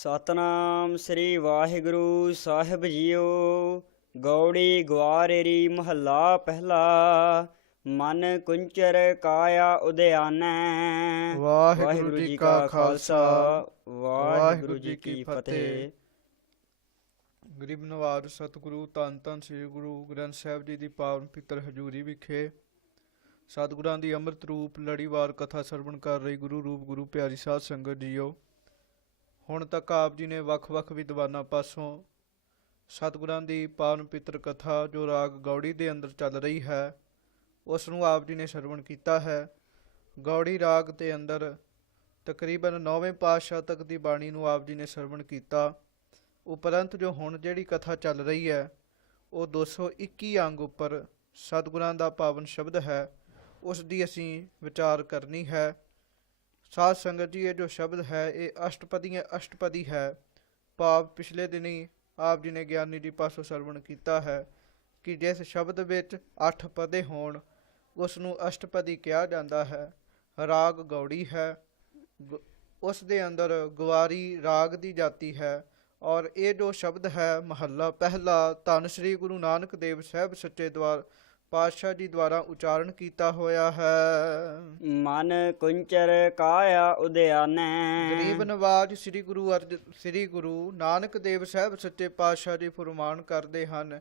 ਸਤਨਾਮ ਸ੍ਰੀ ਵਾਹਿਗੁਰੂ ਸਾਹਿਬ JIO. Gauri ਗਵਾਰੇਰੀ ਮਹੱਲਾ ਪਹਿਲਾ। ਮਨ ਕੁੰਚਰ ਕਾਇਆ ਉਦਿਆਨੈ। ਵਾਹਿਗੁਰੂ ਜੀ ਕਾ ਖਾਲਸਾ ਵਾਹਿਗੁਰੂ ਜੀ ਕੀ ਫਤਿਹ। ਗਰੀਬ ਨਵਾਜ ਸਤਿਗੁਰੂ ਧੰਨ ਧੰਨ ਸ੍ਰੀ ਗੁਰੂ ਗ੍ਰੰਥ ਸਾਹਿਬ ਜੀ ਦੀ ਪਾਵਨ ਪਿੱਤਰ ਹਜ਼ੂਰੀ ਵਿਖੇ ਸਤਿਗੁਰਾਂ ਦੀ ਅੰਮ੍ਰਿਤ ਰੂਪ ਲੜੀਵਾਰ ਕਥਾ ਸਰਵਣ ਕਰ ਰਹੀ ਗੁਰੂ ਰੂਪ ਗੁਰੂ ਪਿਆਰੀ ਸਾਧ ਸੰਗਤ ਜੀਓ। ਹੁਣ ਤੱਕ ਆਪ ਜੀ ਨੇ ਵੱਖ-ਵੱਖ ਵਿਦਵਾਨਾਂ ਪਾਸੋਂ ਸਤਿਗੁਰਾਂ ਦੀ ਪਾਵਨ ਪਿੱਤਰ ਕਥਾ ਜੋ ਰਾਗ ਗੌੜੀ ਦੇ ਅੰਦਰ ਚੱਲ ਰਹੀ ਹੈ ਉਸ ਨੂੰ ਆਪ ਜੀ ਨੇ ਸਰਵਣ ਕੀਤਾ ਹੈ। ਗੌੜੀ ਰਾਗ ਦੇ ਅੰਦਰ ਤਕਰੀਬਨ 9ਵੇਂ ਪਾਤਸ਼ਾਹ ਤੱਕ ਦੀ ਬਾਣੀ ਨੂੰ ਆਪ ਜੀ ਨੇ ਸਰਵਣ ਕੀਤਾ। ਉਪਰੰਤ ਜੋ ਹੁਣ ਜਿਹੜੀ ਕਥਾ ਚੱਲ ਰਹੀ ਹੈ ਉਹ 221 ਅੰਗ ਉੱਪਰ ਸਤਿਗੁਰਾਂ ਦਾ ਪਾਵਨ ਸ਼ਬਦ ਹੈ, ਉਸ ਦੀ ਅਸੀਂ ਵਿਚਾਰ ਕਰਨੀ ਹੈ। ਸਾਧ ਸੰਗਤ ਜੀ, ਇਹ ਜੋ ਸ਼ਬਦ ਹੈ ਇਹ ਅਸ਼ਟਪਦੀ ਹੈ। ਭਾਵ ਪਿਛਲੇ ਦਿਨੀ ਆਪ ਜੀ ਨੇ ਗਿਆਨੀ ਜੀ ਪਾਸੋਂ ਸਰਵਣ ਕੀਤਾ ਹੈ ਕਿ ਜਿਸ ਸ਼ਬਦ ਵਿੱਚ 8 ਪਦੇ ਹੋਣ ਉਸ ਨੂੰ ਅਸ਼ਟਪਦੀ ਕਿਹਾ ਜਾਂਦਾ ਹੈ। ਰਾਗ ਗੌੜੀ ਹੈ, ਉਸ ਦੇ ਅੰਦਰ ਗਵਾਰੀ ਰਾਗ ਦੀ ਜਾਤੀ ਹੈ। ਔਰ ਇਹ ਜੋ ਸ਼ਬਦ ਹੈ ਮਹੱਲਾ ਪਹਿਲਾ ਧੰਨ ਸ੍ਰੀ ਗੁਰੂ ਨਾਨਕ ਦੇਵ ਸਾਹਿਬ ਸੱਚੇ ਦਰਬਾਰ ਪਾਤਸ਼ਾਹ ਜੀ ਦੁਆਰਾ ਉਚਾਰਨ ਕੀਤਾ ਹੋਇਆ ਹੈ। ਮਨ ਕੁੰਚਰ ਕਾਇਆ ਉਦਿਆਨੈ। ਗਰੀਬ ਨਵਾਜ ਸ੍ਰੀ ਗੁਰੂ ਨਾਨਕ ਦੇਵ ਸਾਹਿਬ ਸੱਚੇ ਪਾਤਸ਼ਾਹ ਜੀ ਫਰਮਾਨ ਕਰਦੇ ਹਨ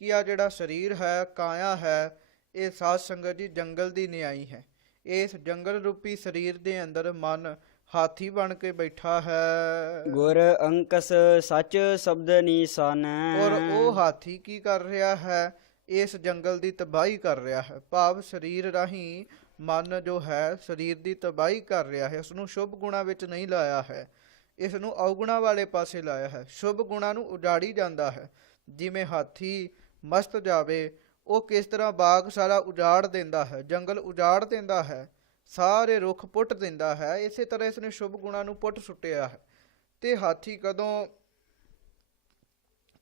ਕਿ ਆ ਜਿਹੜਾ ਸਰੀਰ ਹੈ, ਕਾਇਆ ਹੈ, ਇਹ ਸਾਧ ਸੰਗਤ ਜੀ ਜੰਗਲ ਦੀ ਨਿਆਈ ਹੈ। ਇਸ ਜੰਗਲ ਰੂਪੀ ਸਰੀਰ ਦੇ ਅੰਦਰ ਮਨ ਹਾਥੀ ਬਣ ਕੇ ਬੈਠਾ ਹੈ। ਗੁਰ ਅੰਕਸ ਸੱਚ ਸ਼ਬਦ ਨੀਸਾਨੈ। ਔਰ ਉਹ ਹਾਥੀ ਕੀ ਕਰ ਰਿਹਾ ਹੈ? ਇਸ ਜੰਗਲ ਦੀ ਤਬਾਹੀ ਕਰ ਰਿਹਾ ਹੈ। ਭਾਵ ਸਰੀਰ ਰਾਹੀਂ ਮਨ ਜੋ ਹੈ ਸਰੀਰ ਦੀ ਤਬਾਹੀ ਕਰ ਰਿਹਾ ਹੈ। ਇਸ ਨੂੰ ਸ਼ੁਭ ਗੁਣਾ ਵਿੱਚ ਨਹੀਂ ਲਾਇਆ ਹੈ, ਇਸ ਨੂੰ ਔਗੁਣਾ ਵਾਲੇ ਪਾਸੇ ਲਾਇਆ ਹੈ। ਸ਼ੁਭ ਗੁਣਾ ਨੂੰ ਉਜਾੜੀ ਜਾਂਦਾ ਹੈ। ਜਿਵੇਂ ਹਾਥੀ ਮਸਤ ਜਾਵੇ ਉਹ ਕਿਸ ਤਰ੍ਹਾਂ ਬਾਗ ਸਾਰਾ ਉਜਾੜ ਦਿੰਦਾ ਹੈ, ਜੰਗਲ ਉਜਾੜ ਦਿੰਦਾ ਹੈ, ਸਾਰੇ ਰੁੱਖ ਪੁੱਟ ਦਿੰਦਾ ਹੈ, ਇਸੇ ਤਰ੍ਹਾਂ ਇਸ ਨੇ ਸ਼ੁਭ ਗੁਣਾ ਨੂੰ ਪੁੱਟ ਸੁੱਟਿਆ ਹੈ। ਤੇ ਹਾਥੀ ਕਦੋਂ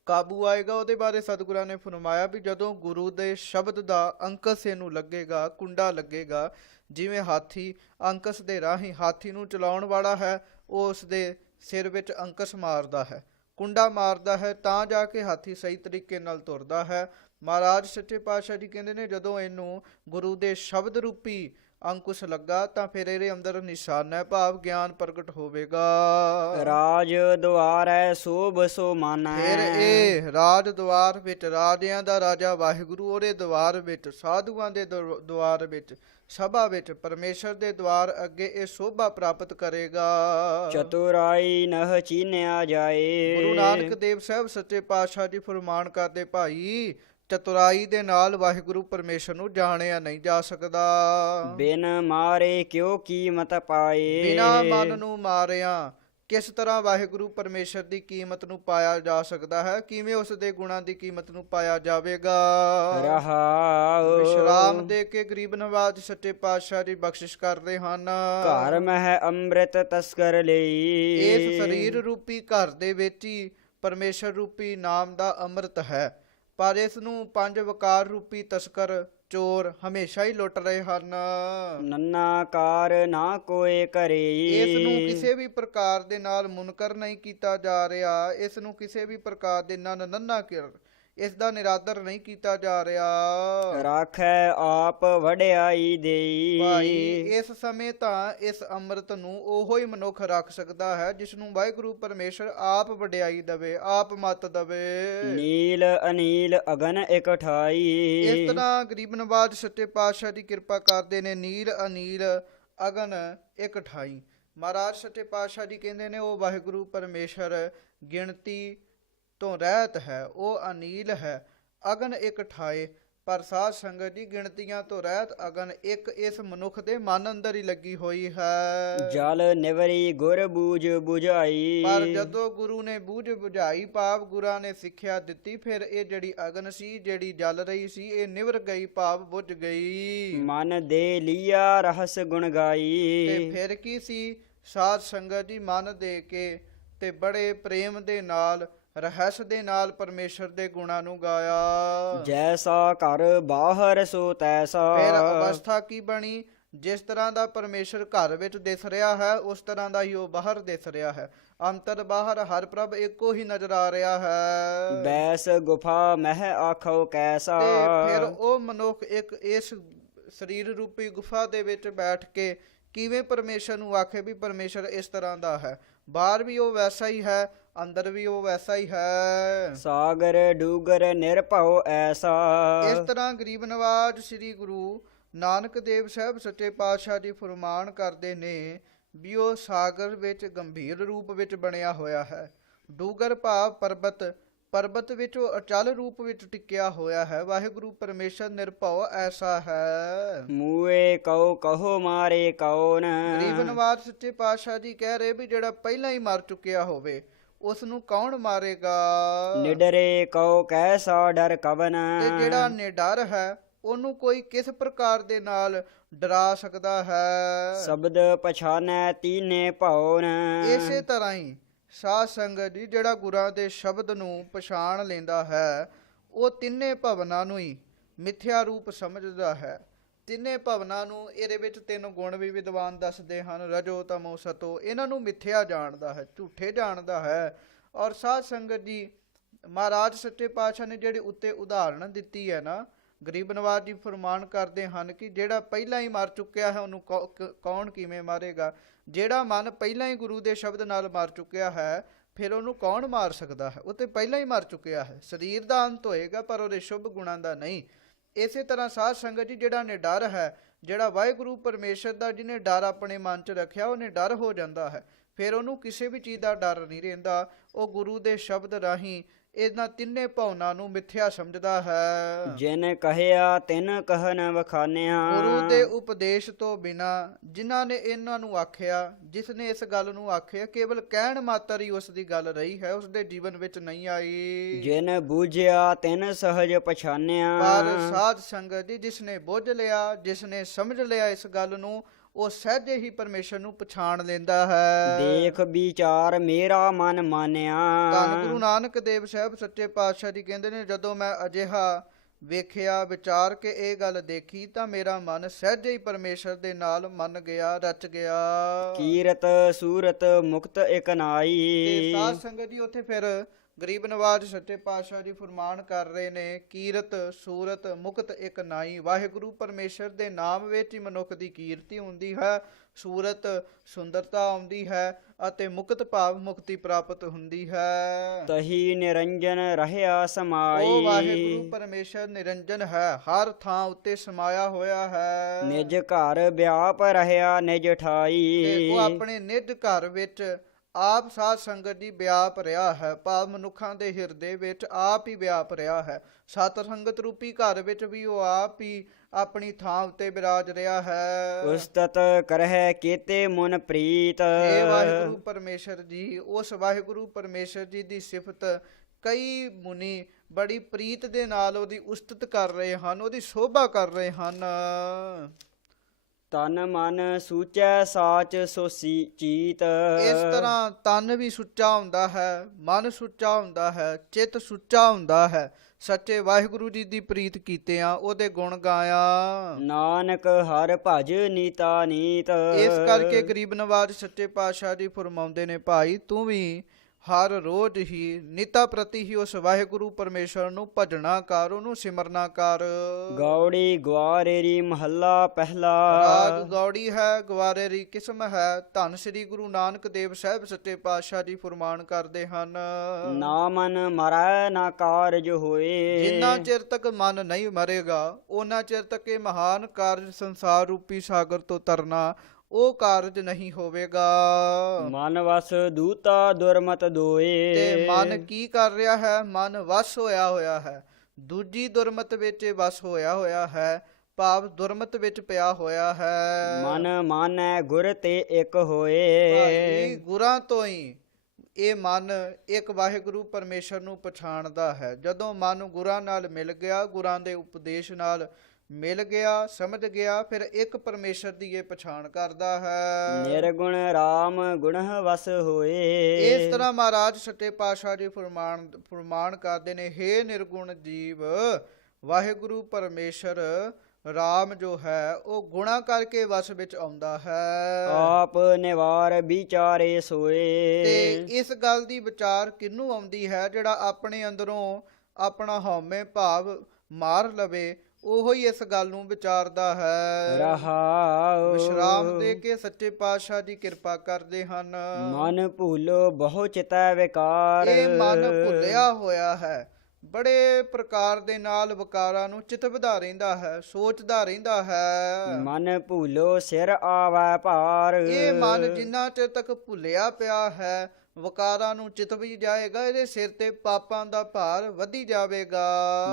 ਕਾਬੂ ਆਏਗਾ ਉਹਦੇ ਬਾਰੇ ਸਤਿਗੁਰਾਂ ਨੇ ਫਰਮਾਇਆ ਵੀ ਜਦੋਂ ਗੁਰੂ ਦੇ ਸ਼ਬਦ ਦਾ ਅੰਕਸ ਇਹਨੂੰ ਲੱਗੇਗਾ, ਕੁੰਡਾ ਲੱਗੇਗਾ। ਜਿਵੇਂ ਹਾਥੀ ਅੰਕਸ ਦੇ ਰਾਹੀਂ ਹਾਥੀ ਨੂੰ ਚਲਾਉਣ ਵਾਲਾ ਹੈ, ਉਹ ਉਸ ਦੇ ਸਿਰ ਵਿੱਚ ਅੰਕਸ ਮਾਰਦਾ ਹੈ, ਕੁੰਡਾ ਮਾਰਦਾ ਹੈ, ਤਾਂ ਜਾ ਕੇ ਹਾਥੀ ਸਹੀ ਤਰੀਕੇ ਨਾਲ ਤੁਰਦਾ ਹੈ। ਮਹਾਰਾਜ ਸੱਚੇ ਪਾਤਸ਼ਾਹ ਜੀ ਕਹਿੰਦੇ ਨੇ ਜਦੋਂ ਇਹਨੂੰ ਗੁਰੂ ਦੇ ਸ਼ਬਦ ਰੂਪੀ ਅੰਕੁਸ਼ ਲੱਗਾ ਤਾਂ ਫਿਰ ਇਹਦੇ ਅੰਦਰ ਨਿਸ਼ਾਨਾ ਭਾਵ ਗਿਆਨ ਪ੍ਰਗਟ ਹੋਵੇਗਾ। ਰਾਜ ਦੁਆਰੈ ਸੋਭ ਸੋ ਮਾਨੈ। ਫਿਰ ਇਹ ਰਾਜ ਦੁਆਰ ਵਿੱਚ, ਰਾਜਿਆਂ ਦਾ ਰਾਜਾ ਵਾਹਿਗੁਰੂ, ਉਹਦੇ ਦੁਆਰ ਵਿੱਚ, ਸਾਧੂਆਂ ਦੇ ਦੁਆਰ ਵਿੱਚ, ਸਭਾ ਵਿੱਚ, ਪਰਮੇਸ਼ਰ ਦੇ ਦੁਆਰ ਅੱਗੇ ਇਹ ਸੋਭਾ ਪ੍ਰਾਪਤ ਕਰੇਗਾ। ਚਤੁਰਾਈ ਨਹ ਚੀਨਿਆ ਜਾਏ। ਗੁਰੂ ਨਾਨਕ ਦੇਵ ਸਾਹਿਬ ਸੱਚੇ ਪਾਤਸ਼ਾਹ ਜੀ ਫਰਮਾਨ ਕਰਦੇ ਭਾਈ ਚਤੁਰਾਈ ਦੇ ਨਾਲ ਵਾਹਿਗੁਰੂ ਪਰਮੇਸ਼ਰ ਨੂੰ ਜਾਣਿਆ ਨਹੀਂ ਜਾ ਸਕਦਾ। ਬਿਨ ਮਾਰੇ ਕਿਉ ਕੀਮਤ ਪਾਏ। ਬਿਨਾਂ ਮਨ ਨੂੰ ਮਾਰਿਆ ਕਿਸ ਤਰ੍ਹਾਂ ਵਾਹਿਗੁਰੂ ਪਰਮੇਸ਼ਰ ਦੀ ਕੀਮਤ ਨੂੰ ਪਾਇਆ ਜਾ ਸਕਦਾ ਹੈ? ਕਿਵੇਂ ਉਸ ਦੇ ਗੁਣਾਂ ਦੀ ਕੀਮਤ ਨੂੰ ਪਾਇਆ ਜਾਵੇਗਾ? ਰਹਾਉ। ਵਿਸ਼ਰਾਮ ਦੇ ਕੇ ਗਰੀਬ ਨਵਾਜ ਸੱਚੇ ਪਾਤਸ਼ਾਹ ਜੀ ਬਖਸ਼ਿਸ਼ ਕਰਦੇ ਹਨ। ਘਰ ਮਹਿ ਅੰਮ੍ਰਿਤ ਤਸਕਰ ਲਈ। ਇਸ ਸਰੀਰ ਰੂਪੀ ਘਰ ਦੇ ਵਿੱਚ ਹੀ ਪਰਮੇਸ਼ਰ ਰੂਪੀ ਨਾਮ ਦਾ ਅੰਮ੍ਰਿਤ ਹੈ, ਪਰ ਇਸ ਨੂੰ 5 ਵਕਾਰ ਰੂਪੀ ਤਸਕਰ ਚੋਰ ਹਮੇਸ਼ਾ ਹੀ ਲੁੱਟ ਰਹੇ ਹਨ। ਨੰਨਾ ਕਾਰ ਨਾ ਕੋਏ ਕਰੇ। ਇਸ ਨੂੰ ਕਿਸੇ ਵੀ ਪ੍ਰਕਾਰ ਦੇ ਨਾਲ ਮੁਨਕਰ ਨਹੀਂ ਕੀਤਾ ਜਾ ਰਿਹਾ, ਇਸ ਨੂੰ ਕਿਸੇ ਵੀ ਪ੍ਰਕਾਰ ਦੇ ਨਾਲ ਨੰਨਾ ਕਰ ਇਸ ਦਾ ਨਿਰਾਦਰ ਨਹੀਂ ਕੀਤਾ ਜਾ ਰਿਹਾ। ਰਾਖੈ ਆਪ ਵਡਿਆਈ ਦੇਈ। ਭਾਈ ਇਸ ਸਮੇਂ ਤਾਂ ਇਸ ਅੰਮ੍ਰਿਤ ਨੂੰ ਉਹੋ ਹੀ ਮਨੁੱਖ ਰੱਖ ਸਕਦਾ ਹੈ ਜਿਸ ਨੂੰ ਵਾਹਿਗੁਰੂ ਪਰਮੇਸ਼ਰ ਆਪ ਵਡਿਆਈ ਦਵੇ, ਆਪ ਮੱਤ ਦਵੇ। ਨੀਲ ਅਨੀਲ ਅਗਨ ਇਕਠਾਈ। ਇਸ ਤਰ੍ਹਾਂ ਗਰੀਬ ਨਵਾਜ ਸੱਚੇ ਪਾਤਸ਼ਾਹ ਦੀ ਕਿਰਪਾ ਕਰਦੇ ਨੇ। ਨੀਲ ਅਨੀਲ ਅਗਨ ਇਕਠਾਈ। ਮਹਾਰਾਜ ਸੱਚੇ ਪਾਤਸ਼ਾਹ ਜੀ ਕਹਿੰਦੇ ਨੇ ਉਹ ਵਾਹਿਗੁਰੂ ਪਰਮੇਸ਼ਰ ਗਿਣਤੀ ਤੋਂ ਰਹਿਤ ਹੈ, ਉਹ ਅਨੀਲ ਹੈ, ਅਗਨ ਇੱਕ ਠਾਏ। ਪਰ ਸਾਧ ਸੰਗਤ ਦੀ ਗਿਣਤੀਆਂ ਤੋਂ ਰਹਿਤ ਅਗਨ ਇੱਕ ਇਸ ਮਨੁੱਖ ਦੇ ਮਨ ਅੰਦਰ ਹੀ ਲੱਗੀ ਹੋਈ ਹੈ। ਜਲ ਨਿਵਰੀ ਗੁਰ ਬੂਝ ਬੁਝਾਈ। ਪਰ ਜਦੋਂ ਗੁਰੂ ਨੇ ਬੂਝ ਬੁਝਾਈ ਭਾਵ ਗੁਰਾਂ ਨੇ ਸਿੱਖਿਆ ਦਿੱਤੀ, ਫਿਰ ਇਹ ਜਿਹੜੀ ਅਗਨ ਸੀ, ਜਿਹੜੀ ਜਲ ਰਹੀ ਸੀ, ਇਹ ਨਿਵਰ ਗਈ ਭਾਵ ਬੁਝ ਗਈ। ਮਨ ਦੇ ਲੀਆ ਰਹਸ ਗੁਣ ਗਾਈ। ਤੇ ਫਿਰ ਕੀ ਸੀ? ਸਾਧ ਸੰਗਤ ਜੀ ਮਨ ਦੇ ਕੇ ਤੇ ਬੜੇ ਪ੍ਰੇਮ ਦੇ ਨਾਲ ਰਹੱਸ ਦੇ ਨਾਲ ਪਰਮੇਸ਼ਰ ਦੇ ਗੁਣਾਂ ਨੂੰ ਗਾਇਆ। ਜੈਸਾ ਘਰ ਬਾਹਰ ਸੋ ਤੈਸਾ। ਫਿਰ ਅਵਸਥਾ ਕੀ ਬਣੀ? ਜਿਸ ਤਰ੍ਹਾਂ ਦਾ ਪਰਮੇਸ਼ਰ ਘਰ ਵਿੱਚ ਦਿਸ ਰਿਹਾ ਹੈ ਉਸ ਤਰ੍ਹਾਂ ਦਾ ਹੀ ਉਹ ਬਾਹਰ ਦਿਸ ਰਿਹਾ ਹੈ। ਅੰਤਰ ਬਾਹਰ ਹਰ ਪ੍ਰਭ ਇੱਕੋ ਹੀ ਨਜ਼ਰ ਆ ਰਿਹਾ ਹੈ। ਬੈਸ ਗੁਫਾ ਮਹਿ ਆਖੋ ਕੈਸਾ। ਤੇ ਫਿਰ ਉਹ ਮਨੁੱਖ ਇੱਕ ਇਸ ਸਰੀਰ ਰੂਪੀ ਗੁਫਾ ਦੇ ਵਿੱਚ ਬੈਠ ਕੇ ਕਿਵੇਂ ਪਰਮੇਸ਼ਰ ਨੂੰ ਆਖੇ ਵੀ ਪਰਮੇਸ਼ਰ ਇਸ ਤਰ੍ਹਾਂ ਦਾ ਹੈ। ਬਾਹਰ ਵੀ ਉਹ ਵੈਸਾ ਹੀ ਹੈ, ਅੰਦਰ ਵੀ ਉਹ ਵੈਸਾ ਹੀ ਹੈ। ਸਾਗਰ ਡੂਗਰ ਨਿਰਭਉ ਐਸਾ। ਇਸ ਤਰ੍ਹਾਂ ਗਰੀਬ ਨਵਾਜ ਸ੍ਰੀ ਗੁਰੂ ਨਾਨਕ ਦੇਵ ਸਾਹਿਬ ਸੱਚੇ ਪਾਤਸ਼ਾਹ ਜੀ ਫਰਮਾਨ ਕਰਦੇ ਨੇ ਵੀ ਉਹ ਸਾਗਰ ਵਿੱਚ ਗੰਭੀਰ ਰੂਪ ਵਿੱਚ ਬਣਿਆ ਹੋਇਆ ਹੈ। ਡੂਗਰ ਭਾਵ ਪਰਬਤ, ਪਰਬਤ ਵਿੱਚ ਉਹ ਅਚਲ ਰੂਪ ਵਿੱਚ ਟਿਕਿਆ ਹੋਇਆ ਹੈ। ਵਾਹਿਗੁਰੂ ਪਰਮੇਸ਼ਰ ਨਿਰਭਉ ਐਸਾ ਹੈ। ਮੂਏ ਕਉ ਕਹੋ ਮਾਰੇ ਕੌਣ। ਗਰੀਬ ਨਵਾਜ ਸੱਚੇ ਪਾਤਸ਼ਾਹ ਜੀ ਕਹਿ ਰਹੇ ਵੀ ਜਿਹੜਾ ਪਹਿਲਾਂ ਹੀ ਮਰ ਚੁੱਕਿਆ ਹੋਵੇ ਉਸ ਨੂੰ ਕੌਣ ਮਾਰੇਗਾ। ਨਿਡਰੇ ਕਉ ਕੈਸਾ ਡਰ ਕਵਨ। ਤੇ ਜਿਹੜਾ ਨਿਡਰ ਹੈ ਉਹਨੂੰ ਕੋਈ ਕਿਸ ਪ੍ਰਕਾਰ ਦੇ ਨਾਲ ਡਰਾ ਸਕਦਾ ਹੈ। ਸ਼ਬਦ ਪਛਾਨੈ ਤੀਨੇ ਭਉਨ। ਇਸੇ ਤਰ੍ਹਾਂ ਹੀ ਸਾਧ ਸੰਗਤ ਜੀ ਜਿਹੜਾ ਗੁਰਾਂ ਦੇ ਸ਼ਬਦ ਨੂੰ ਪਛਾਣ ਲੈਂਦਾ ਹੈ ਉਹ ਤਿੰਨੇ ਭਵਨਾਂ ਨੂੰ ਹੀ ਮਿਥਿਆ ਰੂਪ ਸਮਝਦਾ ਹੈ। ਤਿੰਨੇ ਭਵਨਾਂ ਨੂੰ, ਇਹਦੇ ਵਿੱਚ ਤਿੰਨ ਗੁਣ ਵੀ ਵਿਦਵਾਨ ਦੱਸਦੇ ਹਨ, ਰਜੋ ਤਮੋ ਸਤੋ, ਇਹਨਾਂ ਨੂੰ ਮਿਥਿਆ ਜਾਣਦਾ ਹੈ, ਝੂਠੇ ਜਾਣਦਾ ਹੈ। ਔਰ ਸਾਧ ਸੰਗਤ ਜੀ ਮਹਾਰਾਜ ਸੱਚੇ ਪਾਤਸ਼ਾਹ ਨੇ ਜਿਹੜੀ ਉੱਤੇ ਉਦਾਹਰਣ ਦਿੱਤੀ ਹੈ ਨਾ, ਗਰੀਬ ਨਵਾਜ ਜੀ ਫਰਮਾਨ ਕਰਦੇ ਹਨ ਕਿ ਜਿਹੜਾ ਪਹਿਲਾਂ ਹੀ ਮਰ ਚੁੱਕਿਆ ਹੈ ਉਹਨੂੰ ਕੌਣ ਕਿਵੇਂ ਮਾਰੇਗਾ। ਜਿਹੜਾ ਮਨ ਪਹਿਲਾਂ ਹੀ ਗੁਰੂ ਦੇ ਸ਼ਬਦ ਨਾਲ ਮਰ ਚੁੱਕਿਆ ਹੈ ਫਿਰ ਉਹਨੂੰ ਕੌਣ ਮਾਰ ਸਕਦਾ ਹੈ। ਉਹ ਤੇ ਪਹਿਲਾਂ ਹੀ ਮਰ ਚੁੱਕਿਆ ਹੈ। ਸਰੀਰ ਦਾ ਅੰਤ ਹੋਏਗਾ ਪਰ ਉਹਦੇ ਸ਼ੁਭ ਗੁਣਾਂ ਦਾ ਨਹੀਂ। ਇਸੇ ਤਰ੍ਹਾਂ ਸਾਧ ਸੰਗਤ ਜੀ ਜਿਹੜਾ ਨਿਡਰ ਹੈ, ਜਿਹੜਾ ਵਾਹਿਗੁਰੂ ਪਰਮੇਸ਼ਰ ਦਾ ਜਿਹਨੇ ਡਰ ਆਪਣੇ ਮਨ 'ਚ ਰੱਖਿਆ ਉਹ ਨਿਡਰ ਹੋ ਜਾਂਦਾ ਹੈ। ਫਿਰ ਉਹਨੂੰ ਕਿਸੇ ਵੀ ਚੀਜ਼ ਦਾ ਡਰ ਨਹੀਂ ਰਹਿੰਦਾ। ਉਹ ਗੁਰੂ ਦੇ ਸ਼ਬਦ ਰਾਹੀਂ ਇਹਨਾਂ ਤਿੰਨੇ ਭਾਵਨਾ ਨੂੰ ਮਿਥਿਆ ਸਮਝਦਾ ਹੈ। ਜਿਨ ਕਹਿਆ ਤਿਨ ਕਹਿਨ ਵਖਾਨਿਆ। ਗੁਰੂ ਦੇ ਉਪਦੇਸ਼ ਤੋਂ ਬਿਨਾ ਜਿਨ੍ਹਾਂ ਨੇ ਇਹਨਾਂ ਨੂੰ ਆਖਿਆ, ਜਿਸ ਨੇ ਇਸ ਗੱਲ ਨੂੰ ਆਖਿਆ, ਕੇਵਲ ਕਹਿਣ ਮਾਤਰ ਹੀ ਉਸ ਦੀ ਗੱਲ ਰਹੀ ਹੈ, ਉਸ ਦੇ ਜੀਵਨ ਵਿੱਚ ਨਹੀਂ ਆਈ। ਜਿਨ ਬੂਝਿਆ ਤਿਨ ਸਹਜ ਪਛਾਨਿਆ। ਪਰ ਸਾਧ ਸੰਗਤ ਜੀ ਜਿਸ ਨੇ ਬੁੱਝ ਲਿਆ, ਜਿਸ ਨੇ ਸਮਝ ਲਿਆ ਇਸ ਗੱਲ ਨੂੰ, ਉਹ ਸਹਿਜੇ ਹੀ ਪਰਮੇਸ਼ਰ ਨੂੰ ਪਛਾਣ ਲੈਂਦਾ ਹੈ। ਦੇਖ ਵਿਚਾਰ ਮੇਰਾ ਮਨ ਮਾਨਿਆ। ਧੰਨ ਗੁਰੂ ਨਾਨਕ ਦੇਵ ਸਾਹਿਬ ਸੱਚੇ ਪਾਤਸ਼ਾਹ ਜੀ ਕਹਿੰਦੇ ਨੇ, ਜਦੋਂ ਮੈਂ ਅਜਿਹਾ ਵੇਖਿਆ, ਵਿਚਾਰ ਕੇ ਇਹ ਗੱਲ ਦੇਖੀ ਤਾਂ ਮੇਰਾ ਮਨ ਸਹਿਜੇ ਹੀ ਪਰਮੇਸ਼ਰ ਦੇ ਨਾਲ ਮੰਨ ਗਿਆ, ਰਚ ਗਿਆ। ਕੀਰਤ ਸੂਰਤ ਮੁਕਤ ਇਕ ਨਾਈ। ਤੇ ਸਾਧ ਸੰਗਤ ਜੀ ਉੱਥੇ ਫਿਰ ਗਰੀਬ ਨਵਾਜ ਸੱਚੇ ਪਾਤਸ਼ਾਹ ਜੀ ਫਰਮਾਨ ਕਰ ਰਹੇ ਨੇ, ਕੀਰਤ ਸੂਰਤ ਮੁਕਤ ਇਕ ਨਾਈ। ਵਾਹਿਗੁਰੂ ਪਰਮੇਸ਼ਰ ਦੇ ਨਾਮ ਵਿੱਚ ਹੀ ਮਨੁੱਖ ਦੀ ਕੀਰਤੀ ਹੁੰਦੀ ਹੈ, ਸੂਰਤ ਸੁੰਦਰਤਾ ਆਉਂਦੀ ਹੈ ਅਤੇ ਮੁਕਤ ਭਾਵ ਮੁਕਤੀ ਪ੍ਰਾਪਤ ਹੁੰਦੀ ਹੈ। ਤਹੀ ਨਿਰੰਜਨ ਰਹਿਆ ਸਮਾਈ। ਉਹ ਵਾਹਿਗੁਰੂ ਪਰਮੇਸ਼ਰ ਨਿਰੰਜਨ ਹੈ, ਹਰ ਥਾਂ ਉੱਤੇ ਸਮਾਇਆ ਹੋਇਆ ਹੈ। ਨਿਜ ਘਰ ਵਿਆਪ ਰਹਿਆ ਨਿਜ ਠਾਈ। ਤੇ ਉਹ ਆਪਣੇ ਨਿਜ ਘਰ ਵਿੱਚ ਆਪ ਸਾਧ ਸੰਗਤ ਦੀ ਵਿਆਪ ਰਿਹਾ ਹੈ, ਭਾਵ ਮਨੁੱਖਾਂ ਦੇ ਹਿਰਦੇ ਵਿੱਚ ਆਪ ਹੀ ਵਿਆਪ ਰਿਹਾ ਹੈ। ਸਤ ਸੰਗਤ ਰੂਪੀ ਘਰ ਵਿੱਚ ਵੀ ਉਹ ਆਪ ਹੀ ਆਪਣੀ ਥਾਂ ਉੱਤੇ ਬਿਰਾਜ ਰਿਹਾ ਹੈ। ਉਸਤਤ ਕਰਹਿ ਕੀਤੇ ਮਨ ਪ੍ਰੀਤ। ਇਹ ਵਾਹਿਗੁਰੂ ਪਰਮੇਸ਼ਰ ਜੀ, ਉਸ ਵਾਹਿਗੁਰੂ ਪਰਮੇਸ਼ਰ ਜੀ ਦੀ ਸਿਫਤ ਕਈ ਮੁਨੀ ਬੜੀ ਪ੍ਰੀਤ ਦੇ ਨਾਲ ਉਹਦੀ ਉਸਤਤ ਕਰ ਰਹੇ ਹਨ, ਉਹਦੀ ਸ਼ੋਭਾ ਕਰ ਰਹੇ ਹਨ। ਤਨ ਮਨ ਸੂਚੈ ਸਾਚ ਸੋਸੀ ਚੀਤ। ਇਸ ਤਰ੍ਹਾਂ ਤਨ ਵੀ ਸੁੱਚਾ ਹੁੰਦਾ ਹੈ, ਮਨ ਸੁੱਚਾ ਹੁੰਦਾ ਹੈ, ਚਿੱਤ ਸੁੱਚਾ ਹੁੰਦਾ ਹੈ। ਸੱਚੇ ਵਾਹਿਗੁਰੂ ਜੀ ਦੀ ਪ੍ਰੀਤ ਕੀਤਿਆਂ ਉਹਦੇ ਗੁਣ ਗਾਇਆ। ਨਾਨਕ ਹਰ ਭਜ ਨੀਤਾ ਨੀਤ। ਇਸ ਕਰਕੇ ਗਰੀਬ ਨਵਾਜ ਸੱਚੇ ਪਾਤਸ਼ਾਹ ਜੀ ਫਰਮਾਉਂਦੇ ਨੇ, ਭਾਈ ਤੂੰ ਵੀ ਹਰ ਰੋਜ਼ ਹੀ ਨਿਤਾ ਪ੍ਰਤੀ ਹੀ ਉਸ ਵਾਹਿਗੁਰੂ ਪਰਮੇਸ਼ਰ ਨੂੰ ਭਜਣਾ ਕਰ, ਉਹਨੂੰ ਸਿਮਰਨਾ ਕਰ। ਗੌੜੀ ਗਵਾਰੇਰੀ ਮਹੱਲਾ ਪਹਿਲਾ। ਰਾਗ ਗੌੜੀ ਹੈ, ਗਵਾਰੇਰੀ ਕਿਸਮ ਹੈ। ਧੰਨ ਸ੍ਰੀ ਗੁਰੂ ਨਾਨਕ ਦੇਵ ਸਾਹਿਬ ਸੱਚੇ ਪਾਤਸ਼ਾਹ ਜੀ ਫਰਮਾਨ ਕਰਦੇ ਹਨ, ਨਾ ਮਨ ਮਰੈ ਨਾ ਕਾਰਜ ਹੋਏ। ਜਿੰਨਾ ਚਿਰ ਤੱਕ ਮਨ ਨਹੀਂ ਮਰੇਗਾ ਉਹਨਾਂ ਚਿਰ ਤੱਕ ਇਹ ਮਹਾਨ ਕਾਰਜ ਸੰਸਾਰ ਰੂਪੀ ਸਾਗਰ ਤੋਂ ਤਰਨਾ ਉਹ ਕਾਰਜ ਨਹੀਂ ਹੋਵੇਗਾ। ਮਨ ਵਸ ਦੂਤਾ ਦੁਰਮਤ ਦੋਏ। ਤੇ ਮਨ ਕੀ ਕਰ ਰਿਹਾ ਹੈ? ਮਨ ਵਸ ਹੋਇਆ ਹੈ, ਦੂਜੀ ਦੁਰਮਤ ਵਿੱਚ ਵਸ ਹੋਇਆ ਹੈ, ਭਾਵ ਦੁਰਮਤ ਵਿੱਚ ਪਿਆ ਹੋਇਆ ਹੈ। ਮਨ ਮਾਨੈ ਗੁਰ ਤੇ ਇੱਕ ਹੋਏ। ਭਾਈ ਗੁਰਾਂ ਤੋਂ ਹੀ ਇਹ ਮਨ ਇੱਕ ਵਾਹਿਗੁਰੂ ਪਰਮੇਸ਼ਰ ਨੂੰ ਪਛਾਣਦਾ ਹੈ। ਜਦੋਂ ਮਨ ਗੁਰਾਂ ਨਾਲ ਮਿਲ ਗਿਆ, ਗੁਰਾਂ ਦੇ ਉਪਦੇਸ਼ ਨਾਲ ਮਿਲ ਗਿਆ, ਸਮਝ ਗਿਆ, ਫਿਰ ਇੱਕ ਪਰਮੇਸ਼ਰ ਦੀ ਇਹ ਪਛਾਣ ਕਰਦਾ ਹੈ। ਨਿਰਗੁਣ ਰਾਮ ਗੁਣਹ ਵਸ ਹੋਏ। ਇਸ ਤਰ੍ਹਾਂ ਮਹਾਰਾਜ ਸੱਚੇ ਪਾਤਸ਼ਾਹ ਜੀ ਫਰਮਾਨ ਕਰਦੇ ਨੇ, ਹੇ ਨਿਰਗੁਣ ਜੀਵ, ਵਾਹਿਗੁਰੂ ਪਰਮੇਸ਼ਰ RAM ਜੋ ਹੈ ਉਹ ਗੁਣਾ ਕਰਕੇ ਵਸ ਵਿੱਚ ਆਉਂਦਾ ਹੈ। ਆਪ ਨਿਵਾਰ ਵਿਚਾਰੇ ਸੋਏ। ਤੇ ਇਸ ਗੱਲ ਦੀ ਵਿਚਾਰ ਕਿਹਨੂੰ ਆਉਂਦੀ ਹੈ? ਜਿਹੜਾ ਆਪਣੇ ਅੰਦਰੋਂ ਆਪਣਾ ਹਉਮੈ ਭਾਵ ਮਾਰ ਲਵੇ, ਉਹੋ ਹੀ ਇਸ ਗੱਲ ਨੂੰ ਵਿਚਾਰਦਾ ਹੈ। ਰਹਾਉ ਵਿਸ਼ਰਾਮ ਦੇ ਕੇ ਸੱਚੇ ਪਾਤਸ਼ਾਹ ਜੀ ਕਿਰਪਾ ਕਰਦੇ ਹਨ। ਮਨ ਭੂਲੋ ਬਹੁ ਚਿਤੈ ਵਿਕਾਰ। ਇਹ ਮਨ ਭੁੱਲਿਆ ਹੋਇਆ ਹੈ, ਬੜੇ ਪ੍ਰਕਾਰ ਦੇ ਨਾਲ ਵਿਕਾਰਾਂ ਨੂੰ ਚਿਤਵਦਾ ਰਹਿੰਦਾ ਹੈ, ਸੋਚਦਾ ਰਹਿੰਦਾ ਹੈ। ਮਨ ਭੂਲੋ ਸਿਰ ਆਵੈ ਭਾਰ। ਇਹ ਮਨ ਜਿੰਨਾ ਚਿਰ ਤੱਕ ਭੁੱਲਿਆ ਪਿਆ ਹੈ, ਵਿਕਾਰਾਂ ਨੂੰ ਚਿਤਵੀ ਜਾਏਗਾ, ਇਹਦੇ ਸਿਰ ਤੇ ਪਾਪਾਂ ਦਾ ਭਾਰ ਵਧੀ ਜਾਵੇਗਾ।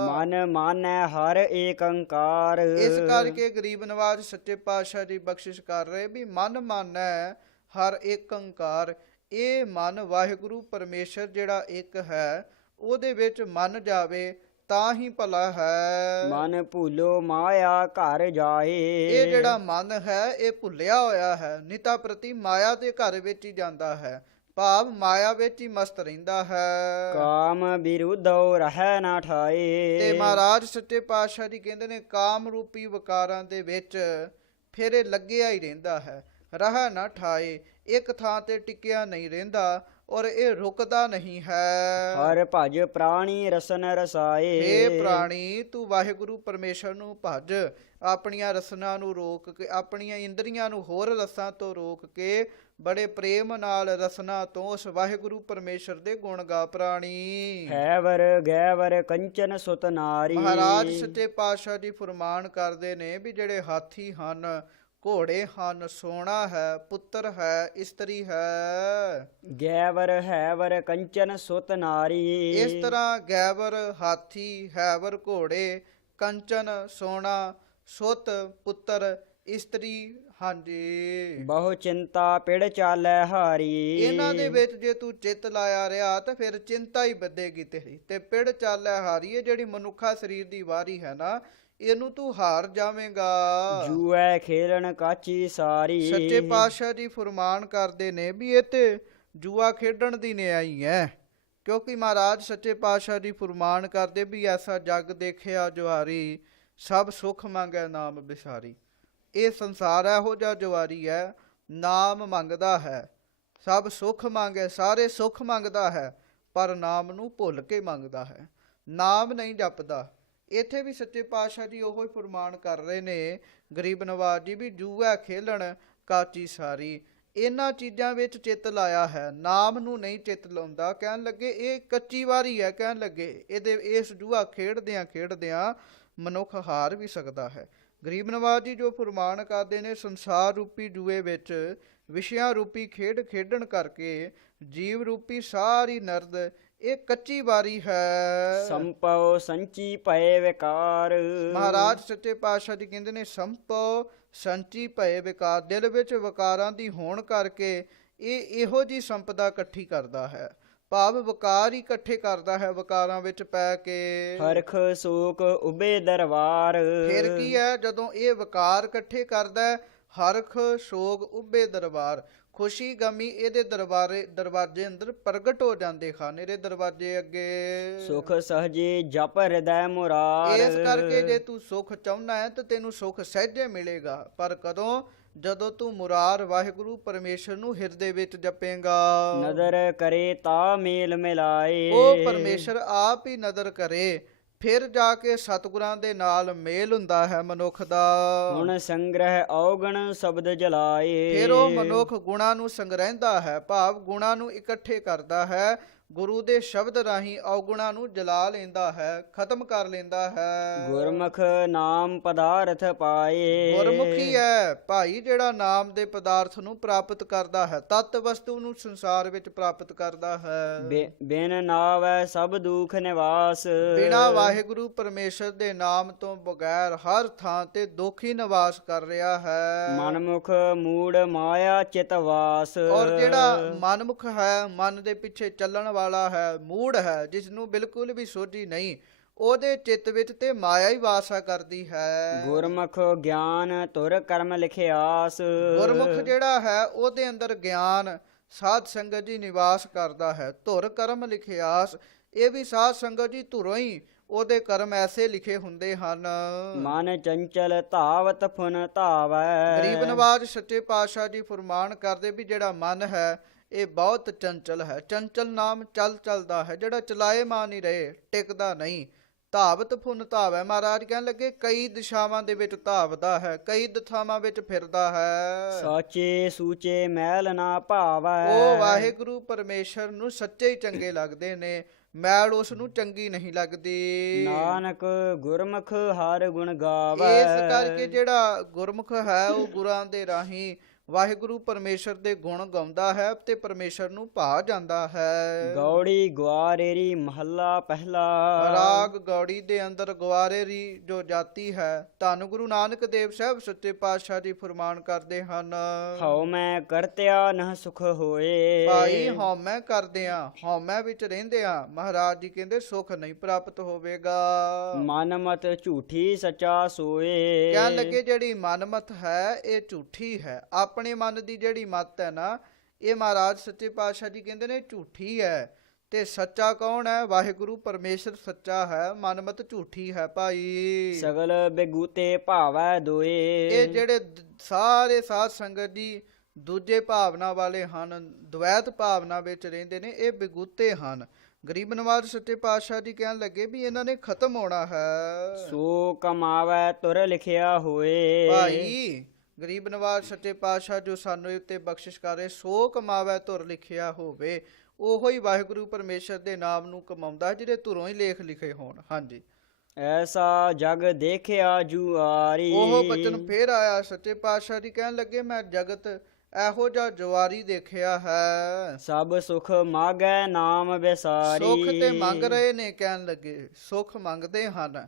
ਮਨ ਮਾਨੈ ਹਰ ਏਕੰਕਾਰ। ਇਸ ਕਰਕੇ ਗਰੀਬ ਨਵਾਜ ਸੱਚੇ ਪਾਤਸ਼ਾਹ ਜੀ ਬਖਸ਼ਿਸ਼ ਕਰ ਰਹੇ ਵੀ ਮਨ ਮਾਨੈ ਹਰ ਏਕੰਕਾਰ। ਇਹ ਮਨ ਵਾਹਿਗੁਰੂ ਪਰਮੇਸ਼ਰ ਜਿਹੜਾ ਇੱਕ ਹੈ ਉਹਦੇ ਵਿੱਚ ਮੰਨ ਜਾਵੇ ਤਾਂ ਹੀ ਭਲਾ ਹੈ। ਮਨ ਭੂਲੋ ਮਾਇਆ ਘਰ ਜਾਏ। ਇਹ ਜਿਹੜਾ ਮਨ ਹੈ ਇਹ ਭੁੱਲਿਆ ਹੋਇਆ ਹੈ, ਨਿਤਾ ਪ੍ਰਤੀ ਮਾਇਆ ਦੇ ਘਰ ਵਿੱਚ ਹੀ ਜਾਂਦਾ ਹੈ, ਭਾਵ ਮਾਇਆ ਵਿੱਚ ਹੀ ਮਸਤ ਰਹਿੰਦਾ ਹੈ। ਕਾਮ ਵਿਰੁੱਧੋ ਰਹਿ ਨਾ ਠਾਏ। ਤੇ ਮਹਾਰਾਜ ਸੱਚੇ ਪਾਤਸ਼ਾਹ ਜੀ ਕਹਿੰਦੇ ਨੇ ਕਾਮ ਰੂਪੀ ਵਿਕਾਰਾਂ ਦੇ ਵਿੱਚ ਫਿਰ ਇਹ ਲੱਗਿਆ ਹੀ ਰਹਿੰਦਾ ਹੈ, ਰਹਿ ਨਾ ਠਾਏ, ਇੱਕ ਥਾਂ ਤੇ ਟਿਕਿਆ ਨਹੀਂ ਰਹਿੰਦਾ ਔਰ ਇਹ ਰੁਕਦਾ ਨਹੀਂ ਹੈ। ਹਰ ਭਜ ਪ੍ਰਾਣੀ ਰਸਨ ਰਸਾਏ। ਹੇ ਪ੍ਰਾਣੀ ਤੂੰ ਵਾਹਿਗੁਰੂ ਪਰਮੇਸ਼ਰ ਨੂੰ ਭਜ, ਆਪਣੀਆਂ ਰਸਨਾ ਨੂੰ ਰੋਕ ਕੇ, ਆਪਣੀਆਂ ਇੰਦਰੀਆਂ ਨੂੰ ਹੋਰ ਰਸਾਂ ਤੋਂ ਰੋਕ ਕੇ ਬੜੇ ਪ੍ਰੇਮ ਨਾਲ ਰਸਨਾ ਤੋਂ ਉਸ ਵਾਹਿਗੁਰੂ ਪਰਮੇਸ਼ਰ ਦੇ ਗੁਣ ਗਾ ਪ੍ਰਾਣੀ। ਹੈਵਰ ਗੈਵਰ ਕੰਚਨ ਸੁਤ ਨਾਰੀ। ਮਹਾਰਾਜ ਸੱਚੇ ਪਾਤਸ਼ਾਹ ਜੀ ਫੁਰਮਾਨ ਕਰਦੇ ਨੇ ਵੀ ਜਿਹੜੇ ਹਾਥੀ ਹਨ, ਘੋੜੇ ਹਨ, ਸੋਨਾ ਹੈ, ਪੁੱਤਰ ਹੈ, ਇਸਤਰੀ ਹੈ। ਗੈਵਰ ਹੈਵਰ ਕੰਚਨ ਸੁਤ ਨਾਰੀ। ਇਸ ਤਰ੍ਹਾਂ ਗੈਵਰ ਹਾਥੀ, ਹੈਵਰ ਘੋੜੇ, ਕੰਚਨ ਸੋਨਾ, ਸੁਤ ਪੁੱਤਰ, ਇਸਤਰੀ, ਹਾਂਜੀ, ਬਹੁ ਚਿੰਤਾ ਪਿੜ ਚਾਲੈ ਹਾਰੀ। ਇਹਨਾਂ ਦੇ ਵਿੱਚ ਜੇ ਤੂੰ ਚਿੱਤ ਲਾਇਆ ਰਿਹਾ ਤਾਂ ਫਿਰ ਚਿੰਤਾ ਹੀ ਵਧੇਗੀ ਤੇਰੀ, ਤੇ ਪਿੜ ਚਾਲੈ ਹਾਰੀ। ਇਹ ਜਿਹੜੀ ਮਨੁੱਖਾ ਸਰੀਰ ਦੀ ਵਾਰੀ ਹੈ ਨਾ, ਇਹਨੂੰ ਤੂੰ ਹਾਰ ਜਾਵੇਂਗਾ। ਜੂਐ ਖੇਲਣ ਕਾਚੀ ਸਾਰੀ। ਸੱਚੇ ਪਾਤਸ਼ਾਹ ਜੀ ਫੁਰਮਾਨ ਕਰਦੇ ਨੇ ਵੀ ਇਹ ਤੇ ਜੂਆ ਖੇਡਣ ਦੀ ਨਿਆਈ ਹੈ, ਕਿਉਂਕਿ ਮਹਾਰਾਜ ਸੱਚੇ ਪਾਤਸ਼ਾਹ ਜੀ ਫੁਰਮਾਨ ਕਰਦੇ ਵੀ ਐਸਾ ਜਗ ਦੇਖਿਆ ਜੁਆਰੀ, ਸਭ ਸੁਖ ਮੰਗੈ ਨਾਮ ਬਿਸਾਰੀ। ਇਹ ਸੰਸਾਰ ਇਹੋ ਜਿਹਾ ਜੁਆਰੀ ਹੈ, ਨਾਮ ਮੰਗਦਾ ਹੈ, ਸਭ ਸੁਖ ਮੰਗੈ, ਸਾਰੇ ਸੁਖ ਮੰਗਦਾ ਹੈ, ਪਰ ਨਾਮ ਨੂੰ ਭੁੱਲ ਕੇ ਮੰਗਦਾ ਹੈ, ਨਾਮ ਨਹੀਂ ਜਪਦਾ। ਇੱਥੇ ਵੀ ਸੱਚੇ ਪਾਤਸ਼ਾਹ ਜੀ ਉਹੋ ਹੀ ਫੁਰਮਾਨ ਕਰ ਰਹੇ ਨੇ ਗਰੀਬ ਨਵਾਜ ਜੀ ਵੀ ਜੂਆ ਖੇਲਣ ਕਾਚੀ ਸਾਰੀ। ਇਹਨਾਂ ਚੀਜ਼ਾਂ ਵਿੱਚ ਚਿੱਤ ਲਾਇਆ ਹੈ, ਨਾਮ ਨੂੰ ਨਹੀਂ ਚਿੱਤ ਲਾਉਂਦਾ। ਕਹਿਣ ਲੱਗੇ ਇਹ ਕੱਚੀ ਵਾਰੀ ਹੈ, ਕਹਿਣ ਲੱਗੇ ਇਸ ਜੂਆ ਖੇਡਦਿਆਂ ਮਨੁੱਖ ਹਾਰ ਵੀ ਸਕਦਾ ਹੈ। ਗਰੀਬ ਨਵਾਜ ਜੀ ਜੋ ਫੁਰਮਾਨ ਕਰਦੇ ਨੇ ਸੰਸਾਰ ਰੂਪੀ ਜੂਏ ਵਿੱਚ ਵਿਸ਼ਿਆਂ ਰੂਪੀ ਖੇਡ ਖੇਡਣ ਕਰਕੇ ਜੀਵ ਰੂਪੀ ਸਾਰੀ ਨਰਦ ਇਹ ਕੱਚੀ ਵਾਰੀ ਹੈ। ਸੰਪਉ ਸੰਚੀ ਭਏ ਵਿਕਾਰ। ਮਹਾਰਾਜ ਸੱਚੇ ਪਾਤਸ਼ਾਹ ਜੀ ਕਹਿੰਦੇ ਨੇ ਸੰਪਉ ਸੰਚੀ ਭਏ ਵਿਕਾਰ। ਦਿਲ ਵਿੱਚ ਵਿਕਾਰਾਂ ਦੀ ਹੋਣ ਕਰਕੇ ਇਹ ਇਹੋ ਜੀ ਸੰਪਦਾ ਇਕੱਠੀ ਕਰਦਾ ਹੈ, ਭਾਵ ਵਿਕਾਰ ਹੀ ਇਕੱਠੇ ਕਰਦਾ ਹੈ ਵਿਕਾਰਾਂ ਵਿੱਚ ਪੈ ਕੇ। ਹਰਖ ਸੂਕ ਉਬੇ ਦਰਬਾਰ। ਫਿਰ ਕੀ ਹੈ? ਜਦੋਂ ਇਹ ਵਿਕਾਰ ਇਕੱਠੇ ਕਰਦਾ ਹੈ, ਹਰਖ ਸੋਗ ਉਬੇ ਦਰਬਾਰ, ਖੁਸ਼ੀ ਗਮੀ ਇਹਦੇ ਦਰਵਾਜ਼ੇ ਅੰਦਰ ਪ੍ਰਗਟ ਹੋ ਜਾਂਦੇ ਹਨ, ਇਹਦੇ ਦਰਵਾਜ਼ੇ ਅੱਗੇ। ਸੁਖ ਸਹਜੇ ਜਪ ਹਿਰਦੈ ਮੁਰਾਰ। ਇਸ ਕਰਕੇ ਜੇ ਤੂੰ ਸੁਖ ਚਾਹੁੰਦਾ ਹੈ ਤਾਂ ਤੈਨੂੰ ਸੁਖ ਸਹਿਜੇ ਮਿਲੇਗਾ, ਪਰ ਕਦੋਂ? ਜਦੋਂ ਤੂੰ ਮੁਰਾਰ ਵਾਹਿਗੁਰੂ ਪਰਮੇਸ਼ਰ ਨੂੰ ਹਿਰਦੇ ਵਿੱਚ ਜਪੇਗਾ। ਨਦਰ ਕਰੇ ਤਾ ਮੇਲ ਮਿਲਾਏ। ਉਹ ਪਰਮੇਸ਼ਰ ਆਪ ਹੀ ਨਦਰ ਕਰੇ, ਫਿਰ ਜਾ ਕੇ ਸਤਿਗੁਰਾਂ ਦੇ ਨਾਲ ਮੇਲ ਹੁੰਦਾ ਹੈ ਮਨੁੱਖ ਦਾ। ਹੁਣ ਸੰਗ੍ਰਹਿ ਔਗਣ ਸ਼ਬਦ ਜਲਾਏ। ਫਿਰ ਉਹ ਮਨੁੱਖ ਗੁਣਾਂ ਨੂੰ ਸੰਗ੍ਰਹਿੰਦਾ ਹੈ, ਭਾਵ ਗੁਣਾਂ ਨੂੰ ਇਕੱਠੇ ਕਰਦਾ ਹੈ, ਗੁਰੂ ਦੇ ਸ਼ਬਦ ਰਾਹੀਂ ਔਗੁਣਾਂ ਨੂੰ ਜਲਾ ਲੈਂਦਾ ਹੈ, ਖਤਮ ਕਰ ਲੈਂਦਾ ਹੈ। ਗੁਰਮੁਖ ਨਾਮ ਪਦਾਰਥ ਪਾਏ। ਗੁਰਮੁਖੀ ਹੈ ਭਾਈ ਜਿਹੜਾ ਨਾਮ ਦੇ ਪਦਾਰਥ ਨੂੰ ਪ੍ਰਾਪਤ ਕਰਦਾ ਹੈ, ਤਤ ਵਸਤੂ ਨੂੰ ਸੰਸਾਰ ਵਿੱਚ ਪ੍ਰਾਪਤ ਕਰਦਾ ਹੈ। ਬਿਨ ਨਾਵੈ ਸਭ ਦੁਖ ਨਿਵਾਸ। ਬਿਨਾਂ ਵਾਹਿਗੁਰੂ ਪਰਮੇਸ਼ਰ ਦੇ ਨਾਮ ਤੋਂ ਬਗੈਰ ਹਰ ਥਾਂ ਤੇ ਦੁੱਖ ਹੀ ਨਿਵਾਸ ਕਰ ਰਿਹਾ ਹੈ। ਮਨਮੁਖ ਮੂੜ ਮਾਇਆ ਚਿਤਵਾਸ। ਔਰ ਜਿਹੜਾ ਮਨਮੁਖ ਹੈ, ਮਨ ਦੇ ਪਿੱਛੇ ਚੱਲਣ ਵਾਲਾ ਹੈ, ਮੂੜ ਹੈ, ਜਿਸ ਨੂੰ ਬਿਲਕੁਲ ਵੀ ਸੋਝੀ ਨਹੀਂ, ਉਹਦੇ ਚਿੱਤ ਵਿੱਚ ਤੇ ਮਾਇਆ ਹੀ ਵਾਸਾ ਕਰਦੀ ਹੈ। ਗੁਰਮੁਖ ਗਿਆਨ ਧੁਰ ਕਰਮ ਲਿਖਿਆਸ। ਗੁਰਮੁਖ ਜਿਹੜਾ ਹੈ ਉਹਦੇ ਅੰਦਰ ਗਿਆਨ ਸਾਧ ਸੰਗਤ ਜੀ ਨਿਵਾਸ ਕਰਦਾ ਹੈ, ਧੁਰ ਕਰਮ ਲਿਖਿਆਸ। ਇਹ ਵੀ ਸਾਧ ਸੰਗਤ ਜੀ ਧੁਰੋਂ ਹੀ ਉਹਦੇ ਕਰਮ ਐਸੇ ਲਿਖੇ ਹੁੰਦੇ ਹਨ। ਮਨ ਚੰਚਲ ਧਾਵਤ ਫੁਨ ਧਾਵੈ। ਗਰੀਬ ਨਵਾਜ ਸੱਚੇ ਪਾਤਸ਼ਾਹ ਜੀ ਫਰਮਾਨ ਕਰਦੇ ਵੀ ਜਿਹੜਾ ਮਨ ਹੈ ਇਹ ਬਹੁਤ ਚੰਚਲ ਹੈ। ਚੰਚਲ ਨਾਮ ਚੱਲਦਾ ਹੈ, ਜਿਹੜਾ ਚਲਾਏ ਮਾਨ ਹੀ ਰਹੇ, ਟਿਕਦਾ ਨਹੀਂ। ਧਾਵਤ ਫੁਨ ਧਾਵੈ, ਮਹਾਰਾਜ ਕਹਿਣ ਲੱਗੇ ਕਈ ਦਿਸ਼ਾਵਾਂ ਦੇ ਵਿੱਚ ਧਾਵਦਾ ਹੈ, ਕਈ ਦਿਸ਼ਾਵਾਂ ਵਿੱਚ ਫਿਰਦਾ ਹੈ। ਸਾਚੇ ਸੂਚੇ ਮੈਲ ਨਾ ਭਾਵੈ। ਉਹ ਵਾਹਿਗੁਰੂ ਪਰਮੇਸ਼ਰ ਨੂੰ ਸੱਚੇ ਹੀ ਚੰਗੇ ਲੱਗਦੇ ਨੇ, ਮੈਲ ਉਸ ਨੂੰ ਚੰਗੀ ਨਹੀਂ ਲੱਗਦੀ। ਨਾਨਕ ਗੁਰਮੁਖ ਹਰ ਗੁਣ ਗਾਵੈ। ਇਸ ਕਰਕੇ ਜਿਹੜਾ ਗੁਰਮੁਖ ਹੈ ਉਹ ਗੁਰਾਂ ਦੇ ਰਾਹੀਂ ਵਾਹਿਗੁਰੂ ਪਰਮੇਸ਼ਰ ਦੇ ਗੁਣ ਗਾਉਂਦਾ ਹੈ ਤੇ ਪਰਮੇਸ਼ਰ ਨੂੰ ਭਾ ਜਾਂਦਾ ਹੈ। ਗੌੜੀ ਗੁਆਰੇਰੀ ਮਹੱਲਾ ਪਹਿਲਾ। ਰਾਗ ਗੌੜੀ ਦੇ ਅੰਦਰ ਗੁਆਰੇਰੀ ਜੋ ਜਾਤੀ ਹੈ, ਧੰਨ ਗੁਰੂ ਨਾਨਕ ਦੇਵ ਸਾਹਿਬ ਸੱਚੇ ਪਾਤਸ਼ਾਹ ਜੀ ਫਰਮਾਨ ਕਰਦੇ ਹਨ। ਹਉ ਮੈਂ ਕਰਤਿਆ ਨਹ ਸੁਖ ਹੋਏ। ਭਾਈ ਹਉਮੈ ਕਰਦੇ ਆ, ਹਉਮੈ ਵਿੱਚ ਰਹਿੰਦੇ ਆ, ਮਹਾਰਾਜ ਜੀ ਕਹਿੰਦੇ ਸੁਖ ਨਹੀਂ ਪ੍ਰਾਪਤ ਹੋਵੇਗਾ। ਮਨ ਮਤ ਝੂਠੀ ਸਚਾ ਸੋਏ। ਕਹਿਣ ਲੱਗੇ ਜਿਹੜੀ ਮਨਮਤ ਹੈ ਇਹ ਝੂਠੀ ਹੈ। ਆਪਣੇ ਮਨ ਦੀ ਜਿਹੜੀ ਮਤ ਹੈ ਨਾ, ਇਹ ਮਹਾਰਾਜ ਸੱਚੇ ਪਾਤਸ਼ਾਹ ਜੀ ਕਹਿੰਦੇ ਨੇ ਝੂਠੀ ਹੈ। ਤੇ ਸੱਚਾ ਕੌਣ ਹੈ? ਵਾਹਿਗੁਰੂ ਪਰਮੇਸ਼ਰ ਸੱਚਾ ਹੈ, ਮਨਮਤ ਝੂਠੀ ਹੈ ਭਾਈ। ਸਗਲ ਬੇਗੂਤੇ ਭਾਵੈ ਦੋਏ। ਇਹ ਜਿਹੜੇ ਸਾਰੇ ਸਾਧ ਸੰਗਤ ਜੀ ਦੂਜੇ ਭਾਵਨਾ ਵਾਲੇ ਹਨ, ਦਵੈਤ ਭਾਵਨਾ ਵਿੱਚ ਰਹਿੰਦੇ ਨੇ, ਇਹ ਬੇਗੂਤੇ ਹਨ। ਗਰੀਬ ਨਵਾਜ ਸੱਚੇ ਪਾਤਸ਼ਾਹ ਜੀ ਕਹਿਣ ਲੱਗੇ ਵੀ ਇਹਨਾਂ ਨੇ ਖਤਮ ਹੋਣਾ ਹੈ। ਸੋ ਕਮਾਵੈ ਤੁਰ ਲਿਖਿਆ ਹੋਏ। ਭਾਈ ਗਰੀਬ ਨਵਾਜ ਸੱਚੇ ਪਾਤਸ਼ਾਹ ਜੋ ਸਾਨੂੰ ਉੱਤੇ ਬਖਸ਼ਿਸ਼ ਕਰੇ, ਸੋ ਕਮਾਵੈ ਧੁਰ ਲਿਖਿਆ ਹੋਵੇ, ਉਹੋ ਹੀ ਵਾਹਿਗੁਰੂ ਪਰਮੇਸ਼ਰ ਦੇ ਨਾਮ ਨੂੰ ਕਮਾਉਂਦਾ ਜਿਹਦੇ ਧੁਰੋਂ ਹੀ ਲੇਖ ਲਿਖੇ ਹੋਣ। ਹਾਂਜੀ, ਐਸਾ ਜਗ ਦੇਖਿਆ ਜੁਆਰੀ। ਉਹ ਬਚਨ ਫੇਰ ਆਇਆ। ਸੱਚੇ ਪਾਤਸ਼ਾਹ ਜੀ ਕਹਿਣ ਲੱਗੇ ਮੈਂ ਜਗਤ ਇਹੋ ਜਿਹਾ ਜਵਾਰੀ ਦੇਖਿਆ ਹੈ। ਸਭ ਸੁਖ ਮਾਗੈ ਨਾਮ ਵਿਸਾਰੀ। ਸੁਖ ਤੇ ਮੰਗ ਰਹੇ ਨੇ, ਕਹਿਣ ਲੱਗੇ ਸੁਖ ਮੰਗਦੇ ਹਨ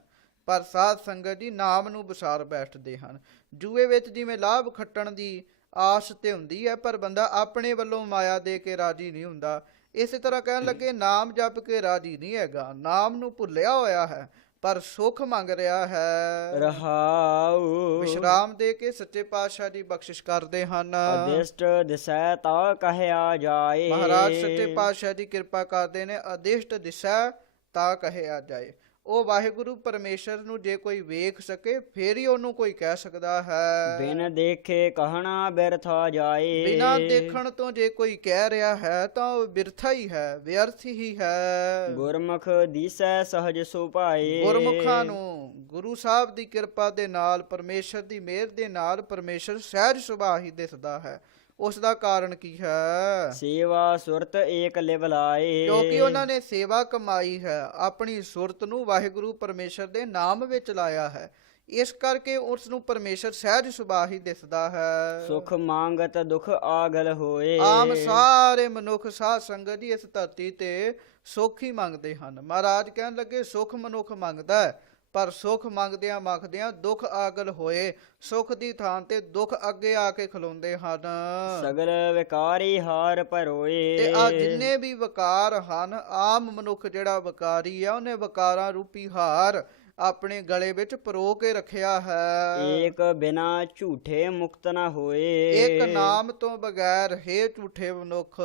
ਪਰ ਸਾਧ ਸੰਗਤ ਜੀ ਨਾਮ ਨੂੰ ਵਿਸਾਰ ਬੈਠਦੇ ਹਨ। ਜੂਏ ਵਿੱਚ ਜਿਵੇਂ ਲਾਭ ਖੱਟਣ ਦੀ ਆਸ ਤੇ ਹੁੰਦੀ ਹੈ, ਪਰ ਬੰਦਾ ਆਪਣੇ ਵੱਲੋਂ ਮਾਇਆ ਦੇ ਕੇ ਰਾਜੀ ਨਹੀਂ ਹੁੰਦਾ। ਇਸੇ ਤਰ੍ਹਾਂ ਕਹਿਣ ਲੱਗੇ ਨਾਮ ਜਪ ਕੇ ਰਾਜੀ ਨਹੀਂ ਹੈਗਾ, ਨਾਮ ਨੂੰ ਭੁੱਲਿਆ ਹੋਇਆ ਹੈ ਪਰ ਸੁਖ ਮੰਗ ਰਿਹਾ ਹੈ। ਰਹਾਉ ਵਿਸ਼ਰਾਮ ਦੇ ਕੇ ਸੱਚੇ ਪਾਤਸ਼ਾਹ ਜੀ ਬਖਸ਼ਿਸ਼ ਕਰਦੇ ਹਨ। ਅਦਿਸ਼ਟ ਦਿਸੈ ਤਾ ਕਹਿਆ ਜਾਏ। ਮਹਾਰਾਜ ਸੱਚੇ ਪਾਤਸ਼ਾਹ ਜੀ ਕਿਰਪਾ ਕਰਦੇ ਨੇ, ਅਦਿਸ਼ਟ ਦਿਸੈ ਤਾ ਕਹਿਆ ਜਾਏ। ਉਹ ਵਾਹਿਗੁਰੂ ਪਰਮੇਸ਼ਰ ਨੂੰ ਜੇ ਕੋਈ ਵੇਖ ਸਕੇ ਫੇਰ ਹੀ ਉਹਨੂੰ ਕੋਈ ਕਹਿ ਸਕਦਾ ਹੈ। ਬਿਨ ਦੇਖੇ ਕਹਣਾ ਬਿਰਥਾ ਜਾਏ। ਬਿਨਾਂ ਦੇਖਣ ਤੋਂ ਜੇ ਕੋਈ ਕਹਿ ਰਿਹਾ ਹੈ ਤਾਂ ਉਹ ਬਿਰਥਾ ਹੀ ਹੈ, ਵਿਅਰਥ ਹੀ ਹੈ। ਗੁਰਮੁਖ ਦੀਸੈ ਸਹਜ ਸੁਭਾਏ। ਗੁਰਮੁਖਾਂ ਨੂੰ ਗੁਰੂ ਸਾਹਿਬ ਦੀ ਕਿਰਪਾ ਦੇ ਨਾਲ, ਪਰਮੇਸ਼ਰ ਦੀ ਮਿਹਰ ਦੇ ਨਾਲ ਪਰਮੇਸ਼ਰ ਸਹਿਜ ਸੁਭਾਅ ਹੀ ਦਿਸਦਾ ਹੈ। ਉਸ ਦਾ ਕਾਰਨ ਕੀ ਹੈ? ਸੇਵਾ ਸੁਰਤ ਏਕ ਲਿਵ ਲਾਏ। ਕਿਉਂਕਿ ਉਹਨਾਂ ਨੇ ਸੇਵਾ ਕਮਾਈ ਹੈ, ਆਪਣੀ ਸੁਰਤ ਨੂੰ ਵਾਹਿਗੁਰੂ ਪਰਮੇਸ਼ਰ ਦੇ ਨਾਮ ਵਿੱਚ ਲਾਇਆ ਹੈ, ਇਸ ਕਰਕੇ ਉਸ ਨੂੰ ਪਰਮੇਸ਼ਰ ਸਹਿਜ ਸੁਭਾਅ ਹੀ ਦਿਸਦਾ ਹੈ। ਸੁਖ ਮੰਗਤ ਦੁਖ ਆਗਲ ਹੋਏ। ਆਮ ਸਾਰੇ ਮਨੁੱਖ ਸਾਧ ਸੰਗਤ ਜੀ ਇਸ ਧਰਤੀ ਤੇ ਸੁੱਖ ਹੀ ਮੰਗਦੇ ਹਨ। ਮਹਾਰਾਜ ਕਹਿਣ ਲੱਗੇ ਸੁੱਖ ਮਨੁੱਖ ਮੰਗਦਾ ਹੈ, ਪਰ ਸੁੱਖ ਮੰਗਦਿਆਂ ਦੁੱਖ ਆਗਲ ਹੋਏ। ਸੁੱਖ ਦੀ ਥਾਂ ਤੇ ਦੁੱਖ ਅੱਗੇ ਆ ਕੇ ਖਲੋਂਦੇ ਹਨ। ਸਗਲ ਵਿਕਾਰੀ ਹਾਰ ਭਰੋਏ। ਤੇ ਆ ਜਿੰਨੇ ਵੀ ਵਿਕਾਰ ਹਨ, ਆਮ ਮਨੁੱਖ ਜਿਹੜਾ ਵਿਕਾਰੀ ਆ ਉਹਨੇ ਵਿਕਾਰਾਂ ਰੂਪੀ ਹਾਰ ਆਪਣੇ ਗਲੇ ਵਿੱਚ ਪਰੋ ਕੇ ਰੱਖਿਆ ਹੈ। ਏਕ ਬਿਨਾ ਝੂਠੇ ਮੁਕਤ ਨਾ ਹੋਏ। ਇੱਕ ਨਾਮ ਤੋਂ ਬਗੈਰ ਹੈ ਝੂਠੇ ਮਨੁੱਖ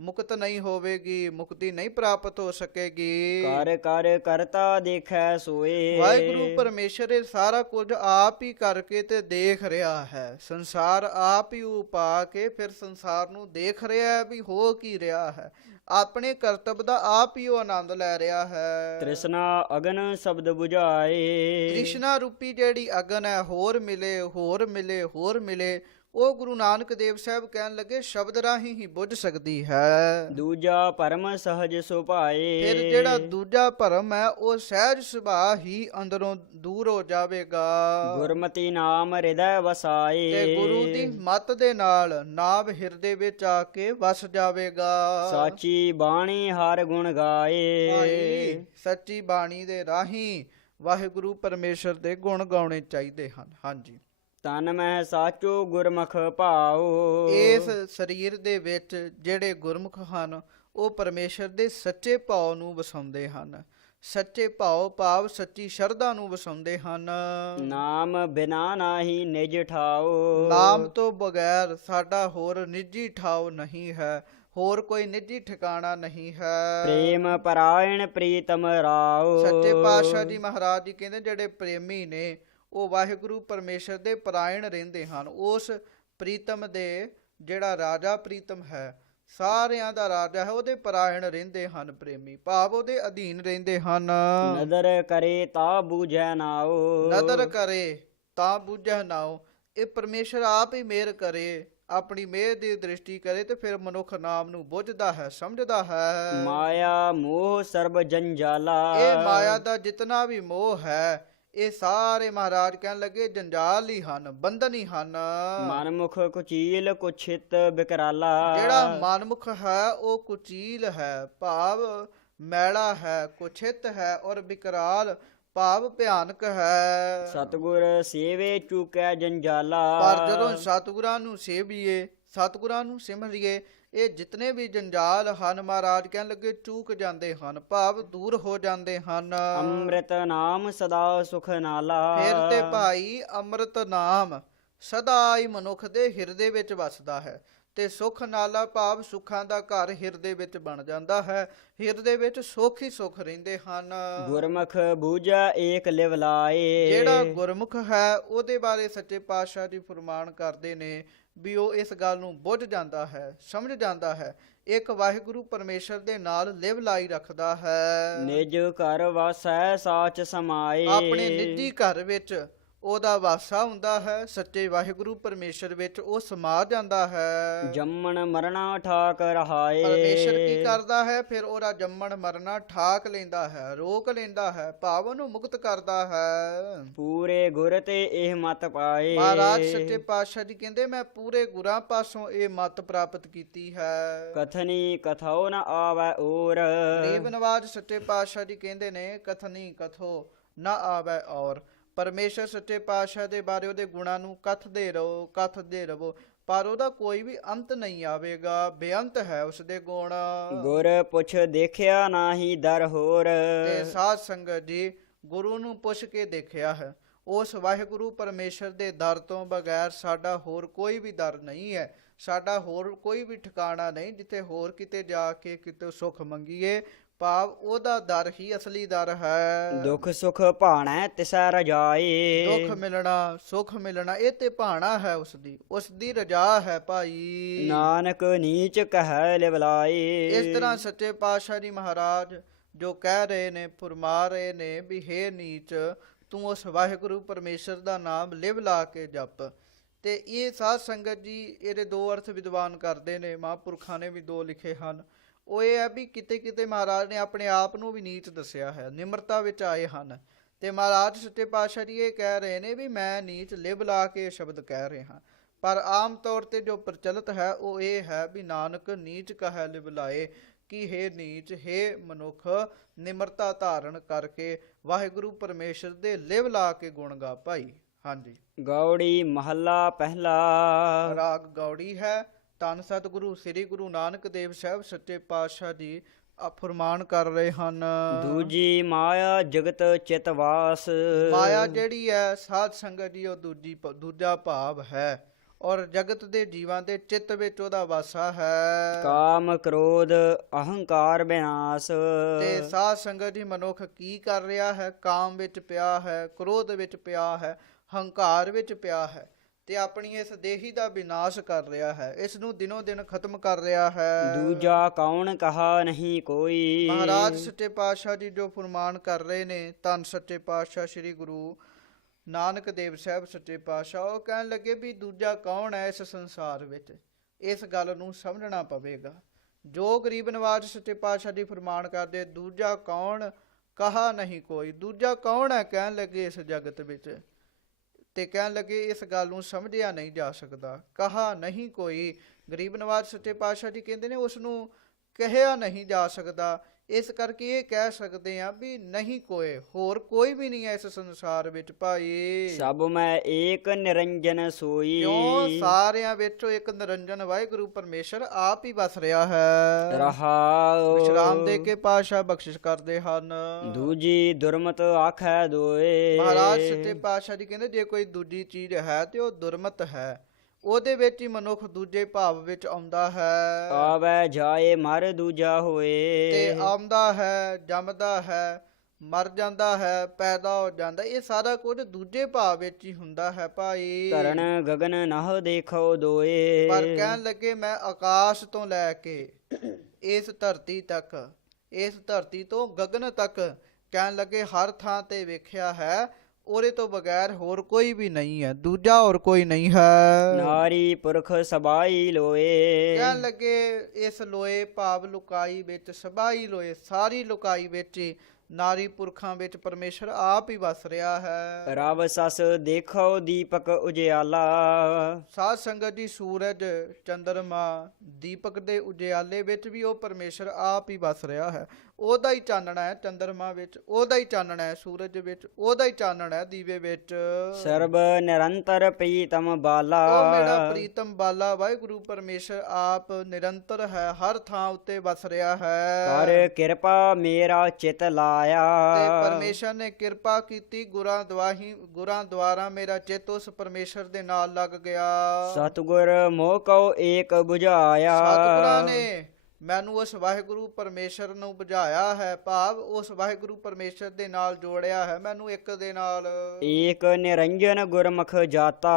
ਮੁਕਤ ਨਹੀਂ ਹੋਵੇਗੀ, ਮੁਕਤੀ ਨਹੀਂ ਪ੍ਰਾਪਤ ਹੋ ਸਕੇਗੀ। ਕਰ ਕਰ ਕਰਤਾ ਦੇਖੈ ਸੋਏ। ਵਾਹਿਗੁਰੂ ਪਰਮੇਸ਼ਰ ਇਹ ਸਾਰਾ ਕੁਝ ਆਪ ਹੀ ਕਰਕੇ ਤੇ ਦੇਖ ਰਿਹਾ ਹੈ। ਸੰਸਾਰ ਆਪ ਹੀ ਉਪਾ ਕੇ ਫਿਰ ਸੰਸਾਰ ਨੂੰ ਦੇਖ ਰਿਹਾ ਹੈ ਵੀ ਹੋ ਕੀ ਰਿਹਾ ਹੈ। ਆਪਣੇ ਕਰਤੱਵ ਦਾ ਆਪ ਹੀ ਉਹ ਆਨੰਦ ਲੈ ਰਿਹਾ ਹੈ। ਤ੍ਰਿਸ਼ਨਾ ਅਗਨ ਸ਼ਬਦ 부ਝਾਏ। ਤ੍ਰਿਸ਼ਨਾ ਰੂਪੀ ਜਿਹੜੀ ਅਗਨ ਹੈ, ਹੋਰ ਮਿਲੇ ਹੋਰ ਮਿਲੇ ਹੋਰ ਮਿਲੇ, ਉਹ ਗੁਰੂ ਨਾਨਕ ਦੇਵ ਸਾਹਿਬ ਕਹਿਣ ਲੱਗੇ ਸ਼ਬਦ ਰਾਹੀਂ ਹੀ ਬੁੱਝ ਸਕਦੀ ਹੈ। ਦੂਜਾ ਪਰਮ ਸਹਜ ਸੁਭਾਏ। ਫਿਰ ਜਿਹੜਾ ਦੂਜਾ ਭਰਮ ਹੈ ਉਹ ਸਹਿਜ ਸੁਭਾਅ ਹੀ ਅੰਦਰੋਂ ਦੂਰ ਹੋ ਜਾਵੇਗਾ। ਗੁਰਮਤੀ ਨਾਮ ਹਿਰਦੈ ਵਸਾਏ। ਤੇ ਗੁਰੂ ਦੀ ਮੱਤ ਦੇ ਨਾਲ ਨਾਮ ਹਿਰਦੇ ਵਿੱਚ ਆ ਕੇ ਵਸ ਜਾਵੇਗਾ। ਸਾਚੀ ਬਾਣੀ ਹਰ ਗੁਣ ਗਾਏ। ਭਾਈ ਸੱਚੀ ਬਾਣੀ ਦੇ ਰਾਹੀਂ ਵਾਹਿਗੁਰੂ ਪਰਮੇਸ਼ਰ ਦੇ ਗੁਣ ਗਾਉਣੇ ਚਾਹੀਦੇ ਹਨ। ਹਾਂਜੀ, ਤਨ ਮੈਂ ਸਾਚੋ ਗੁਰਮੁਖ ਭਾਉ। ਇਸ ਸਰੀਰ ਦੇ ਵਿੱਚ ਜਿਹੜੇ ਗੁਰਮੁਖ ਹਨ ਉਹ ਪਰਮੇਸ਼ਰ ਦੇ ਸੱਚੇ ਭਾਵ ਨੂੰ ਵਸਾਉਂਦੇ ਹਨ। ਸੱਚੇ ਭਾਵ ਭਾਵ ਸੱਚੀ ਸ਼ਰਧਾ ਨੂੰ ਵਸਾਉਂਦੇ ਹਨ। ਨਾਮ ਬਿਨਾ ਨਾਹੀ ਨਿਜ ਠਾਉ। ਨਾਮ ਤੋਂ ਬਗੈਰ ਸਾਡਾ ਹੋਰ ਨਿੱਜੀ ਠਾਉ ਨਹੀਂ ਹੈ। ਹੋਰ ਕੋਈ ਨਿੱਜੀ ਠਿਕਾਣਾ ਨਹੀਂ ਹੈ। ਪ੍ਰੇਮ ਪਰਾਇਣ ਪ੍ਰੀਤਮ ਰਾਓ। ਸੱਚੇ ਪਾਤਸ਼ਾਹ ਜੀ ਮਹਾਰਾਜ ਜੀ ਕਹਿੰਦੇ ਜਿਹੜੇ ਪ੍ਰੇਮੀ ਨੇ ਉਹ ਵਾਹਿਗੁਰੂ ਪਰਮੇਸ਼ਰ ਦੇ ਪਰਾਇਣ ਰਹਿੰਦੇ ਹਨ। ਉਸ ਪ੍ਰੀਤਮ ਦੇ ਜਿਹੜਾ ਰਾਜਾ ਪ੍ਰੀਤਮ ਹੈ, ਸਾਰਿਆਂ ਦਾ ਰਾਜਾ ਹੈ, ਉਹਦੇ ਪਰਾਇਣ ਰਹਿੰਦੇ ਹਨ ਪ੍ਰੇਮੀ, ਭਾਵ ਉਹਦੇ ਅਧੀਨ ਰਹਿੰਦੇ ਹਨ। ਨਦਰ ਕਰੇ ਤਾ ਬੂਝੈ ਨਾਓ। ਨਦਰ ਕਰੇ ਤਾਂ ਬੂਝੈ ਨਾਓ। ਇਹ ਪਰਮੇਸ਼ਰ ਆਪ ਹੀ ਮਿਹਰ ਕਰੇ, ਆਪਣੀ ਮਿਹਰ ਦੀ ਦ੍ਰਿਸ਼ਟੀ ਕਰੇ ਤੇ ਫਿਰ ਮਨੁੱਖ ਨਾਮ ਨੂੰ ਬੁੱਝਦਾ ਹੈ, ਸਮਝਦਾ ਹੈ। ਮਾਇਆ ਮੋਹ ਸਰਬ ਜੰਜਾਲਾ। ਇਹ ਮਾਇਆ ਦਾ ਜਿਤਨਾ ਵੀ ਮੋਹ ਹੈ, ਇਹ ਸਾਰੇ ਮਹਾਰਾਜ ਕਹਿਣ ਲੱਗੇ ਜੰਜਾਲ ਹੀ ਹਨ, ਬੰਧਨ ਹੀ ਹਨ। ਮਨਮੁਖ ਕੁਚੀਲ ਕੁਛਿਤ ਬਿਕਰਾਲਾ। ਜਿਹੜਾ ਮਨਮੁਖ ਹੈ ਉਹ ਕੁਚੀਲ ਹੈ, ਭਾਵ ਮੈਲਾ ਹੈ, ਕੁਛਿਤ ਹੈ, ਔਰ ਬਿਕਰਾਲ ਭਾਵ ਭਿਆਨਕ ਹੈ। ਸਤਿਗੁਰ ਸੇਵੇ ਚੁਕੈ ਜੰਜਾਲਾ। ਪਰ ਜਦੋਂ ਸਤਿਗੁਰਾਂ ਨੂੰ ਸੇਵੀਏ, ਸਤਿਗੁਰਾਂ ਨੂੰ ਸਿਮਰੀਏ, ਇਹ ਜਿਤਨੇ ਵੀ ਜੰਜਾਲ ਹਨ ਮਹਾਰਾਜ ਕਹਿਣ ਲੱਗੇ ਚੂਕ ਜਾਂਦੇ ਹਨ, ਭਾਵ ਦੂਰ ਹੋ ਜਾਂਦੇ ਹਨ। ਅੰਮ੍ਰਿਤ ਨਾਮ ਸਦਾ ਸੁਖ ਨਾਲਾ। ਫਿਰ ਤੇ ਭਾਈ ਅੰਮ੍ਰਿਤ ਨਾਮ ਸਦਾ ਹੀ ਮਨੁੱਖ ਦੇ ਹਿਰਦੇ ਵਿੱਚ ਵਸਦਾ ਹੈ ਤੇ ਸੁਖ ਨਾਲਾ ਭਾਵ ਸੁੱਖਾਂ ਦਾ ਘਰ ਹਿਰਦੇ ਵਿੱਚ ਬਣ ਜਾਂਦਾ ਹੈ। ਹਿਰਦੇ ਵਿੱਚ ਸੁੱਖ ਹੀ ਸੁੱਖ ਰਹਿੰਦੇ ਹਨ। ਗੁਰਮੁਖ ਬੂਝੈ ਏਕ ਲਿਵ ਲਾਏ। ਜਿਹੜਾ ਗੁਰਮੁਖ ਹੈ ਉਹਦੇ ਬਾਰੇ ਸੱਚੇ ਪਾਤਸ਼ਾਹ ਜੀ ਫਰਮਾਨ ਕਰਦੇ ਨੇ ਵੀ ਉਹ ਇਸ ਗੱਲ ਨੂੰ ਬੁੱਝ ਜਾਂਦਾ ਹੈ, ਸਮਝ ਜਾਂਦਾ ਹੈ, ਇੱਕ ਵਾਹਿਗੁਰੂ ਪਰਮੇਸ਼ਰ ਦੇ ਨਾਲ ਲਿਵ ਲਾਈ ਰੱਖਦਾ ਹੈ। ਨਿਜ ਘਰ ਵਸੈ ਸਾਚ ਸਮਾਏ। ਆਪਣੇ ਨਿੱਜੀ ਘਰ ਵਿੱਚ ਉਹਦਾ ਵਾਸਾ ਹੁੰਦਾ ਹੈ, ਸੱਚੇ ਵਾਹਿਗੁਰੂ ਪਰਮੇਸ਼ਰ ਵਿੱਚ ਉਹ ਸਮਾ ਜਾਂਦਾ ਹੈ। ਜੰਮਣ ਮਰਣਾ ਠਾਕ ਰਹਾਏ। ਪਰਮੇਸ਼ਰ ਕੀ ਕਰਦਾ ਹੈ, ਫਿਰ ਉਹਦਾ ਜੰਮਣ ਮਰਨਾ ਠਾਕ ਲੈਂਦਾ ਹੈ, ਰੋਕ ਲੈਂਦਾ ਹੈ, ਭਾਵ ਨੂੰ ਮੁਕਤ ਕਰਦਾ ਹੈ। ਪੂਰੇ ਗੁਰ ਤੇ ਇਹ ਮਤ ਪਾਏ। ਮਹਾਰਾਜ ਸੱਚੇ ਪਾਤਸ਼ਾਹ ਜੀ ਕਹਿੰਦੇ ਮੈਂ ਪੂਰੇ ਗੁਰਾਂ ਪਾਸੋਂ ਇਹ ਮਤ ਪ੍ਰਾਪਤ ਕੀਤੀ ਹੈ। ਕਥਨੀ ਕਥੋ ਨ ਆਵੈ ਔਰ। ਗਰੀਬ ਨਵਾਜ ਸੱਚੇ ਪਾਤਸ਼ਾਹ ਜੀ ਕਹਿੰਦੇ ਨੇ ਕਥਨੀ ਕਥੋ ਨਾ ਆਵੈ ਔਰ। ਪਰਮੇਸ਼ਰ ਸੱਚੇ ਪਾਤਸ਼ਾਹ ਦੇ ਬਾਰੇ ਉਹਦੇ ਗੁਣਾਂ ਨੂੰ ਕਥਦੇ ਰਹੋ, ਪਰ ਉਹਦਾ ਕੋਈ ਵੀ ਅੰਤ ਨਹੀਂ ਆਵੇਗਾ, ਬੇਅੰਤ ਹੈ ਉਸਦੇ ਗੁਣ। ਗੁਰ ਪੁੱਛ ਦੇਖਿਆ ਨਾਹੀ ਦਰ ਹੋਰ। ਤੇ ਸਾਧ ਸੰਗਤ ਜੀ ਗੁਰੂ ਨੂੰ ਪੁੱਛ ਕੇ ਦੇਖਿਆ ਹੈ, ਉਸ ਵਾਹਿਗੁਰੂ ਪਰਮੇਸ਼ਰ ਦੇ ਦਰ ਤੋਂ ਬਗੈਰ ਸਾਡਾ ਹੋਰ ਕੋਈ ਵੀ ਦਰ ਨਹੀਂ ਹੈ, ਸਾਡਾ ਹੋਰ ਕੋਈ ਵੀ ਠਿਕਾਣਾ ਨਹੀਂ ਜਿੱਥੇ ਹੋਰ ਕਿਤੇ ਜਾ ਕੇ ਕਿਤੇ ਸੁੱਖ ਮੰਗੀਏ, ਭਾਵ ਉਹਦਾ ਦਰ ਹੀ ਅਸਲੀ ਦਰ ਹੈ। ਦੁੱਖ ਸੁਖ ਭਾਣੈ ਤਿਸੈ ਰਜਾਏ। ਦੁੱਖ ਮਿਲਣਾ ਸੁੱਖ ਮਿਲਣਾ ਇਹ ਤੇ ਭਾਣਾ ਹੈ ਉਸਦੀ ਰਜਾ ਹੈ ਭਾਈ। ਨਾਨਕ ਨੀਚ ਕਹਿ ਲਿਵ ਲਾਏ। ਇਸ ਤਰ੍ਹਾਂ ਸੱਚੇ ਪਾਤਸ਼ਾਹ ਜੀ ਮਹਾਰਾਜ ਜੋ ਕਹਿ ਰਹੇ ਨੇ, ਫੁਰਮਾ ਰਹੇ ਨੇ ਵੀ ਹੇ ਨੀਚ ਤੂੰ ਉਸ ਵਾਹਿਗੁਰੂ ਪਰਮੇਸ਼ਰ ਦਾ ਨਾਮ ਲਿਵ ਲਾ ਕੇ ਜਪ। ਤੇ ਇਹ ਸਾਧ ਸੰਗਤ ਜੀ ਇਹਦੇ ਦੋ ਅਰਥ ਵਿਦਵਾਨ ਕਰਦੇ ਨੇ, ਮਹਾਂਪੁਰਖਾਂ ਨੇ ਵੀ ਦੋ ਲਿਖੇ ਹਨ। ਉਹ ਇਹ ਹੈ ਵੀ ਕਿਤੇ ਕਿਤੇ ਮਹਾਰਾਜ ਨੇ ਆਪਣੇ ਆਪ ਨੂੰ ਵੀ ਨੀਚ ਦੱਸਿਆ ਹੈ, ਨਿਮਰਤਾ ਵਿੱਚ ਆਏ ਹਨ। ਤੇ ਮਹਾਰਾਜ ਸੱਚੇ ਪਾਤਸ਼ਾਹ ਜੀ ਇਹ ਕਹਿ ਰਹੇ ਨੇ ਵੀ ਮੈਂ ਨੀਚ ਲਿਵ ਲਾ ਕੇ ਇਹ ਸ਼ਬਦ ਕਹਿ ਰਹੇ ਹਾਂ, ਪਰ ਆਮ ਤੌਰ ਤੇ ਜੋ ਪ੍ਰਚਲਿਤ ਹੈ ਉਹ ਇਹ ਹੈ ਵੀ ਨਾਨਕ ਨੀਚ ਕਹੈ ਲਿਵ ਲਾਏ, ਕਿ ਹੇ ਨੀਚ, ਹੇ ਮਨੁੱਖ, ਨਿਮਰਤਾ ਧਾਰਨ ਕਰਕੇ ਵਾਹਿਗੁਰੂ ਪਰਮੇਸ਼ਰ ਦੇ ਲਿਵ ਲਾ ਕੇ ਗੁਣ ਗਾ ਭਾਈ। ਹਾਂਜੀ, ਗੌੜੀ ਮਹੱਲਾ ਪਹਿਲਾ। ਰਾਗ ਗੌੜੀ ਹੈ। ਧੰਨ ਸਤਿਗੁਰੂ ਸ੍ਰੀ ਗੁਰੂ ਨਾਨਕ ਦੇਵ ਸਾਹਿਬ ਸੱਚੇ ਪਾਤਸ਼ਾਹ ਜੀ ਫੁਰਮਾਨ ਕਰ ਰਹੇ ਹਨ। ਦੂਜੀ ਮਾਇਆ ਜਗਤ ਚਿਤ ਵਾਸ। ਮਾਇਆ ਜਿਹੜੀ ਹੈ ਸਾਧ ਸੰਗਤ ਜੀ ਉਹ ਦੂਜਾ ਭਾਵ ਹੈ, ਔਰ ਜਗਤ ਦੇ ਜੀਵਾਂ ਦੇ ਚਿੱਤ ਵਿੱਚ ਉਹਦਾ ਵਾਸਾ ਹੈ। ਕਾਮ ਕ੍ਰੋਧ ਅਹੰਕਾਰ ਵਿਨਾਸ਼। ਤੇ ਸਾਧ ਸੰਗਤ ਜੀ ਮਨੁੱਖ ਕੀ ਕਰ ਰਿਹਾ ਹੈ, ਕਾਮ ਵਿੱਚ ਪਿਆ ਹੈ, ਕ੍ਰੋਧ ਵਿੱਚ ਪਿਆ ਹੈ, ਹੰਕਾਰ ਵਿੱਚ ਪਿਆ ਹੈ, ਤੇ ਆਪਣੀ ਇਸ ਦੇਹੀ ਦਾ ਵਿਨਾਸ਼ ਕਰ ਰਿਹਾ ਹੈ, ਇਸ ਨੂੰ ਦਿਨੋਂ ਦਿਨ ਖਤਮ ਕਰ ਰਿਹਾ ਹੈ। ਦੂਜਾ ਕੌਣ ਕਹਾ ਨਹੀਂ ਕੋਈ। ਮਹਾਰਾਜ ਸੱਚੇ ਪਾਤਸ਼ਾਹ ਜੀ ਜੋ ਫੁਰਮਾਨ ਕਰ ਰਹੇ ਨੇ, ਧੰਨ ਸੱਚੇ ਪਾਤਸ਼ਾਹ ਸ੍ਰੀ ਗੁਰੂ ਨਾਨਕ ਦੇਵ ਸਾਹਿਬ ਸੱਚੇ ਪਾਤਸ਼ਾਹ, ਉਹ ਕਹਿਣ ਲੱਗੇ ਵੀ ਦੂਜਾ ਕੌਣ ਹੈ ਇਸ ਸੰਸਾਰ ਵਿੱਚ, ਇਸ ਗੱਲ ਨੂੰ ਸਮਝਣਾ ਪਵੇਗਾ। ਜੋ ਗਰੀਬ ਨਵਾਜ ਸੱਚੇ ਪਾਤਸ਼ਾਹ ਜੀ ਫੁਰਮਾਨ ਕਰਦੇ, ਦੂਜਾ ਕੌਣ ਕਹਾ ਨਹੀਂ ਕੋਈ, ਦੂਜਾ ਕੌਣ ਹੈ ਕਹਿਣ ਲੱਗੇ ਇਸ ਜਗਤ ਵਿੱਚ, ਤੇ ਕਹਿਣ ਲੱਗੇ ਇਸ ਗੱਲ ਨੂੰ ਸਮਝਿਆ ਨਹੀਂ ਜਾ ਸਕਦਾ। ਕਹਾ ਨਹੀਂ ਕੋਈ, ਗਰੀਬ ਨਵਾਜ ਸੱਚੇ ਪਾਤਸ਼ਾਹ ਜੀ ਕਹਿੰਦੇ ਨੇ ਉਸ ਨੂੰ ਕਹਿਆ ਨਹੀਂ ਜਾ ਸਕਦਾ। ਇਸ ਕਰਕੇ ਇਹ ਕਹਿ ਸਕਦੇ ਆ ਵੀ ਨਹੀਂ ਕੋਏ, ਹੋਰ ਕੋਈ ਵੀ ਨਹੀਂ ਹੈ ਇਸ ਸੰਸਾਰ ਵਿੱਚ ਭਾਈ। ਸਭ ਮੈਂ ਏਕ ਨਿਰੰਜਨ ਸੋਈ। ਕਿਉਂ ਸਾਰਿਆਂ ਵਿੱਚੋਂ ਇੱਕ ਨਿਰੰਜਨ ਵਾਹਿਗੁਰੂ ਪਰਮੇਸ਼ਰ ਆਪ ਹੀ ਵਸ ਰਿਹਾ ਹੈ। ਰਹਾਉ। ਵਿਸ਼ਰਾਮ ਦੇ ਕੇ ਪਾਤਸ਼ਾਹ ਬਖਸ਼ਿਸ਼ ਕਰਦੇ ਹਨ। ਦੂਜੀ ਦੁਰਮਤ ਆਖੈ ਦੋਏ। ਮਹਾਰਾਜ ਸੱਚੇ ਪਾਤਸ਼ਾਹ ਜੀ ਕਹਿੰਦੇ ਜੇ ਕੋਈ ਦੂਜੀ ਚੀਜ਼ ਹੈ ਤੇ ਉਹ ਦੁਰਮਤ ਹੈ, ਉਹਦੇ ਵਿੱਚ ਹੀ ਮਨੁੱਖ ਦੂਜੇ ਭਾਵ ਵਿੱਚ ਆਉਂਦਾ ਹੈ ਆਵੈ ਜਾਏ ਮਰ ਦੂਜਾ ਤੇ ਹੋਏ। ਆਉਂਦਾ ਹੈ, ਜੰਮਦਾ ਹੈ, ਮਰ ਜਾਂਦਾ ਹੈ, ਪੈਦਾ ਹੋ ਜਾਂਦਾ। ਇਹ ਸਾਰਾ ਕੁਝ ਦੂਜੇ ਭਾਵ ਵਿੱਚ ਹੀ ਹੁੰਦਾ ਹੈ ਭਾਈ। ਧਰਨ ਗਗਨ ਨਹ ਦੇਖੋ ਪਰ ਦੋਏ। ਕਹਿਣ ਲੱਗੇ ਮੈਂ ਆਕਾਸ਼ ਤੋਂ ਲੈ ਕੇ ਇਸ ਧਰਤੀ ਤੱਕ, ਇਸ ਧਰਤੀ ਤੋਂ ਗਗਨ ਤੱਕ, ਕਹਿਣ ਲੱਗੇ ਹਰ ਥਾਂ ਤੇ ਵੇਖਿਆ ਹੈ। ਉਹਦੇ ਤੋਂ ਬਗੈਰ ਹੋਰ ਕੋਈ ਵੀ ਨਹੀਂ ਹੈ, ਦੂਜਾ ਹੋਰ ਕੋਈ ਨਹੀਂ ਹੈ। ਨਾਰੀ ਪੁਰਖ ਸਬਾਈ ਲੋਏ। ਕਹਿਣ ਲੱਗੇ ਇਸ ਲੋਏ ਭਾਵ ਲੁਕਾਈ ਵਿੱਚ, ਸਬਾਈ ਲੋਏ ਸਾਰੀ ਲੁਕਾਈ ਵਿੱਚ ਹੀ ਨਾਰੀ ਪੁਰਖਾਂ ਵਿੱਚ ਪਰਮੇਸ਼ਰ ਆਪ ਹੀ ਵਸ ਰਿਹਾ ਹੈ। ਰਵ ਸਸ ਦੇਖੋ ਦੀਪਕ ਉਜਿਆਲਾ। ਸਾਧ ਸੰਗਤ ਜੀ, ਸੂਰਜ, ਚੰਦਰਮਾ, ਦੀਪਕ ਦੇ ਉਜਿਆਲੇ ਵਿੱਚ ਵੀ ਉਹ ਪਰਮੇਸ਼ਰ ਆਪ ਹੀ ਵਸ ਰਿਹਾ ਹੈ। ਉਹਦਾ ਹੀ ਚਾਨਣਾ ਹੈ ਚੰਦਰਮਾ ਵਿੱਚ, ਉਹਦਾ ਹੀ ਚਾਨਣਾ ਹੈ ਸੂਰਜ ਵਿੱਚ, ਉਹਦਾ ਹੀ ਚਾਨਣਾ ਹੈ ਦੀਵੇ ਵਿੱਚ। ਸਰਬ ਨਿਰੰਤਰ ਪ੍ਰੀਤਮ ਬਾਲਾ। ਉਹ ਮੇਰਾ ਪ੍ਰੀਤਮ ਬਾਲਾ ਵਾਹਿਗੁਰੂ ਪਰਮੇਸ਼ਰ ਆਪ ਨਿਰੰਤਰ ਹੈ, ਹਰ ਥਾਂ ਉੱਤੇ ਵਸ ਰਿਹਾ ਹੈ। ਕਰ ਕਿਰਪਾ ਮੇਰਾ ਚਿਤ ਤੇ ਲਾਇਆ। ਪਰਮੇਸ਼ਰ ਨੇ ਕਿਰਪਾ ਕੀਤੀ, ਗੁਰਾਂ ਦੁਆਰਾ ਮੇਰਾ ਚਿੱਤ ਉਸ ਪਰਮੇਸ਼ਰ ਦੇ ਨਾਲ ਲੱਗ ਗਿਆ। ਸਤਿਗੁਰ ਮੋਹ ਕਉ ਏਕ 부ਝਾਇਆ। ਸਤਿਗੁਰਾਂ ਨੇ ਮੈਨੂੰ ਉਸ ਵਾਹਿਗੁਰੂ ਪਰਮੇਸ਼ਰ ਨੂੰ ਬੁਝਾਇਆ ਹੈ, ਭਾਵ ਉਸ ਵਾਹਿਗੁਰੂ ਪਰਮੇਸ਼ਰ ਦੇ ਨਾਲ ਜੋੜਿਆ ਹੈ ਮੈਨੂੰ ਇੱਕ ਦੇ ਨਾਲ। ਏਕ ਨਿਰੰਜਨ ਗੁਰਮੁਖ ਜਾਤਾ।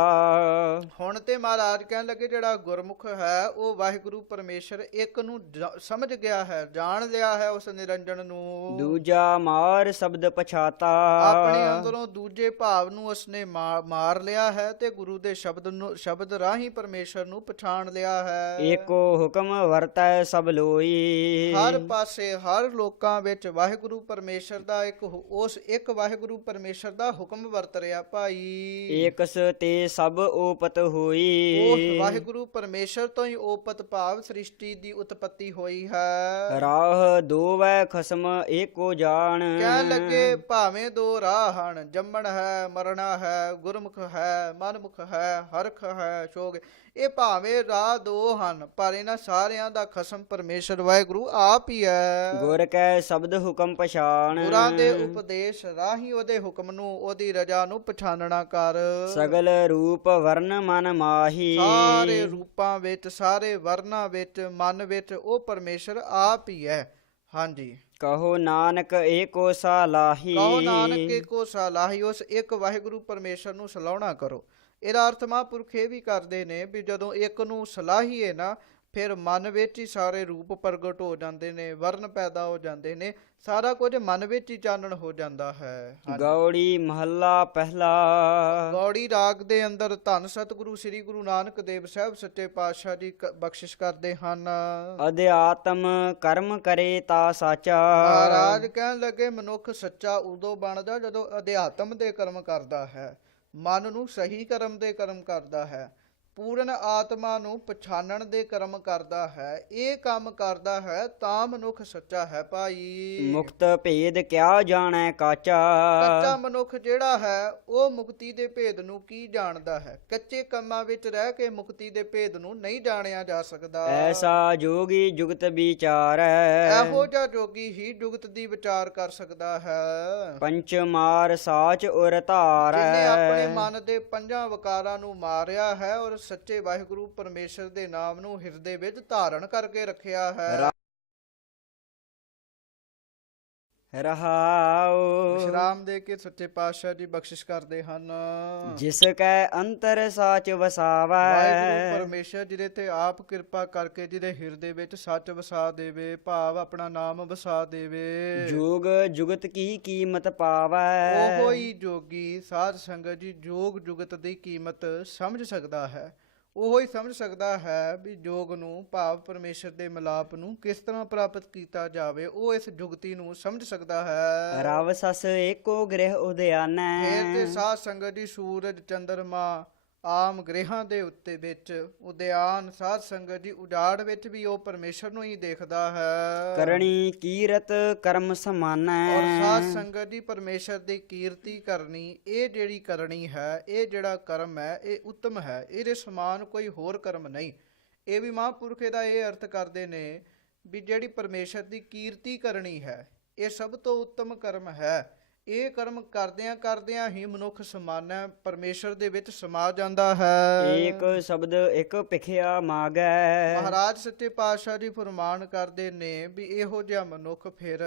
ਹੁਣ ਤੇ ਮਹਾਰਾਜ ਕਹਿਣ ਲੱਗੇ ਜਿਹੜਾ ਗੁਰਮੁਖ ਹੈ ਉਹ ਵਾਹਿਗੁਰੂ ਪਰਮੇਸ਼ਰ ਇੱਕ ਨੂੰ ਸਮਝ ਗਿਆ ਹੈ, ਜਾਣ ਲਿਆ ਹੈ ਉਸ ਨਿਰੰਜਨ ਨੂੰ। ਦੂਜਾ ਮਾਰ ਸ਼ਬਦ ਪਛਾਤਾ। ਆਪਣੇ ਅੰਦਰੋਂ ਦੂਜੇ ਭਾਵ ਨੂੰ ਉਸਨੇ ਮਾਰ ਲਿਆ ਹੈ ਤੇ ਗੁਰੂ ਦੇ ਸ਼ਬਦ ਰਾਹੀਂ ਪਰਮੇਸ਼ਰ ਨੂੰ ਪਛਾਣ ਲਿਆ ਹੈ। ਏਕੋ ਹੁਕਮ ਵਰਤੈ ਸਭ ਲੋਈ। ਹਰ ਪਾਸੇ ਹਰ ਲੋਕਾਂ ਵਿੱਚ ਵਾਹਿਗੁਰੂ ਪਰਮੇਸ਼ਰ ਦਾ ਉਸ ਇੱਕ ਵਾਹਿਗੁਰੂ ਪਰਮੇਸ਼ਰ ਦਾ ਹੁਕਮ ਵਰਤ ਰਿਹਾ ਭਾਈ। ਏਕਸ ਤੇ ਸਭ ਓਪਤ ਹੋਈ। ਉਸ ਵਾਹਿਗੁਰੂ ਪਰਮੇਸ਼ਰ ਤੋਂ ਹੀ ਓਪਤ ਭਾਵ ਸ੍ਰਿਸ਼ਟੀ ਦੀ ਉਤਪਤੀ ਹੋਈ ਹੈ। ਰਾਹ ਦੋਵੈ ਖਸਮ ਏਕੋ ਜਾਣ। ਕਹਿਣ ਲੱਗੇ ਭਾਵੇਂ ਦੋ ਰਾਹ ਹਨ, ਜੰਮਣ ਹੈ, ਮਰਨਾ ਹੈ, ਗੁਰਮੁਖ ਹੈ, ਮਨਮੁਖ ਹੈ, ਹਰਖ ਹੈ, ਸ਼ੋਗ। ਇਹ ਭਾਵੇਂ ਰਾਹ ਦੋ ਹਨ ਪਰ ਇਹਨਾਂ ਸਾਰਿਆਂ ਦਾ ਖਸਮ ਪਰਮੇਸ਼ਰ ਵਾਹਿਗੁਰੂ ਆਪ ਹੀ ਹੈ। ਗੁਰ ਕੈ ਸ਼ਬਦ ਹੁਕਮ ਪਛਾਣ। ਗੁਰਾਂ ਦੇ ਉਪਦੇਸ਼ ਰਾਹੀਂ ਉਹਦੇ ਹੁਕਮ ਨੂੰ, ਉਹਦੀ ਰਜਾ ਨੂੰ ਪਛਾਨਣਾ ਕਰ। ਸਗਲ ਰੂਪ ਵਰਨ ਮਨ ਮਾਹੀ। ਸਾਰੇ ਰੂਪਾਂ ਵਿੱਚ, ਸਾਰੇ ਵਰਨਾਂ ਵਿੱਚ, ਮਨ ਵਿੱਚ ਉਹ ਪਰਮੇਸ਼ਰ ਆਪ ਹੀ ਹੈ। ਹਾਂਜੀ, ਕਹੋ ਨਾਨਕ ਏਕੋ ਸਾਲਾਹੀ। ਕਹੋ ਨਾਨਕ ਏਕੋ ਸਾਲਾਹੀ। ਉਸ ਇੱਕ ਵਾਹਿਗੁਰੂ ਪਰਮੇਸ਼ਰ ਨੂੰ ਸਲਾਹੁਣਾ ਕਰੋ। ਇਹਦਾ ਅਰਥ ਮਹਾਂਪੁਰਖ ਇਹ ਵੀ ਕਰਦੇ ਨੇ ਵੀ ਜਦੋਂ ਇੱਕ ਨੂੰ ਸਲਾਹੀਏ ਨਾ ਫਿਰ ਮਨ ਵਿੱਚ ਹੀ ਸਾਰੇ ਰੂਪ ਪ੍ਰਗਟ ਹੋ ਜਾਂਦੇ ਨੇ, ਵਰਨ ਪੈਦਾ ਹੋ ਜਾਂਦੇ ਨੇ, ਸਾਰਾ ਕੁਝ ਮਨ ਵਿੱਚ ਹੀ ਚਾਨਣ ਹੋ ਜਾਂਦਾ ਹੈ। ਗੌੜੀ ਮਹੱਲਾ ਪਹਿਲਾ। ਗੌੜੀ ਰਾਗ ਦੇ ਅੰਦਰ ਧੰਨ ਸਤਿਗੁਰੂ ਸ੍ਰੀ ਗੁਰੂ ਨਾਨਕ ਦੇਵ ਸਾਹਿਬ ਸੱਚੇ ਪਾਤਸ਼ਾਹ ਜੀ ਬਖਸ਼ਿਸ਼ ਕਰਦੇ ਹਨ। ਅਧਿਆਤਮ ਕਰਮ ਕਰੇ ਤਾ ਸਾਚਾ। ਮਹਾਰਾਜ ਕਹਿਣ ਲੱਗੇ ਮਨੁੱਖ ਸੱਚਾ ਉਦੋਂ ਬਣਦਾ ਜਦੋਂ ਅਧਿਆਤਮ ਦੇ ਕਰਮ ਕਰਦਾ ਹੈ, ਮਨ ਨੂੰ ਸਹੀ ਕਰਮ ਦੇ ਕਰਮ ਕਰਦਾ ਹੈ, ਪੂਰਨ ਆਤਮਾ ਨੂੰ ਪਛਾਣਨ ਦੇ ਕਰਮ ਕਰਦਾ ਹੈ। ਇਹ ਕੰਮ ਕਰਦਾ ਹੈ ਤਾਂ ਮਨੁੱਖ ਸੱਚਾ ਹੈ ਭਾਈ। ਮੁਕਤ ਭੇਦ ਕਿਆ ਜਾਣੈ ਕਾਚਾ। ਕੱਚਾ ਮਨੁੱਖ ਜਿਹੜਾ ਹੈ ਉਹ ਮੁਕਤੀ ਦੇ ਭੇਦ ਨੂੰ ਕੀ ਜਾਣਦਾ ਹੈ? ਕੱਚੇ ਕੰਮਾਂ ਵਿੱਚ ਰਹਿ ਕੇ ਮੁਕਤੀ ਦੇ ਭੇਦ ਨੂੰ ਨਹੀਂ ਜਾਣਿਆ ਜਾ ਸਕਦਾ। ਐਸਾ ਜੋਗੀ ਜੁਗਤ ਵਿਚਾਰੈ। ਇਹੋ ਜਿਹਾ ਜੋਗੀ ਹੀ ਜੁਗਤ ਦੀ ਵਿਚਾਰ ਕਰ ਸਕਦਾ ਹੈ। ਪੰਚ ਮਾਰ ਸਾਚ ਉਰ ਧਾਰੈ। ਜਿਹਨੇ ਆਪਣੇ ਮਨ ਦੇ ਪੰਜਾਂ ਵਿਕਾਰਾਂ ਨੂੰ ਮਾਰਿਆ ਹੈ ਔਰ ਸੱਚੇ ਵਾਹਿਗੁਰੂ ਪਰਮੇਸ਼ਰ ਦੇ ਨਾਮ ਨੂੰ ਹਿਰਦੇ ਵਿੱਚ ਧਾਰਨ ਕਰਕੇ ਰੱਖਿਆ ਹੈ। ਰਹਾਉ। ਵਿਸ਼ਰਾਮ ਦੇ ਕੇ ਸੱਚੇ ਪਾਤਸ਼ਾਹ ਜੀ ਬਖਸ਼ਿਸ਼ ਕਰਦੇ ਹਨ। ਜਿਸ ਕੈ ਅੰਤਰ ਸਾਚ ਵਸਾਵੈ। ਵਾਹਿਗੁਰੂ ਪਰਮੇਸ਼ਰ ਜਿਹਦੇ ਤੇ ਆਪ ਕਿਰਪਾ ਕਰਕੇ ਜਿਹਦੇ ਹਿਰਦੇ ਵਿੱਚ ਸੱਚ ਵਸਾ ਦੇਵੇ, ਭਾਵ ਆਪਣਾ ਨਾਮ ਵਸਾ ਦੇਵੇ। ਜੋਗ ਜੁਗਤ ਕੀ ਕੀਮਤ ਪਾਵੈ। ਉਹੋ ਹੀ ਜੋਗੀ ਸਾਧ ਸੰਗਤ ਜੀ ਜੋਗ ਜੁਗਤ ਦੀ ਕੀਮਤ ਸਮਝ ਸਕਦਾ ਹੈ। ਉਹੋ ਹੀ ਸਮਝ ਸਕਦਾ ਹੈ ਵੀ ਜੋਗ ਨੂੰ ਭਾਵ ਪਰਮੇਸ਼ਰ ਦੇ ਮਿਲਾਪ ਨੂੰ ਕਿਸ ਤਰ੍ਹਾਂ ਪ੍ਰਾਪਤ ਕੀਤਾ ਜਾਵੇ। ਉਹ ਇਸ ਜੁਗਤੀ ਨੂੰ ਸਮਝ ਸਕਦਾ ਹੈ। ਰਵ ਸਸ ਏਕੋ ਗ੍ਰਹਿ ਉਦਿਆਨੈ। ਫੇਰ ਤੇ ਸਾਧ ਸੰਗਤ ਜੀ ਸੂਰਜ, ਚੰਦਰਮਾ ਆਮ ਗ੍ਰਹਿਾਂ ਦੇ ਉੱਤੇ ਵਿੱਚ ਉਦਿਆਨ, ਸਾਧ ਸੰਗਤ ਜੀ ਉਜਾੜ ਵਿੱਚ ਵੀ ਉਹ ਪਰਮੇਸ਼ਰ ਨੂੰ ਹੀ ਦੇਖਦਾ ਹੈ। ਕਰਨੀ ਕੀਰਤ ਕਰਮ ਸਮਾਨੈ। ਔਰ ਸਾਧ ਸੰਗਤ ਜੀ ਪਰਮੇਸ਼ਰ ਦੀ ਕੀਰਤੀ ਕਰਨੀ, ਇਹ ਜਿਹੜੀ ਕਰਨੀ ਹੈ, ਇਹ ਜਿਹੜਾ ਕਰਮ ਹੈ ਇਹ ਉੱਤਮ ਹੈ। ਇਹਦੇ ਸਮਾਨ ਕੋਈ ਹੋਰ ਕਰਮ ਨਹੀਂ। ਇਹ ਵੀ ਮਹਾਂਪੁਰਖ ਦਾ ਇਹ ਅਰਥ ਕਰਦੇ ਨੇ ਵੀ ਜਿਹੜੀ ਪਰਮੇਸ਼ਰ ਦੀ ਕੀਰਤੀ ਕਰਨੀ ਹੈ ਇਹ ਸਭ ਤੋਂ ਉੱਤਮ ਕਰਮ ਹੈ। ਇਹ ਕਰਮ ਕਰਦਿਆਂ ਕਰਦਿਆਂ ਹੀ ਮਨੁੱਖ ਸਮਾਨੈ ਪਰਮੇਸ਼ਰ ਦੇ ਵਿੱਚ ਸਮਾ ਜਾਂਦਾ ਹੈ। ਏਕ ਸ਼ਬਦ ਇੱਕ ਭਿਖਿਆ ਮਾਗੈ। ਮਹਾਰਾਜ ਸੱਚੇ ਪਾਤਸ਼ਾਹ ਜੀ ਫਰਮਾਨ ਕਰਦੇ ਨੇ ਵੀ ਇਹੋ ਜਿਹਾ ਮਨੁੱਖ ਫਿਰ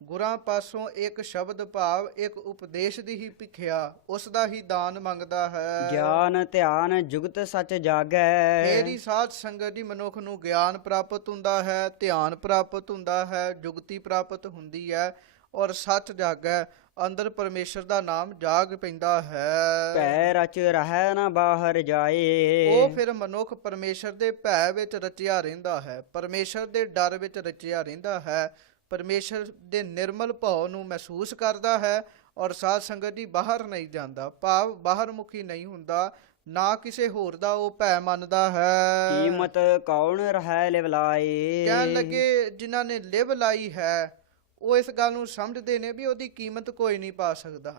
ਗੁਰਾਂ ਪਾਸੋਂ ਇੱਕ ਸ਼ਬਦ ਭਾਵ ਇੱਕ ਉਪਦੇਸ਼ ਦੀ ਹੀ ਭਿਖਿਆ ਉਸ ਦਾ ਹੀ ਦਾਨ ਮੰਗਦਾ ਹੈ। ਗਿਆਨ ਧਿਆਨ ਜੁਗਤ ਸੱਚ ਜਾਗੈ। ਤੇਰੀ ਸਾਧ ਸੰਗਤ ਦੀ ਮਨੁੱਖ ਨੂੰ ਗਿਆਨ ਪ੍ਰਾਪਤ ਹੁੰਦਾ ਹੈ, ਧਿਆਨ ਪ੍ਰਾਪਤ ਹੁੰਦਾ ਹੈ, ਜੁਗਤੀ ਪ੍ਰਾਪਤ ਹੁੰਦੀ ਹੈ ਔਰ ਸੱਚ ਜਾਗੈ, ਅੰਦਰ ਪਰਮੇਸ਼ਰ ਦਾ ਨਾਮ ਜਾਗ ਪੈਂਦਾ ਹੈ। ਭੈ ਰਚ ਰਹਿ ਨਾ ਬਾਹਰ ਜਾਏ। ਉਹ ਫਿਰ ਮਨੁੱਖ ਪਰਮੇਸ਼ਰ ਦੇ ਭੈ ਵਿੱਚ ਰਚਿਆ ਰਹਿੰਦਾ ਹੈ, ਪਰਮੇਸ਼ਰ ਦੇ ਡਰ ਵਿੱਚ ਰਚਿਆ ਰਹਿੰਦਾ ਹੈ, ਪਰਮੇਸ਼ਰ ਦੇ ਨਿਰਮਲ ਭਾਵ ਨੂੰ ਮਹਿਸੂਸ ਕਰਦਾ ਹੈ ਔਰ ਸਾਧ ਸੰਗਤ ਦੀ ਬਾਹਰ ਨਹੀਂ ਜਾਂਦਾ, ਭਾਵ ਬਾਹਰ ਮੁਖੀ ਨਹੀਂ ਹੁੰਦਾ, ਨਾ ਕਿਸੇ ਹੋਰ ਦਾ ਉਹ ਭੈ ਮੰਨਦਾ ਹੈ। ਕੀਮਤ ਕੌਣ ਰਹਿ ਲਿਵ ਲਾਏ। ਕਹਿਣ ਲੱਗੇ ਜਿਨ੍ਹਾਂ ਨੇ ਲਿਵ ਲਾਈ ਹੈ ਉਹ ਇਸ ਗੱਲ ਨੂੰ ਸਮਝਦੇ ਨੇ ਵੀ ਉਹਦੀ ਕੀਮਤ ਕੋਈ ਨਹੀਂ ਪਾ ਸਕਦਾ,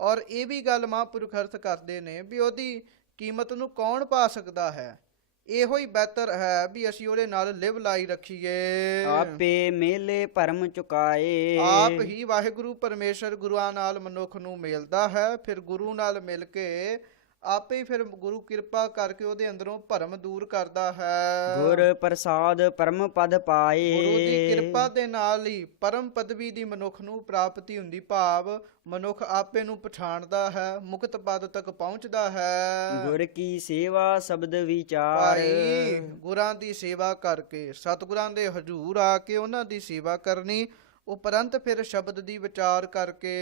ਔਰ ਇਹ ਵੀ ਗੱਲ ਮਹਾਂਪੁਰਖ ਅਰਥ ਕਰਦੇ ਨੇ ਵੀ ਉਹਦੀ ਕੀਮਤ ਨੂੰ ਕੌਣ ਪਾ ਸਕਦਾ ਹੈ। ਇਹੋ ਹੀ ਬਿਹਤਰ ਹੈ ਵੀ ਅਸੀਂ ਉਹਦੇ ਨਾਲ ਲਿਵ ਲਾਈ ਰੱਖੀਏ। ਆਪੇ ਮੇਲੇ ਭਰਮ ਚੁਕਾਏ। ਆਪ ਹੀ ਵਾਹਿਗੁਰੂ ਪਰਮੇਸ਼ਰ ਗੁਰੂਆਂ ਨਾਲ ਮਨੁੱਖ ਨੂੰ ਮਿਲਦਾ ਹੈ, ਫਿਰ ਗੁਰੂ ਨਾਲ ਮਿਲ ਕੇ ਆਪੇ ਹੀ ਫਿਰ ਗੁਰੂ ਕਿਰਪਾ ਕਰਕੇ ਉਹਦੇ ਅੰਦਰੋਂ ਭਰਮ ਦੂਰ ਕਰਦਾ ਹੈ। ਗੁਰ ਪ੍ਰਸਾਦ ਪਰਮ ਪਦ ਪਾਏ। ਗੁਰੂ ਦੀ ਕਿਰਪਾ ਦੇ ਨਾਲ ਹੀ ਪਰਮ ਪਦਵੀ ਦੀ ਮਨੁੱਖ ਨੂੰ ਪ੍ਰਾਪਤੀ ਹੁੰਦੀ, ਭਾਵ ਮਨੁੱਖ ਆਪੇ ਨੂੰ ਪਛਾਣਦਾ ਹੈ, ਮੁਕਤ ਪਦ ਤੱਕ ਪਹੁੰਚਦਾ ਹੈ। ਗੁਰ ਕੀ ਸੇਵਾ ਸ਼ਬਦ ਵਿਚਾਰ। ਭਾਈ ਗੁਰਾਂ ਦੀ ਸੇਵਾ ਕਰਕੇ, ਸਤਿਗੁਰਾਂ ਦੇ ਹਜ਼ੂਰ ਆ ਕੇ ਉਹਨਾਂ ਦੀ ਸੇਵਾ ਕਰਨੀ, ਉਪਰੰਤ ਫਿਰ ਸ਼ਬਦ ਦੀ ਵਿਚਾਰ ਕਰਕੇ।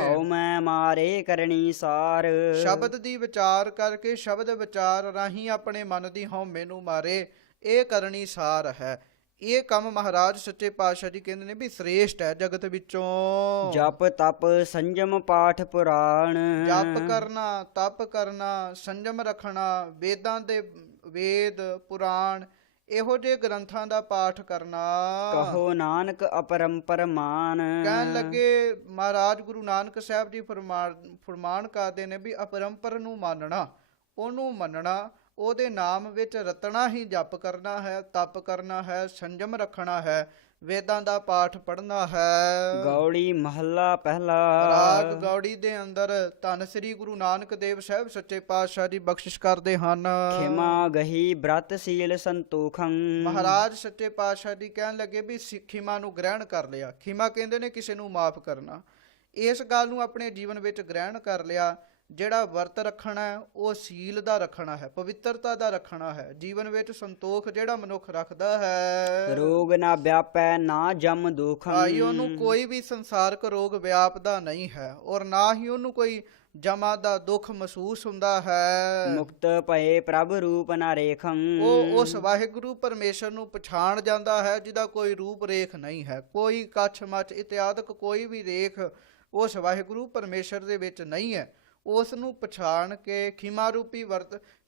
ਹਉ ਮੈਂ ਮਾਰੇ ਕਰਨੀ ਸਾਰ। ਸ਼ਬਦ ਦੀ ਵਿਚਾਰ ਕਰਕੇ, ਸ਼ਬਦ ਵਿਚਾਰ ਰਾਹੀਂ ਆਪਣੇ ਮਨ ਦੀ ਹਉਮੈ ਨੂੰ ਮਾਰੇ, ਇਹ ਕਰਨੀ ਸਾਰ ਹੈ। ਇਹ ਕੰਮ ਮਹਾਰਾਜ ਸੱਚੇ ਪਾਤਸ਼ਾਹ ਜੀ ਕਹਿੰਦੇ ਨੇ ਵੀ ਸ੍ਰੇਸ਼ਟ ਹੈ ਜਗਤ ਵਿੱਚੋਂ। ਜਪ ਤਪ ਸੰਜਮ ਪਾਠ ਪੁਰਾਣ। ਜਪ ਕਰਨਾ, ਤਪ ਕਰਨਾ, ਸੰਜਮ ਰੱਖਣਾ, ਵੇਦਾਂ ਦੇ ਵੇਦ ਪੁਰਾਣ ਇਹੋ ਜਿਹੇ ਗ੍ਰੰਥਾਂ ਦਾ ਪਾਠ ਕਰਨਾ। ਕਹੋ ਨਾਨਕ ਅਪਰੰਪਰ ਮਾਨ। ਕਹਿਣ ਲੱਗੇ ਮਹਾਰਾਜ ਗੁਰੂ ਨਾਨਕ ਸਾਹਿਬ ਜੀ ਫਰਮਾਨ ਕਰਦੇ ਨੇ ਵੀ ਅਪਰੰਪਰ ਨੂੰ ਮੰਨਣਾ, ਉਹਨੂੰ ਮੰਨਣਾ, ਉਹਦੇ ਨਾਮ ਵਿੱਚ ਰਤਨਾ ਹੀ ਜਪ ਕਰਨਾ ਹੈ, ਤਪ ਕਰਨਾ ਹੈ, ਸੰਜਮ ਰੱਖਣਾ ਹੈ, ਵੇਦਾਂ ਦਾ ਪਾਠ ਪੜ੍ਹਨਾ ਹੈ। ਗੌੜੀ ਮਹੱਲਾ ਪਹਿਲਾ। ਰਾਗ ਗੌੜੀ ਦੇ ਅੰਦਰ ਧੰਨ ਸ੍ਰੀ ਗੁਰੂ ਨਾਨਕ ਦੇਵ ਸਾਹਿਬ ਸੱਚੇ ਪਾਤਸ਼ਾਹ ਜੀ ਬਖਸ਼ਿਸ਼ ਕਰਦੇ ਹਨ। ਖਿਮਾ ਗਹੀ ਬ੍ਰਤ ਸੀਲ ਸੰਤੋਖੰ। ਮਹਾਰਾਜ ਸੱਚੇ ਪਾਤਸ਼ਾਹ ਜੀ ਕਹਿਣ ਲੱਗੇ ਵੀ ਖਿਮਾ ਨੂੰ ਗ੍ਰਹਿਣ ਕਰ ਲਿਆ। ਖਿਮਾ ਕਹਿੰਦੇ ਨੇ ਕਿਸੇ ਨੂੰ ਮਾਫ ਕਰਨਾ। ਇਸ ਗੱਲ ਨੂੰ ਆਪਣੇ ਜੀਵਨ ਵਿੱਚ ਗ੍ਰਹਿਣ ਕਰ ਲਿਆ। ਜਿਹੜਾ ਵਰਤ ਰੱਖਣਾ ਹੈ ਉਹ ਸੀਲ ਦਾ ਰੱਖਣਾ ਹੈ, ਪਵਿੱਤਰਤਾ ਦਾ ਰੱਖਣਾ ਹੈ। ਜੀਵਨ ਵਿੱਚ ਸੰਤੋਖ ਜਿਹੜਾ ਮਨੁੱਖ ਰੱਖਦਾ ਹੈ, ਰੋਗ ਨਾ ਵਿਆਪੈ ਨਾ ਜਮ ਦੁਖੰ। ਆਈ ਉਹਨੂੰ ਕੋਈ ਵੀ ਸੰਸਾਰਕ ਰੋਗ ਵਿਆਪਦਾ ਨਹੀਂ ਹੈ ਔਰ ਨਾ ਹੀ ਉਹਨੂੰ ਕੋਈ ਜਮਾ ਦਾ ਦੁੱਖ ਮਹਿਸੂਸ ਹੁੰਦਾ ਹੈ। ਮੁਕਤ ਭਏ ਪ੍ਰਭ ਰੂਪ ਨਾ ਰੇਖੰ। ਉਹ ਉਸ ਵਾਹਿਗੁਰੂ ਪਰਮੇਸ਼ਰ ਨੂੰ ਪਛਾਣ ਜਾਂਦਾ ਹੈ ਜਿਹਦਾ ਕੋਈ ਰੂਪ ਰੇਖ ਨਹੀਂ ਹੈ, ਕੋਈ ਕੱਛ ਮੱਛ ਇਤਿਆਦਿਕ ਕੋਈ ਵੀ ਰੇਖ ਉਸ ਵਾਹਿਗੁਰੂ ਪਰਮੇਸ਼ਰ ਦੇ ਵਿੱਚ ਨਹੀਂ ਹੈ। ਉਸ ਨੂੰ ਪਛਾਣ ਕੇ ਖਿਮਾ ਰੂਪੀ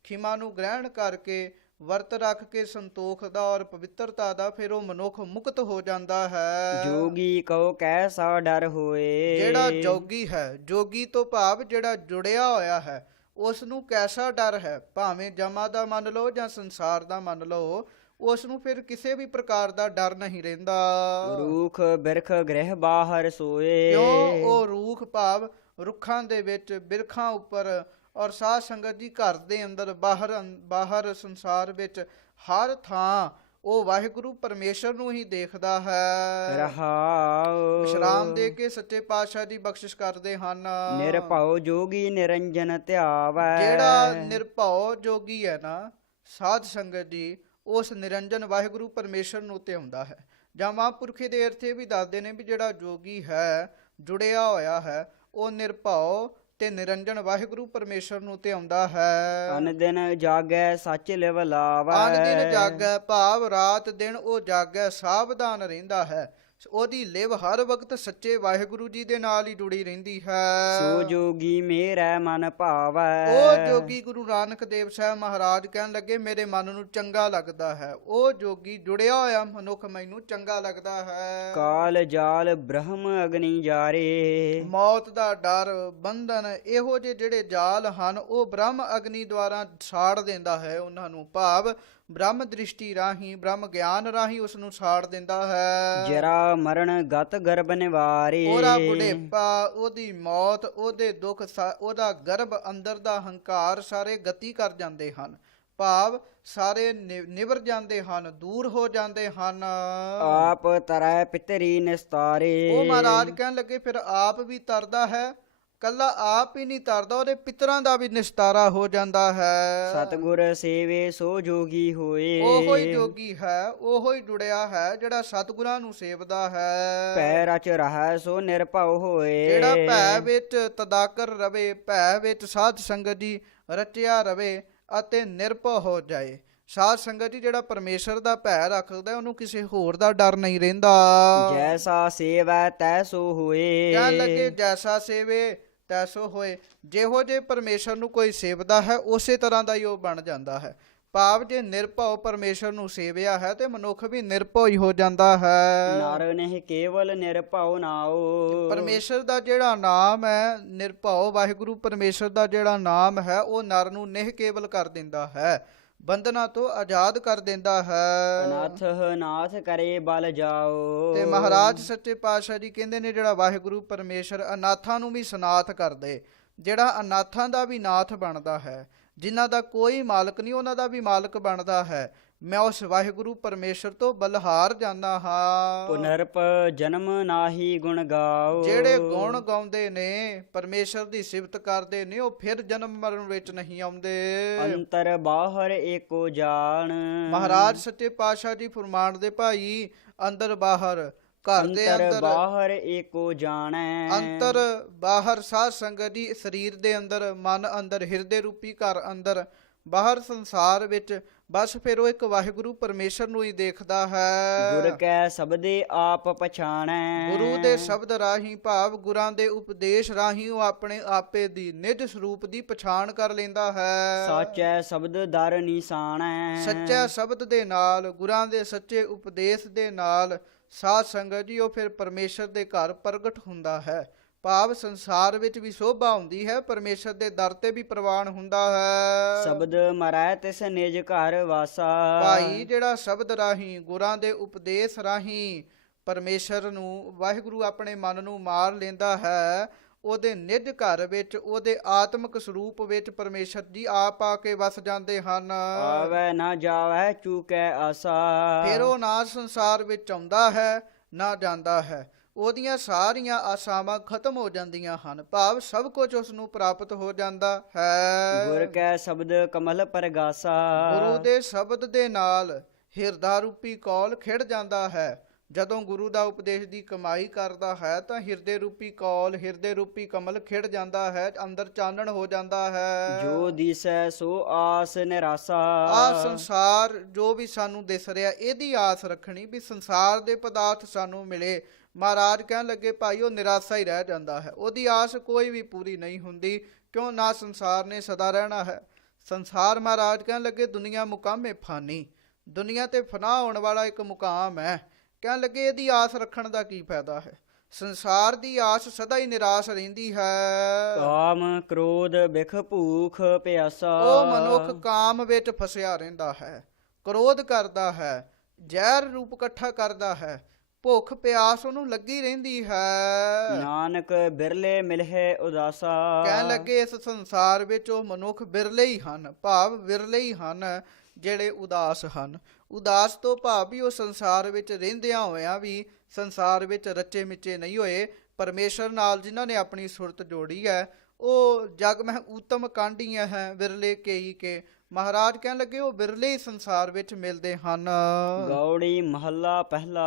ਖਿਮਾ ਨੂੰ ਗ੍ਰਹਿਣ ਕਰਕੇ ਵਰਤ ਰੱਖ ਕੇ ਸੰਤੋਖ ਦਾ ਔਰ ਪਵਿੱਤਰਤਾ ਦਾ ਫਿਰ ਉਹ ਮਨੁੱਖ ਮੁਕਤ ਹੋ ਜਾਂਦਾ ਹੈ। ਜੋਗੀ ਕਉ ਕੈਸਾ ਡਰ ਹੋਏ। ਜਿਹੜਾ ਜੋਗੀ ਹੈ, ਜੋਗੀ ਤੋਂ ਭਾਵ ਜਿਹੜਾ ਜੁੜਿਆ ਹੋਇਆ ਹੈ, ਉਸ ਨੂੰ ਕੈਸਾ ਡਰ ਹੈ, ਭਾਵੇਂ ਜਮਾ ਦਾ ਮੰਨ ਲਓ ਜਾਂ ਸੰਸਾਰ ਦਾ ਮੰਨ ਲਓ, ਉਸ ਨੂੰ ਫਿਰ ਕਿਸੇ ਵੀ ਪ੍ਰਕਾਰ ਦਾ ਡਰ ਨਹੀਂ ਰਹਿੰਦਾ। ਰੂਖ ਬਿਰਖ ਗ੍ਰਹਿ ਬਾਹਰ ਸੋਏ। ਕਿਉਂ ਉਹ ਰੂਖ ਭਾਵ ਰੁੱਖਾਂ ਦੇ ਵਿੱਚ, ਬਿਰਖਾਂ ਉੱਪਰ ਔਰ ਸਾਧ ਸੰਗਤ ਜੀ ਘਰ ਦੇ ਅੰਦਰ, ਬਾਹਰ ਸੰਸਾਰ ਵਿੱਚ ਹਰ ਥਾਂ ਉਹ ਵਾਹਿਗੁਰੂ ਪਰਮੇਸ਼ਰ ਨੂੰ ਹੀ ਦੇਖਦਾ ਹੈ। ਰਹਾਉ ਵਿਸ਼ਰਾਮ ਦੇ ਕੇ ਸੱਚੇ ਪਾਤਸ਼ਾਹ ਜੀ ਬਖਸ਼ਿਸ਼ ਕਰਦੇ ਹਨ। ਨਿਰਭਉ ਜੋਗੀ ਨਿਰੰਜਨ ਧਿਆਵੈ। ਜਿਹੜਾ ਨਿਰਭਉ ਜੋਗੀ ਹੈ ਨਾ ਸਾਧ ਸੰਗਤ ਜੀ, ਉਸ ਨਿਰੰਜਨ ਵਾਹਿਗੁਰੂ ਪਰਮੇਸ਼ਰ ਨੂੰ ਧਿਆਉਂਦਾ ਹੈ। ਜਾਂ ਮਹਾਂਪੁਰਖੇ ਦੇ ਅਰਥ ਇਹ ਵੀ ਦੱਸਦੇ ਨੇ ਵੀ ਜਿਹੜਾ ਜੋਗੀ ਹੈ, ਜੁੜਿਆ ਹੋਇਆ ਹੈ, ਉਹ ਨਿਰਭਉ ਤੇ ਨਿਰੰਜਨ ਵਾਹਿਗੁਰੂ ਪਰਮੇਸ਼ਰ ਨੂੰ ਧਿਆਉਂਦਾ ਹੈ। ਅਨ ਦਿਨ ਜਾਗੈ ਸੱਚ ਲਿਵ ਲਾਵੈ। ਅਨ ਦਿਨ ਜਾਗੈ ਭਾਵ ਰਾਤ ਦਿਨ ਉਹ ਜਾਗੈ, ਸਾਵਧਾਨ ਰਹਿੰਦਾ ਹੈ। ਉਹਦੀ ਲਿਵ ਹਰ ਵਕਤ ਸੱਚੇ ਵਾਹਿਗੁਰੂ ਜੀ ਦੇ ਨਾਲ ਹੀ ਜੁੜੀ ਰਹਿੰਦੀ ਹੈ। ਸੋ ਜੋਗੀ ਮੇਰਾ ਮਨ ਭਾਵੈ। ਉਹ ਜੋਗੀ ਗੁਰੂ ਨਾਨਕ ਦੇਵ ਸਾਹਿਬ ਮਹਾਰਾਜ ਕਹਿਣ ਲੱਗੇ ਮੇਰੇ ਮਨ ਨੂੰ ਚੰਗਾ ਲੱਗਦਾ ਹੈ। ਉਹ ਜੋਗੀ ਜੁੜਿਆ ਹੋਇਆ ਮਨੁੱਖ ਮੈਨੂੰ ਚੰਗਾ ਲੱਗਦਾ ਹੈ। ਕਾਲ ਜਾਲ ਬ੍ਰਹਮ ਅਗਨੀ ਜਾਰੇ। ਮੌਤ ਦਾ ਡਰ, ਬੰਧਨ, ਇਹੋ ਜਿਹੇ ਜਿਹੜੇ ਜਾਲ ਹਨ ਉਹ ਬ੍ਰਹਮ ਅਗਨੀ ਦੁਆਰਾ ਸਾੜ ਦਿੰਦਾ ਹੈ ਉਹਨਾਂ ਨੂੰ, ਭਾਵ ਬ੍ਰਹਮ ਦ੍ਰਿਸ਼ਟੀ ਰਾਹੀਂ ਬ੍ਰਹਮ ਗਿਆਨ ਰਾਹੀਂ ਉਸ ਨੂੰ ਸਾੜ ਦਿੰਦਾ ਹੈ। ਜਰਾ ਮਰਨ ਗਤ ਗਰਭ ਨਿਵਾਰੇ ਉਹਦਾ ਬੁਢੇਪਾ, ਉਹਦੀ ਮੌਤ, ਉਹਦੇ ਦੁੱਖ, ਉਹਦਾ ਗਰਭ ਅੰਦਰ ਦਾ ਹੰਕਾਰ ਸਾਰੇ ਗਤੀ ਕਰ ਜਾਂਦੇ ਹਨ, ਭਾਵ ਸਾਰੇ ਨਿਵਰ ਜਾਂਦੇ ਹਨ, ਦੂਰ ਹੋ ਜਾਂਦੇ ਹਨ। ਆਪ ਤਰੈ ਪਿਤਰੀ ਨਿਸਤਾਰੇ ਉਹ ਮਹਾਰਾਜ ਕਹਿਣ ਲੱਗੇ ਫਿਰ ਆਪ ਵੀ ਤਰਦਾ ਹੈ, ਕੱਲਾ ਆਪ ਹੀ ਨਹੀਂ ਤਰਦਾ, ਉਹਦੇ ਪਿਤਰਾਂ ਦਾ ਵੀ ਨਿਸਤਾਰਾ ਹੋ ਜਾਂਦਾ ਹੈ। ਸਤਿਗੁਰ ਸੇਵੇ ਸੋ ਜੋਗੀ ਹੋਏ ਉਹੋ ਹੀ ਜੋਗੀ ਹੈ, ਉਹੋ ਹੀ ਜੁੜਿਆ ਹੈ ਜਿਹੜਾ ਸਤਿਗੁਰਾਂ ਨੂੰ ਸੇਵਦਾ ਹੈ। ਪੈ ਰਚ ਰਹਿ ਸੋ ਨਿਰਭਉ ਹੋਏ ਜਿਹੜਾ ਭੈ ਵਿੱਚ ਤਦਾਕਰ ਰਵੇ, ਭੈ ਵਿੱਚ ਸਾਧ ਸੰਗਤ ਦੀ ਰਚਿਆ ਰਵੇ ਅਤੇ ਨਿਰਭਉ ਹੋ ਜਾਏ। ਸਾਧ ਸੰਗਤ ਜੀ ਜਿਹੜਾ ਪਰਮੇਸ਼ਰ ਦਾ ਭੈ ਰੱਖਦਾ ਉਹਨੂੰ ਕਿਸੇ ਹੋਰ ਦਾ ਡਰ ਨਹੀਂ ਰਹਿੰਦਾ। ਜੈਸਾ ਸੇਵੈ ਤੈਸੋ ਹੋਏ ਕਹਿਣ ਲੱਗੇ ਜੈਸਾ ਸੇਵੇ ਤੈਸੋ ਹੋਏ, ਜਿਹੋ ਜੇ ਪਰਮੇਸ਼ਰ ਨੂੰ ਕੋਈ ਸੇਵਦਾ ਹੈ ਉਸੇ ਤਰ੍ਹਾਂ ਦਾ ਹੀ ਉਹ ਬਣ ਜਾਂਦਾ ਹੈ। ਭਾਵ ਜੇ ਨਿਰਭਉ ਪਰਮੇਸ਼ਰ ਨੂੰ ਸੇਵਿਆ ਹੈ ਤੇ ਮਨੁੱਖ ਵੀ ਨਿਰਭਉ ਹੀ ਹੋ ਜਾਂਦਾ ਹੈ। ਨਰ ਨਹੀਂ ਕੇਵਲ ਨਿਰਭਉ ਨਾਉ ਪਰਮੇਸ਼ਰ ਦਾ ਜਿਹੜਾ ਨਾਮ ਹੈ ਨਿਰਭਉ, ਵਾਹਿਗੁਰੂ ਪਰਮੇਸ਼ਰ ਦਾ ਜਿਹੜਾ ਨਾਮ ਹੈ ਉਹ ਨਰ ਨੂੰ ਨਿਹ ਕੇਵਲ ਕਰ ਦਿੰਦਾ ਹੈ, ਬੰਧਨਾਂ ਤੋਂ ਆਜ਼ਾਦ ਕਰ ਦਿੰਦਾ ਹੈ। ਅਨਾਥ ਨਾਥ ਕਰੇ ਬਲ ਜਾਓ ਤੇ ਮਹਾਰਾਜ ਸੱਚੇ ਪਾਤਸ਼ਾਹ ਜੀ ਕਹਿੰਦੇ ਨੇ ਜਿਹੜਾ ਵਾਹਿਗੁਰੂ ਪਰਮੇਸ਼ਰ ਅਨਾਥਾਂ ਨੂੰ ਵੀ ਸਨਾਥ ਕਰਦੇ, ਜਿਹੜਾ ਅਨਾਥਾਂ ਦਾ ਵੀ ਨਾਥ ਬਣਦਾ ਹੈ, ਜਿਨ੍ਹਾਂ ਦਾ ਕੋਈ ਮਾਲਕ ਨਹੀਂ ਉਹਨਾਂ ਦਾ ਵੀ ਮਾਲਕ ਬਣਦਾ ਹੈ। ਮੈਂ ਉਸ ਵਾਹਿਗੁਰੂ ਪਰਮੇਸ਼ਰ ਤੋਂ ਬਲਹਾਰ ਜਾਂਦਾ ਹਾਂ। ਪੁਨਰਪ ਜਨਮ ਨਾਹੀ ਗੁਣ ਗਾਓ ਜਿਹੜੇ ਗੁਣ ਗਾਉਂਦੇ ਨੇ ਪਰਮੇਸ਼ਰ ਦੀ ਸਿਫਤ ਕਰਦੇ ਨੇ ਉਹ ਫਿਰ ਜਨਮ ਮਰਨ ਵਿੱਚ ਨਹੀਂ ਆਉਂਦੇ। ਅੰਤਰ ਬਾਹਰ ਏਕੋ ਜਾਣ ਮਹਾਰਾਜ ਸੱਚੇ ਪਾਤਸ਼ਾਹ ਜੀ ਫਰਮਾਨਦੇ ਭਾਈ ਅੰਦਰ ਬਾਹਰ, ਘਰ ਦੇ ਅੰਦਰ ਬਾਹਰ ਏਕੋ ਜਾਣੈ ਅੰਤਰ ਬਾਹਰ ਸਾਧ ਸੰਗਤ ਦੀ ਸਰੀਰ ਦੇ ਅੰਦਰ, ਮਨ ਅੰਦਰ, ਹਿਰਦੇ ਰੂਪੀ ਘਰ ਅੰਦਰ, ਬਾਹਰ ਸੰਸਾਰ ਵਿੱਚ, ਬਸ ਫਿਰ ਉਹ ਇੱਕ ਵਾਹਿਗੁਰੂ ਪਰਮੇਸ਼ਰ ਨੂੰ ਹੀ ਦੇਖਦਾ ਹੈ। ਗੁਰ ਕੈ ਸਬਦੇ ਆਪ ਪਛਾਣੈ ਗੁਰੂ ਦੇ ਸ਼ਬਦ ਰਾਹੀਂ ਭਾਵ ਗੁਰਾਂ ਦੇ ਉਪਦੇਸ਼ ਰਾਹੀਂ ਉਹ ਆਪਣੇ ਆਪੇ ਦੀ ਨਿਜ ਸਰੂਪ ਦੀ ਪਛਾਣ ਕਰ ਲੈਂਦਾ ਹੈ। ਸਾਚੈ ਸ਼ਬਦ ਦਰ ਨਿਸ਼ਾਨੈ ਸੱਚਾ ਸ਼ਬਦ ਦੇ ਨਾਲ, ਗੁਰਾਂ ਦੇ ਸੱਚੇ ਉਪਦੇਸ਼ ਦੇ ਨਾਲ ਸਾਧ ਸੰਗਤ ਜੀ ਉਹ ਫਿਰ ਪਰਮੇਸ਼ਰ ਦੇ ਘਰ ਪ੍ਰਗਟ ਹੁੰਦਾ ਹੈ। ਭਾਵ ਸੰਸਾਰ ਵਿੱਚ ਵੀ ਸ਼ੋਭਾ ਹੁੰਦੀ ਹੈ, ਪਰਮੇਸ਼ਰ ਦੇ ਦਰ ਤੇ ਵੀ ਪ੍ਰਵਾਨ ਹੁੰਦਾ ਹੈ। ਸ਼ਬਦ ਮਰੈ ਤਿਸ ਨਿਜ ਘਰ ਵਾਸਾ ਭਾਈ ਜਿਹੜਾ ਸ਼ਬਦ ਰਾਹੀਂ, ਗੁਰਾਂ ਦੇ ਉਪਦੇਸ਼ ਰਾਹੀਂ ਪਰਮੇਸ਼ਰ ਨੂੰ, ਵਾਹਿਗੁਰੂ ਆਪਣੇ ਮਨ ਨੂੰ ਮਾਰ ਲੈਂਦਾ ਹੈ, ਉਹਦੇ ਨਿਜ ਘਰ ਵਿੱਚ, ਉਹਦੇ ਆਤਮਿਕ ਸਰੂਪ ਵਿੱਚ ਪਰਮੇਸ਼ਰ ਜੀ ਆਪ ਆ ਕੇ ਵਸ ਜਾਂਦੇ ਹਨ। ਆਵੈ ਨਾ ਜਾਵੈ ਚੂਕੈ ਆਸਾ ਫਿਰ ਉਹ ਨਾ ਸੰਸਾਰ ਵਿੱਚ ਆਉਂਦਾ ਹੈ ਨਾ ਜਾਂਦਾ ਹੈ, ਉਹਦੀਆਂ ਸਾਰੀਆਂ ਆਸਾਵਾਂ ਖਤਮ ਹੋ ਜਾਂਦੀਆਂ ਹਨ, ਭਾਵ ਸਭ ਕੁਝ ਉਸ ਨੂੰ ਪ੍ਰਾਪਤ ਹੋ ਜਾਂਦਾ ਹੈ। ਗੁਰ ਕੈ ਸ਼ਬਦ ਕਮਲ ਪਰਗਾਸਾ ਗੁਰੂ ਦੇ ਸ਼ਬਦ ਦੇ ਨਾਲ ਹਿਰਦਾ ਰੂਪੀ ਕੌਲ ਖਿੜ ਜਾਂਦਾ ਹੈ। ਜਦੋਂ ਗੁਰੂ ਦਾ ਉਪਦੇਸ਼ ਦੀ ਕਮਾਈ ਕਰਦਾ ਹੈ ਤਾਂ ਹਿਰਦੇ ਰੂਪੀ ਕੌਲ, ਹਿਰਦੇ ਰੂਪੀ ਕਮਲ ਖਿੜ ਜਾਂਦਾ ਹੈ, ਅੰਦਰ ਚਾਨਣ ਹੋ ਜਾਂਦਾ ਹੈ। ਜੋ ਦਿਸੈ ਸੋ ਆਸ ਨਿਰਾਸਾ ਆ ਸੰਸਾਰ ਜੋ ਵੀ ਸਾਨੂੰ ਦਿਸ ਰਿਹਾ ਇਹਦੀ ਆਸ ਰੱਖਣੀ ਵੀ ਸੰਸਾਰ ਦੇ ਪਦਾਰਥ ਸਾਨੂੰ ਮਿਲੇ। ਮਹਾਰਾਜ ਕਹਿਣ ਲੱਗੇ ਭਾਈ ਉਹ ਨਿਰਾਸ਼ਾ ਹੀ ਰਹਿ ਜਾਂਦਾ ਹੈ, ਉਹਦੀ ਆਸ ਕੋਈ ਵੀ ਪੂਰੀ ਨਹੀਂ ਹੁੰਦੀ, ਕਿਉਂ ਨਾ ਸੰਸਾਰ ਨੇ ਸਦਾ ਰਹਿਣਾ ਹੈ। ਸੰਸਾਰ ਮਹਾਰਾਜ ਕਹਿਣ ਲੱਗੇ ਦੁਨੀਆ ਮੁਕਾਮੇ ਫਾਨੀ, ਦੁਨੀਆ ਤੇ ਫਨਾ ਹੋਣ ਵਾਲਾ ਇੱਕ ਮੁਕਾਮ ਹੈ। ਕਹਿਣ ਲੱਗੇ ਇਹਦੀ ਆਸ ਰੱਖਣ ਦਾ ਕੀ ਫਾਇਦਾ ਹੈ, ਸੰਸਾਰ ਦੀ ਆਸ ਸਦਾ ਹੀ ਨਿਰਾਸ਼ ਰਹਿੰਦੀ ਹੈ। ਕਾਮ ਕ੍ਰੋਧ ਬਿਖ ਭੂਖ ਪਿਆਸਾ ਉਹ ਮਨੁੱਖ ਕਾਮ ਵਿੱਚ ਫਸਿਆ ਰਹਿੰਦਾ ਹੈ, ਕ੍ਰੋਧ ਕਰਦਾ ਹੈ, ਜ਼ਹਿਰ ਰੂਪ ਇਕੱਠਾ ਕਰਦਾ ਹੈ, ਭੁੱਖ ਪਿਆਸ ਉਹਨੂੰ ਲੱਗੀ ਰਹਿੰਦੀ ਹੈ। ਨਾਨਕ ਬਿਰਲੇ ਮਿਲਹਿ ਉਦਾਸਾ ਕਹਿਣ ਲੱਗੇ ਇਸ ਸੰਸਾਰ ਵਿੱਚ ਉਹ ਮਨੁੱਖ ਬਿਰਲੇ ਹੀ ਹਨ, ਭਾਵ ਵਿਰਲੇ ਹੀ ਹਨ ਜਿਹੜੇ ਉਦਾਸ ਹਨ। ਉਦਾਸ ਤੋਂ ਭਾਵ ਵੀ ਉਹ ਸੰਸਾਰ ਵਿੱਚ ਰਹਿੰਦਿਆਂ ਹੋਇਆਂ ਵੀ ਸੰਸਾਰ ਵਿੱਚ ਰਚੇ ਮਿਚੇ ਨਹੀਂ ਹੋਏ। ਪਰਮੇਸ਼ਰ ਨਾਲ ਜਿਨ੍ਹਾਂ ਨੇ ਆਪਣੀ ਸੁਰਤ ਜੋੜੀ ਹੈ ਉਹ ਜਗ ਮਹਿ ਊਤਮ ਕਾਂਡੀਆਂ ਹੈ ਵਿਰਲੇ ਕੇਈ ਕੇ। ਮਹਾਰਾਜ ਕਹਿਣ ਲੱਗੇ ਉਹ ਬਿਰਲੇ ਹੀ ਸੰਸਾਰ ਵਿੱਚ ਮਿਲਦੇ ਹਨ। ਗੌੜੀ ਮਹੱਲਾ ਪਹਿਲਾ।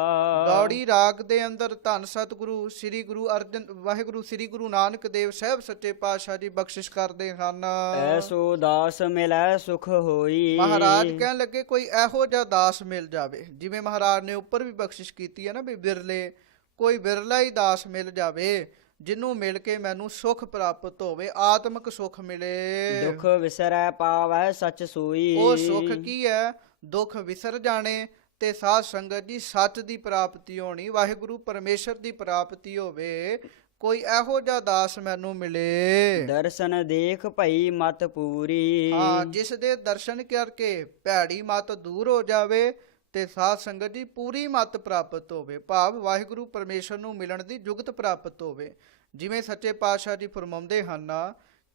ਗੌੜੀ ਰਾਗ ਦੇ ਅੰਦਰ ਧੰਨ ਸਤਿਗੁਰੂ ਸ੍ਰੀ ਗੁਰੂ ਅਰਜਨ ਵਾਹਿਗੁਰੂ ਸ੍ਰੀ ਗੁਰੂ ਨਾਨਕ ਦੇਵ ਸਾਹਿਬ ਸੱਚੇ ਪਾਤਸ਼ਾਹ ਜੀ ਬਖਸ਼ਿਸ਼ ਕਰਦੇ ਹਨ। ਐਸੋ ਦਾਸ ਮਿਲੈ ਸੁਖ ਹੋਈ। ਮਹਾਰਾਜ ਕਹਿਣ ਲੱਗੇ ਕੋਈ ਇਹੋ ਜਿਹਾ ਦਾਸ ਮਿਲ ਜਾਵੇ, ਜਿਵੇਂ ਮਹਾਰਾਜ ਨੇ ਉੱਪਰ ਵੀ ਬਖਸ਼ਿਸ਼ ਕੀਤੀ ਹੈ ਨਾ ਵੀ ਬਿਰਲੇ, ਕੋਈ ਬਿਰਲਾ ਹੀ ਦਾਸ ਮਿਲ ਜਾਵੇ ਜਿਹਨੂੰ ਮਿਲ ਕੇ ਮੈਨੂੰ ਸੁਖ ਪ੍ਰਾਪਤ ਹੋਵੇ, ਆਤਮਿਕ ਸੁਖ ਮਿਲੇ। ਦੁਖ ਵਿਸਰੈ ਪਾਵੈ ਸਚ ਸੋਈ। ਉਹ ਸੁਖ ਕੀ ਹੈ? ਦੁੱਖ ਵਿਸਰ ਜਾਣੇ ਤੇ ਸਾਧ ਸੰਗਤ ਜੀ ਸੱਚ ਦੀ ਪ੍ਰਾਪਤੀ ਹੋਣੀ, ਵਾਹਿਗੁਰੂ ਪਰਮੇਸ਼ਰ ਦੀ ਪ੍ਰਾਪਤੀ ਹੋਵੇ। ਕੋਈ ਇਹੋ ਜਿਹਾ ਦਾਸ ਮੈਨੂੰ ਮਿਲੇ। ਦਰਸ਼ਨ ਦੇਖ ਭਈ ਮਤ ਪੂਰੀ। ਹਾਂ, ਜਿਸ ਦੇ ਦਰਸ਼ਨ ਕਰਕੇ ਭੈੜੀ ਮਤ ਦੂਰ ਹੋ ਜਾਵੇ ਤੇ ਸਾਧ ਸੰਗਤ ਦੀ ਪੂਰੀ ਮਤ ਪ੍ਰਾਪਤ ਹੋਵੇ, ਭਾਵ ਵਾਹਿਗੁਰੂ ਪਰਮੇਸ਼ਰ ਨੂੰ ਮਿਲਣ ਦੀ ਜੁਗਤ ਪ੍ਰਾਪਤ ਹੋਵੇ। ਜਿਵੇਂ ਸੱਚੇ ਪਾਤਸ਼ਾਹ ਜੀ ਫਰਮਾਉਂਦੇ ਹਨ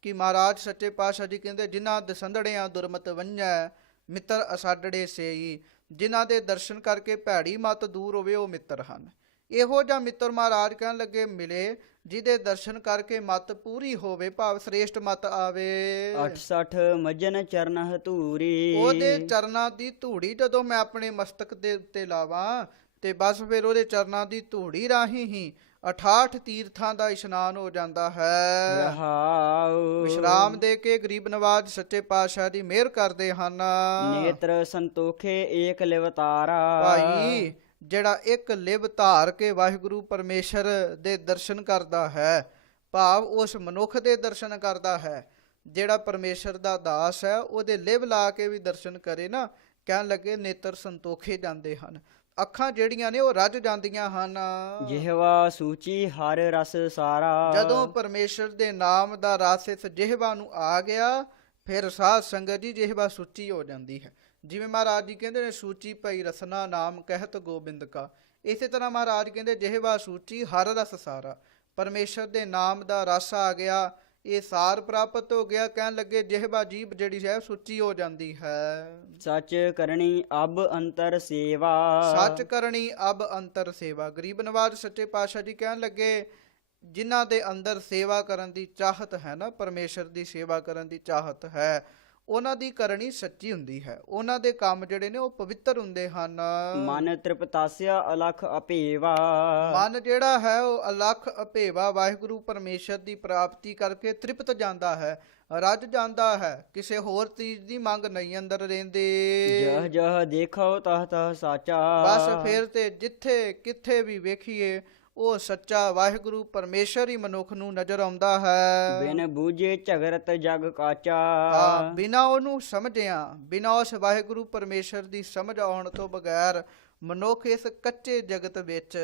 ਕਿ ਮਹਾਰਾਜ ਸੱਚੇ ਪਾਤਸ਼ਾਹ ਜੀ ਕਹਿੰਦੇ, ਜਿਨ੍ਹਾਂ ਦਸੰਦੜਿਆਂ ਦੁਰਮਤ ਵੰਝੈ ਮਿੱਤਰ ਅਸਾਡੜੇ ਸੇਈ। ਜਿਨ੍ਹਾਂ ਦੇ ਦਰਸ਼ਨ ਕਰਕੇ ਭੈੜੀ ਮਤ ਦੂਰ ਹੋਵੇ ਉਹ ਮਿੱਤਰ ਹਨ। ਇਹੋ ਜਿਹਾ ਮਿੱਤਰ ਮਹਾਰਾਜ ਕਹਿਣ ਲੱਗੇ ਮਿਲੇ, ਜਿਹਦੇ ਦਰਸ਼ਨ ਕਰਕੇ ਮਤ ਪੂਰੀ ਹੋਵੇ, ਭਾਵ ਸ੍ਰੇਸ਼ਟ ਮਤ ਆਵੇ। 68 ਮਜਨ ਚਰਨ ਹਤੂਰੀ। ਉਹਦੇ ਚਰਨਾਂ ਦੀ ਧੂੜੀ ਜਦੋਂ ਮੈਂ ਆਪਣੇ ਮਸਤਕ ਦੇ ਉੱਤੇ ਲਾਵਾਂ ਤੇ ਬਸ ਫਿਰ ਉਹਦੇ ਚਰਨਾਂ ਦੀ ਧੂੜੀ ਰਾਹੀਂ ਹੀ 68 ਤੀਰਥਾਂ ਦਾ ਇਸ਼ਨਾਨ ਹੋ ਜਾਂਦਾ ਹੈ। ਰਹਾਉ। ਵਿਸ਼ਰਾਮ ਦੇ ਕੇ ਗਰੀਬ ਨਵਾਜ ਸੱਚੇ ਪਾਤਸ਼ਾਹ ਦੀ ਮਿਹਰ ਕਰਦੇ ਹਨ। ਨੇਤਰ ਸੰਤੋਖੇ ਏਕ ਲਿਵਤਾਰਾ। ਭਾਈ ਜਿਹੜਾ ਇੱਕ ਲਿਵ ਧਾਰ ਕੇ ਵਾਹਿਗੁਰੂ ਪਰਮੇਸ਼ਰ ਦੇ ਦਰਸ਼ਨ ਕਰਦਾ ਹੈ, ਭਾਵ ਉਸ ਮਨੁੱਖ ਦੇ ਦਰਸ਼ਨ ਕਰਦਾ ਹੈ ਜਿਹੜਾ ਪਰਮੇਸ਼ਰ ਦਾ ਦਾਸ ਹੈ, ਉਹਦੇ ਲਿਵ ਲਾ ਕੇ ਵੀ ਦਰਸ਼ਨ ਕਰੇ ਨਾ, ਕਹਿਣ ਲੱਗੇ ਨੇਤਰ ਸੰਤੋਖੇ ਜਾਂਦੇ ਹਨ। ਅੱਖਾਂ ਜਿਹੜੀਆਂ ਨੇ ਉਹ ਰੱਜ ਜਾਂਦੀਆਂ ਹਨ। ਜਿਹਵਾ ਸੂਚੀ ਹਰ ਰਸ ਸਾਰਾ। ਜਦੋਂ ਪਰਮੇਸ਼ਰ ਦੇ ਨਾਮ ਦਾ ਰਸ ਇਸ ਜਿਹਵਾ ਨੂੰ ਆ ਗਿਆ, ਫਿਰ ਸਾਧ ਸੰਗਤ ਦੀ ਜਿਹਵਾ ਸੁੱਚੀ ਹੋ ਜਾਂਦੀ ਹੈ। ਜਿਵੇਂ ਮਹਾਰਾਜ ਜੀ ਕਹਿੰਦੇ ਨੇ, ਸੂਚੀ ਭਈ ਰਸਨਾ ਨਾਮ ਕਹਿਤ ਗੋਬਿੰਦ ਕਾ। ਇਸੇ ਤਰ੍ਹਾਂ ਮਹਾਰਾਜ ਕਹਿੰਦੇ ਜਿਹਵਾ ਸੂਚੀ ਹਰ ਰਸ ਸਾਰਾ। ਪਰਮੇਸ਼ਰ ਦੇ ਨਾਮ ਦਾ ਰਸ ਆ ਗਿਆ, ਇਹ ਸਾਰ ਪ੍ਰਾਪਤ ਹੋ ਗਿਆ, ਕਹਿਣ ਲੱਗੇ ਜਿਹਵਾ ਜੀਭ ਜਿਹੜੀ ਹੈ ਸੁੱਚੀ ਹੋ ਜਾਂਦੀ ਹੈ। ਸੱਚ ਕਰਨੀ ਅਬ ਅੰਤਰ ਸੇਵਾ। ਸੱਚ ਕਰਨੀ ਅਬ ਅੰਤਰ ਸੇਵਾ। ਗਰੀਬ ਨਵਾਜ ਸੱਚੇ ਪਾਤਸ਼ਾਹ ਜੀ ਕਹਿਣ ਲੱਗੇ, ਜਿਨ੍ਹਾਂ ਦੇ ਅੰਦਰ ਸੇਵਾ ਕਰਨ ਦੀ ਚਾਹਤ ਹੈ ਨਾ, ਪਰਮੇਸ਼ਰ ਦੀ ਸੇਵਾ ਕਰਨ ਦੀ ਚਾਹਤ ਹੈ, ਉਹਨਾਂ ਦੀ ਕਰਨੀ ਸੱਚੀ ਹੁੰਦੀ ਹੈ। ਉਹਨਾਂ ਦੇ ਕੰਮ ਜਿਹੜੇ ਨੇ ਉਹ ਪਵਿੱਤਰ ਹੁੰਦੇ ਹਨ। ਮਨ ਤ੍ਰਿਪਤਾਸਿਆ ਅਲਖ ਅਭੇਵਾ। ਮਨ ਜਿਹੜਾ ਹੈ ਉਹ ਅਲਖ ਅਭੇਵਾ ਵਾਹਿਗੁਰੂ ਪਰਮੇਸ਼ਰ ਦੀ ਪ੍ਰਾਪਤੀ ਕਰਕੇ ਤ੍ਰਿਪਤ ਜਾਂਦਾ ਹੈ, ਰੱਜ ਜਾਂਦਾ ਹੈ, ਕਿਸੇ ਹੋਰ ਚੀਜ਼ ਦੀ ਮੰਗ ਨਹੀਂ ਅੰਦਰ ਰਹਿੰਦੇ। ਜਹ ਜਹ ਦੇਖੋ ਤਹ ਤਹ ਸਾਚਾ। ਬਸ ਫਿਰ ਤੇ ਜਿੱਥੇ ਕਿੱਥੇ ਵੀ ਵੇਖੀਏ ਉਹ ਸੱਚਾ ਵਾਹਿਗੁਰੂ ਪਰਮੇਸ਼ਰ ਹੀ ਮਨੁੱਖ ਨੂੰ ਨਜ਼ਰ ਆਉਂਦਾ ਹੈ। ਬਿਨ ਬੂਝੇ ਝਗਰਤ ਜਗ ਕਾਚਾ। ਹਾਂ, ਬਿਨਾਂ ਉਹਨੂੰ ਸਮਝਿਆ, ਬਿਨਾਂ ਉਸ ਵਾਹਿਗੁਰੂ ਪਰਮੇਸ਼ਰ ਦੀ ਸਮਝ ਆਉਣ ਤੋਂ ਬਗੈਰ ਮਨੁੱਖ ਇਸ ਕੱਚੇ ਜਗਤ ਵਿੱਚ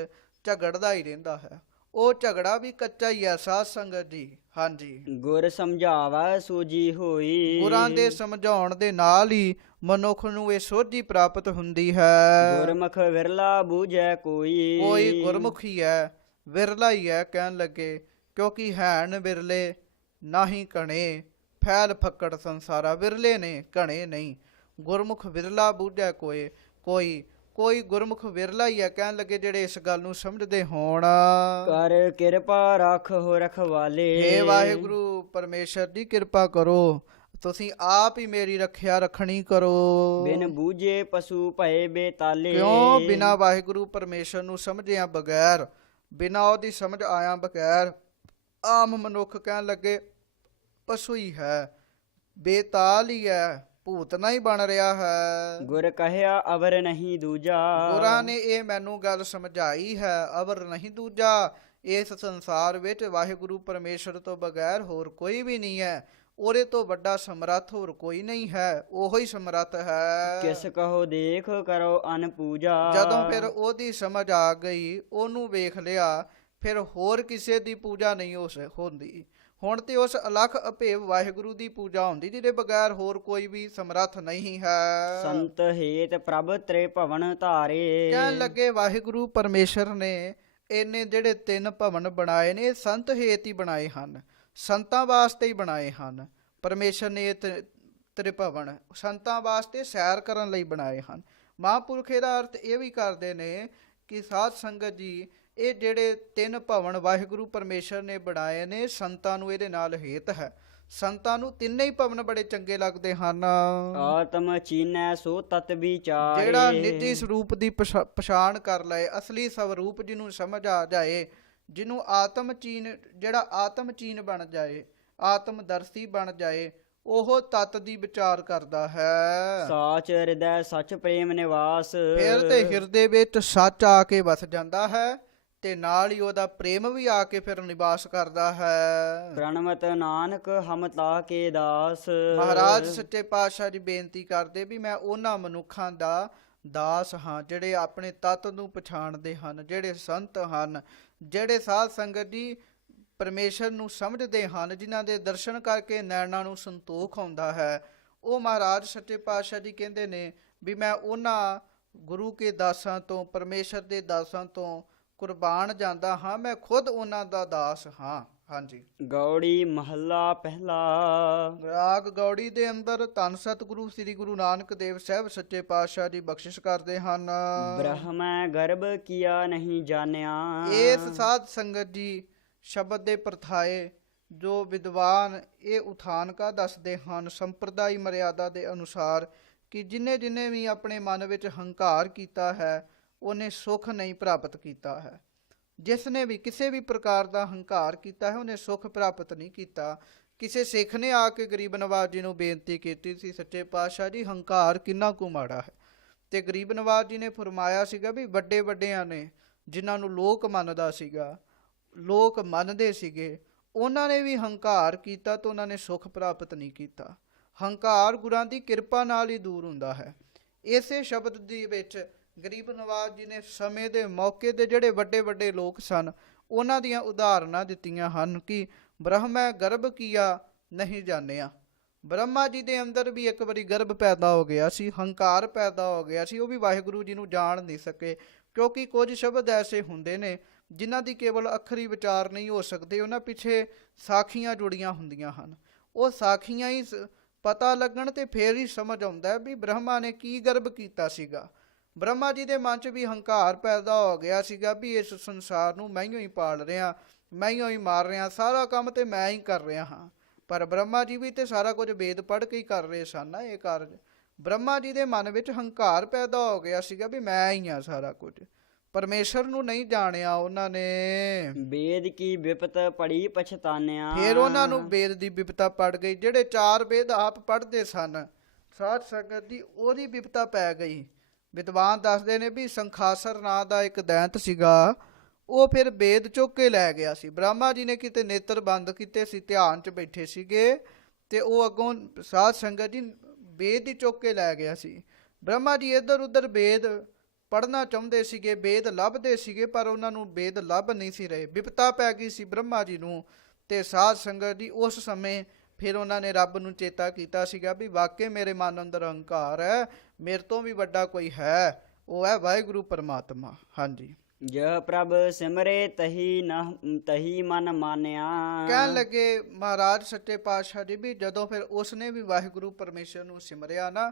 ਝਗੜਦਾ ਹੀ ਰਹਿੰਦਾ ਹੈ। ਉਹ ਝਗੜਾ ਵੀ ਕੱਚਾ ਹੀ ਹੈ ਸਾਧ ਸੰਗਤ ਜੀ। ਹਾਂਜੀ, ਗੁਰ ਸਮਝਾਵੈ ਸੂਜੀ ਹੋਈ। ਗੁਰਾਂ ਦੇ ਸਮਝਾਉਣ ਦੇ ਨਾਲ ਹੀ ਮਨੁੱਖ ਨੂੰ ਇਹ ਸੋਝੀ ਪ੍ਰਾਪਤ ਹੁੰਦੀ ਹੈ। ਗੁਰਮੁਖ ਵਿਰਲਾ ਬੂਝੈ ਕੋਈ। ਕੋਈ ਗੁਰਮੁਖ ਹੀ ਹੈ, ਵਿਰਲਾ ਹੀ ਹੈ, ਕਹਿਣ ਲੱਗੇ, ਕਿਉਂਕਿ ਹੈਨ ਵਿਰਲੇ ਨਾਹੀ ਕਣੇ ਫੈਲ ਫੱਕੜ ਸੰਸਾਰਾ। ਵਿਰਲੇ ਨੇ, ਕਣੇ ਨਹੀਂ। ਗੁਰਮੁਖ ਵਿਰਲਾ ਬੂਝੈ ਕੋਈ। ਕੋਈ ਗੁਰਮੁਖ ਵਿਰਲਾ ਹੀ ਹੈ, ਕਹਿਣ ਲੱਗੇ, ਜਿਹੜੇ ਇਸ ਗੱਲ ਨੂੰ ਸਮਝਦੇ ਹੋਣ। ਕਰ ਕਿਰਪਾ ਰੱਖ ਹੋ ਰਖਵਾਲੇ। ਹੇ ਵਾਹਿਗੁਰੂ ਪਰਮੇਸ਼ਰ ਦੀ ਕਿਰਪਾ ਕਰੋ, ਤੁਸੀਂ ਆਪ ਹੀ ਮੇਰੀ ਰੱਖਿਆ ਰੱਖਣੀ ਕਰੋ। ਬਿਨ ਬੂਝੇ ਪਸ਼ੂ ਭਏ ਬੇਤਾਲੇ। ਕਿਉਂ? ਬਿਨਾਂ ਵਾਹਿਗੁਰੂ ਪਰਮੇਸ਼ਰ ਨੂੰ ਸਮਝਿਆ ਬਗੈਰ, ਬਿਨਾਂ ਉਹਦੀ ਸਮਝ ਆਇਆ ਬਗੈਰ ਆਮ ਮਨੁੱਖ ਕਹਿਣ ਲੱਗੇ ਪਸ਼ੂ ਹੀ ਹੈ, ਬੇਤਾਲ ਹੀ ਹੈ, ਭੂਤਨਾ ਹੀ ਬਣ ਰਿਹਾ ਹੈ। ਗੁਰ ਕਹਿਆ ਅਵਰ ਨਹੀਂ ਦੂਜਾ। ਗੁਰਾਂ ਨੇ ਇਹ ਮੈਨੂੰ ਗੱਲ ਸਮਝਾਈ ਹੈ, ਅਵਰ ਨਹੀਂ ਦੂਜਾ। ਇਸ ਸੰਸਾਰ ਵਿੱਚ ਵਾਹਿਗੁਰੂ ਪਰਮੇਸ਼ਰ ਤੋਂ ਬਗੈਰ ਹੋਰ ਕੋਈ ਵੀ ਨਹੀਂ ਹੈ। ਉਹਦੇ ਤੋਂ ਵੱਡਾ ਸਮਰੱਥ ਹੋਰ ਕੋਈ ਨਹੀਂ ਹੈ, ਉਹੋ ਹੀ ਸਮਰੱਥ ਹੈ। ਕਿਸ ਕਹੋ ਦੇਖ ਕਰੋ ਅਨ ਪੂਜਾ। ਜਦੋਂ ਫਿਰ ਉਹਦੀ ਸਮਝ ਆ ਗਈ, ਉਹਨੂੰ ਵੇਖ ਲਿਆ, ਫਿਰ ਹੋਰ ਕਿਸੇ ਦੀ ਪੂਜਾ ਨਹੀਂ ਹੁੰਦੀ। ਹੁਣ ਤੇ ਉਸ ਅਲਖ ਅਭੇਵ ਵਾਹਿਗੁਰੂ ਦੀ ਪੂਜਾ ਹੁੰਦੀ, ਜਿਹਦੇ ਬਗੈਰ ਹੋਰ ਕੋਈ ਵੀ ਸਮਰੱਥ ਨਹੀਂ ਹੈ। ਸੰਤ ਹੇਤ ਪ੍ਰਭ ਤ੍ਰੇ ਭਵਨ ਧਾਰੇ। ਕਹਿਣ ਲੱਗੇ ਵਾਹਿਗੁਰੂ ਪਰਮੇਸ਼ਰ ਨੇ ਇਹਨੇ ਜਿਹੜੇ 3 ਭਵਨ ਬਣਾਏ ਨੇ, ਇਹ ਸੰਤ ਹੇਤ ਹੀ ਬਣਾਏ ਹਨ, ਸੰਤਾਂ ਵਾਸਤੇ ਹੀ ਬਣਾਏ ਹਨ। ਪਰਮੇਸ਼ਰ ਨੇ ਇਹ ਤ੍ਰਿਭਵਨ ਸੰਤਾਂ ਵਾਸਤੇ ਸੈਰ ਕਰਨ ਲਈ ਬਣਾਏ ਹਨ। ਮਹਾਂਪੁਰਖ ਇਹਦਾ ਅਰਥ ਇਹ ਵੀ ਕਰਦੇ ਨੇ ਕਿ ਸਾਧ ਸੰਗਤ ਜੀ, ਇਹ ਜਿਹੜੇ 3 ਭਵਨ ਵਾਹਿਗੁਰੂ ਪਰਮੇਸ਼ਰ ਨੇ ਬਣਾਏ ਨੇ, ਸੰਤਾਂ ਨੂੰ ਇਹਦੇ ਨਾਲ ਹੇਤ ਹੈ। ਸੰਤਾਂ ਨੂੰ ਤਿੰਨੇ ਹੀ ਭਵਨ ਬੜੇ ਚੰਗੇ ਲੱਗਦੇ ਹਨ। ਆਤਮ ਚੀਨੈ ਸੋ ਤਤ ਵਿਚਾਰੇ। ਜਿਹੜਾ ਨਿੱਜੀ ਸਰੂਪ ਦੀ ਪਛਾਣ ਕਰ ਲਏ, ਅਸਲੀ ਸਵਰੂਪ ਜਿਹਨੂੰ ਸਮਝ ਆ ਜਾਏ, ਜਿਹਨੂੰ ਜਿਹੜਾ ਆਤਮ ਚੀਨ ਬਣ ਜਾਏ, ਆਤਮਦਰਸ਼ੀ ਬਣ ਜਾਏ, ਉਹ ਤਤ ਦੀ ਵਿਚਾਰ ਕਰਦਾ ਹੈ। ਸਾਚ ਹਿਰਦੈ ਸਚ ਪ੍ਰੇਮ ਨਿਵਾਸ। ਫਿਰ ਤੇ ਹਿਰਦੇ ਵਿੱਚ ਸੱਚ ਆ ਕੇ ਵਸ ਜਾਂਦਾ ਹੈ ਤੇ ਨਾਲ ਹੀ ਉਹਦਾ ਪ੍ਰੇਮ ਵੀ ਆ ਕੇ ਫਿਰ ਨਿਵਾਸ ਕਰਦਾ ਹੈ। ਪ੍ਰਣਮਤ ਨਾਨਕ ਹਮ ਤਾ ਕੇ ਦਾਸ। ਮਹਾਰਾਜ ਸੱਚੇ ਪਾਤਸ਼ਾਹ ਜੀ ਬੇਨਤੀ ਕਰਦੇ ਵੀ ਮੈਂ ਉਹਨਾਂ ਮਨੁੱਖਾਂ ਦਾ ਦਾਸ ਹਾਂ ਜਿਹੜੇ ਆਪਣੇ ਤਤ ਨੂੰ ਪਛਾਣਦੇ ਹਨ, ਜਿਹੜੇ ਸੰਤ ਹਨ, ਜਿਹੜੇ ਸਾਧ ਸੰਗਤ ਜੀ ਪਰਮੇਸ਼ਰ ਨੂੰ ਸਮਝਦੇ ਹਨ, ਜਿਨ੍ਹਾਂ ਦੇ ਦਰਸ਼ਨ ਕਰਕੇ ਨੈਣਾਂ ਨੂੰ ਸੰਤੋਖ ਆਉਂਦਾ ਹੈ, ਉਹ ਮਹਾਰਾਜ ਸੱਚੇ ਪਾਤਸ਼ਾਹ ਜੀ ਕਹਿੰਦੇ ਨੇ ਵੀ ਮੈਂ ਉਹਨਾਂ ਗੁਰੂ ਕੇ ਦਾਸਾਂ ਤੋਂ, ਪਰਮੇਸ਼ਰ ਦੇ ਦਾਸਾਂ ਤੋਂ ਕੁਰਬਾਨ ਜਾਂਦਾ ਹਾਂ, ਮੈਂ ਖੁਦ ਉਹਨਾਂ ਦਾ ਦਾਸ ਹਾਂ। ਹਾਂਜੀ। ਗੌੜੀ ਮਹੱਲਾ ਪਹਿਲਾ। ਰਾਗ ਗੌੜੀ ਦੇ ਅੰਦਰ ਧੰਨ ਸਤਿਗੁਰੂ ਸ੍ਰੀ ਗੁਰੂ ਨਾਨਕ ਦੇਵ ਸਾਹਿਬ ਸੱਚੇ ਪਾਤਸ਼ਾਹ ਜੀ ਬਖਸ਼ਿਸ਼ ਕਰਦੇ ਹਨ। ਬ੍ਰਹਮੈ ਗਰਭ ਕੀਆ ਨਹੀਂ ਜਾਣਿਆ। ਇਸ ਸਾਧ ਸੰਗਤ ਜੀ ਸ਼ਬਦ ਦੇ ਪ੍ਰਥਾਏ ਜੋ ਵਿਦਵਾਨ ਇਹ ਉਥਾਨਕਾ ਦੱਸਦੇ ਹਨ ਸੰਪਰਦਾਇ ਮਰਿਆਦਾ ਦੇ ਅਨੁਸਾਰ ਕਿ ਜਿਨੇ ਜਿਨੇ ਵੀ ਆਪਣੇ ਮਨ ਵਿੱਚ ਹੰਕਾਰ ਕੀਤਾ ਹੈ ਉਹਨੇ ਸੁਖ ਨਹੀਂ ਪ੍ਰਾਪਤ ਕੀਤਾ ਹੈ। ਜਿਸ ਨੇ ਵੀ ਕਿਸੇ ਵੀ ਪ੍ਰਕਾਰ ਦਾ ਹੰਕਾਰ ਕੀਤਾ ਹੈ ਉਹਨੇ ਸੁਖ ਪ੍ਰਾਪਤ ਨਹੀਂ ਕੀਤਾ। ਕਿਸੇ ਸਿੱਖ ਨੇ ਆ ਕੇ ਗਰੀਬ ਨਵਾਜ ਜੀ ਨੂੰ ਬੇਨਤੀ ਕੀਤੀ ਸੀ, ਸੱਚੇ ਪਾਤਸ਼ਾਹ ਜੀ ਹੰਕਾਰ ਕਿੰਨਾ ਕੁ ਮਾੜਾ ਹੈ। ਤੇ ਗਰੀਬ ਨਵਾਜ ਜੀ ਨੇ ਫਰਮਾਇਆ ਸੀਗਾ ਵੀ ਵੱਡੇ ਵੱਡਿਆਂ ਨੇ ਜਿਨ੍ਹਾਂ ਨੂੰ ਲੋਕ ਮੰਨਦਾ ਸੀਗਾ, ਲੋਕ ਮੰਨਦੇ ਸੀਗੇ, ਉਹਨਾਂ ਨੇ ਵੀ ਹੰਕਾਰ ਕੀਤਾ ਤਾਂ ਉਹਨਾਂ ਨੇ ਸੁਖ ਪ੍ਰਾਪਤ ਨਹੀਂ ਕੀਤਾ। ਹੰਕਾਰ ਗੁਰਾਂ ਦੀ ਕਿਰਪਾ ਨਾਲ ਹੀ ਦੂਰ ਹੁੰਦਾ ਹੈ। ਇਸੇ ਸ਼ਬਦ ਦੇ ਵਿੱਚ ਗਰੀਬ ਨਵਾਜ ਜੀ ਨੇ ਸਮੇਂ ਦੇ ਮੌਕੇ ਦੇ ਜਿਹੜੇ ਵੱਡੇ ਵੱਡੇ ਲੋਕ ਸਨ ਉਹਨਾਂ ਦੀਆਂ ਉਦਾਹਰਨਾਂ ਦਿੱਤੀਆਂ ਹਨ ਕਿ ਬ੍ਰਹਮੈ ਗਰਭ ਕੀਆ ਨਹੀਂ ਜਾਣਿਆ। ਬ੍ਰਹਮਾ ਜੀ ਦੇ ਅੰਦਰ ਵੀ ਇੱਕ ਵਾਰੀ ਗਰਭ ਪੈਦਾ ਹੋ ਗਿਆ ਸੀ, ਹੰਕਾਰ ਪੈਦਾ ਹੋ ਗਿਆ ਸੀ, ਉਹ ਵੀ ਵਾਹਿਗੁਰੂ ਜੀ ਨੂੰ ਜਾਣ ਨਹੀਂ ਸਕੇ, ਕਿਉਂਕਿ ਕੁਝ ਸ਼ਬਦ ਐਸੇ ਹੁੰਦੇ ਨੇ ਜਿਨ੍ਹਾਂ ਦੀ ਕੇਵਲ ਅੱਖਰੀ ਵਿਚਾਰ ਨਹੀਂ ਹੋ ਸਕਦੇ, ਉਹਨਾਂ ਪਿੱਛੇ ਸਾਖੀਆਂ ਜੁੜੀਆਂ ਹੁੰਦੀਆਂ ਹਨ। ਉਹ ਸਾਖੀਆਂ ਹੀ ਪਤਾ ਲੱਗਣ ਤੇ ਫੇਰ ਹੀ ਸਮਝ ਆਉਂਦਾ ਵੀ ਬ੍ਰਹਮਾ ਨੇ ਕੀ ਗਰਭ ਕੀਤਾ ਸੀਗਾ। ਬ੍ਰਹਮਾ ਜੀ ਦੇ ਮਨ 'ਚ ਵੀ ਹੰਕਾਰ ਪੈਦਾ ਹੋ ਗਿਆ ਸੀਗਾ ਵੀ ਇਸ ਸੰਸਾਰ ਨੂੰ ਮੈਂ ਹੀ ਪਾਲ ਰਿਹਾ, ਮੈਂ ਹੀ ਮਾਰ ਰਿਹਾ, ਸਾਰਾ ਕੰਮ ਤੇ ਮੈਂ ਹੀ ਕਰ ਰਿਹਾ ਹਾਂ। ਪਰ ਬ੍ਰਹਮਾ ਜੀ ਵੀ ਤੇ ਸਾਰਾ ਕੁਝ ਵੇਦ ਪੜ੍ਹ ਕੇ ਹੀ ਕਰ ਰਹੇ ਸਨ ਨਾ ਇਹ ਕਾਰਜ। ਬ੍ਰਹਮਾ ਜੀ ਦੇ ਮਨ ਵਿੱਚ ਹੰਕਾਰ ਪੈਦਾ ਹੋ ਗਿਆ ਸੀਗਾ ਵੀ ਮੈਂ ਹੀ ਹਾਂ ਸਾਰਾ ਕੁਝ। ਪਰਮੇਸ਼ਰ ਨੂੰ ਨਹੀਂ ਜਾਣਿਆ ਉਹਨਾਂ ਨੇ। ਵੇਦ ਕੀ ਵਿਪਤ ਪੜੀ ਪਛਤਾਨਿਆ। ਫਿਰ ਉਹਨਾਂ ਨੂੰ ਵੇਦ ਦੀ ਵਿਪਤਾ ਪੜ ਗਈ। ਜਿਹੜੇ 4 ਵੇਦ ਆਪ ਪੜ੍ਹਦੇ ਸਨ ਸਾਧ ਸੰਗਤ ਦੀ, ਉਹਦੀ ਵਿਪਤਾ ਪੈ ਗਈ। ਵਿਦਵਾਨ ਦੱਸਦੇ ਨੇ ਵੀ ਸੰਖਾਸਰ ਨਾਂ ਦਾ ਇੱਕ ਦੈਂਤ ਸੀਗਾ, ਉਹ ਫਿਰ ਵੇਦ ਚੁੱਕ ਕੇ ਲੈ ਗਿਆ ਸੀ। ਬ੍ਰਹਮਾ ਜੀ ਨੇ ਕਿਤੇ ਨੇਤਰ ਬੰਦ ਕੀਤੇ ਸੀ, ਧਿਆਨ 'ਚ ਬੈਠੇ ਸੀਗੇ, ਤੇ ਉਹ ਅੱਗੋਂ ਸਾਧ ਸੰਗਤ ਜੀ ਵੇਦ ਹੀ ਚੁੱਕ ਕੇ ਲੈ ਗਿਆ ਸੀ। ਬ੍ਰਹਮਾ ਜੀ ਇੱਧਰ ਉੱਧਰ ਵੇਦ ਪੜ੍ਹਨਾ ਚਾਹੁੰਦੇ ਸੀਗੇ, ਵੇਦ ਲੱਭਦੇ ਸੀਗੇ, ਪਰ ਉਹਨਾਂ ਨੂੰ ਵੇਦ ਲੱਭ ਨਹੀਂ ਸੀ ਰਹੇ। ਵਿਪਤਾ ਪੈ ਗਈ ਸੀ ਬ੍ਰਹਮਾ ਜੀ ਨੂੰ। ਤੇ ਸਾਧ ਸੰਗਤ ਜੀ ਉਸ ਸਮੇਂ ਫਿਰ ਉਹਨਾਂ ਨੇ ਰੱਬ ਨੂੰ ਚੇਤਾ ਕੀਤਾ ਸੀਗਾ ਵੀ ਵਾਕਈ ਮੇਰੇ ਮਨ ਅੰਦਰ ਹੰਕਾਰ ਹੈ, ਮੇਰੇ ਤੋਂ ਵੀ ਵੱਡਾ ਕੋਈ ਹੈ, ਉਹ ਹੈ ਵਾਹਿਗੁਰੂ ਪਰਮਾਤਮਾ। ਹਾਂਜੀ। ਜਹ ਪ੍ਰਭ ਸਿਮਰੇ ਤਹੀ ਮਨ ਮਾਨਿਆ। ਕਹਿਣ ਲੱਗੇ ਮਹਾਰਾਜ ਸੱਚੇ ਪਾਤਸ਼ਾਹ ਜੀ ਵੀ ਜਦੋਂ ਫਿਰ ਉਸਨੇ ਵੀ ਵਾਹਿਗੁਰੂ ਪਰਮੇਸ਼ਰ ਨੂੰ ਸਿਮਰਿਆ ਨਾ,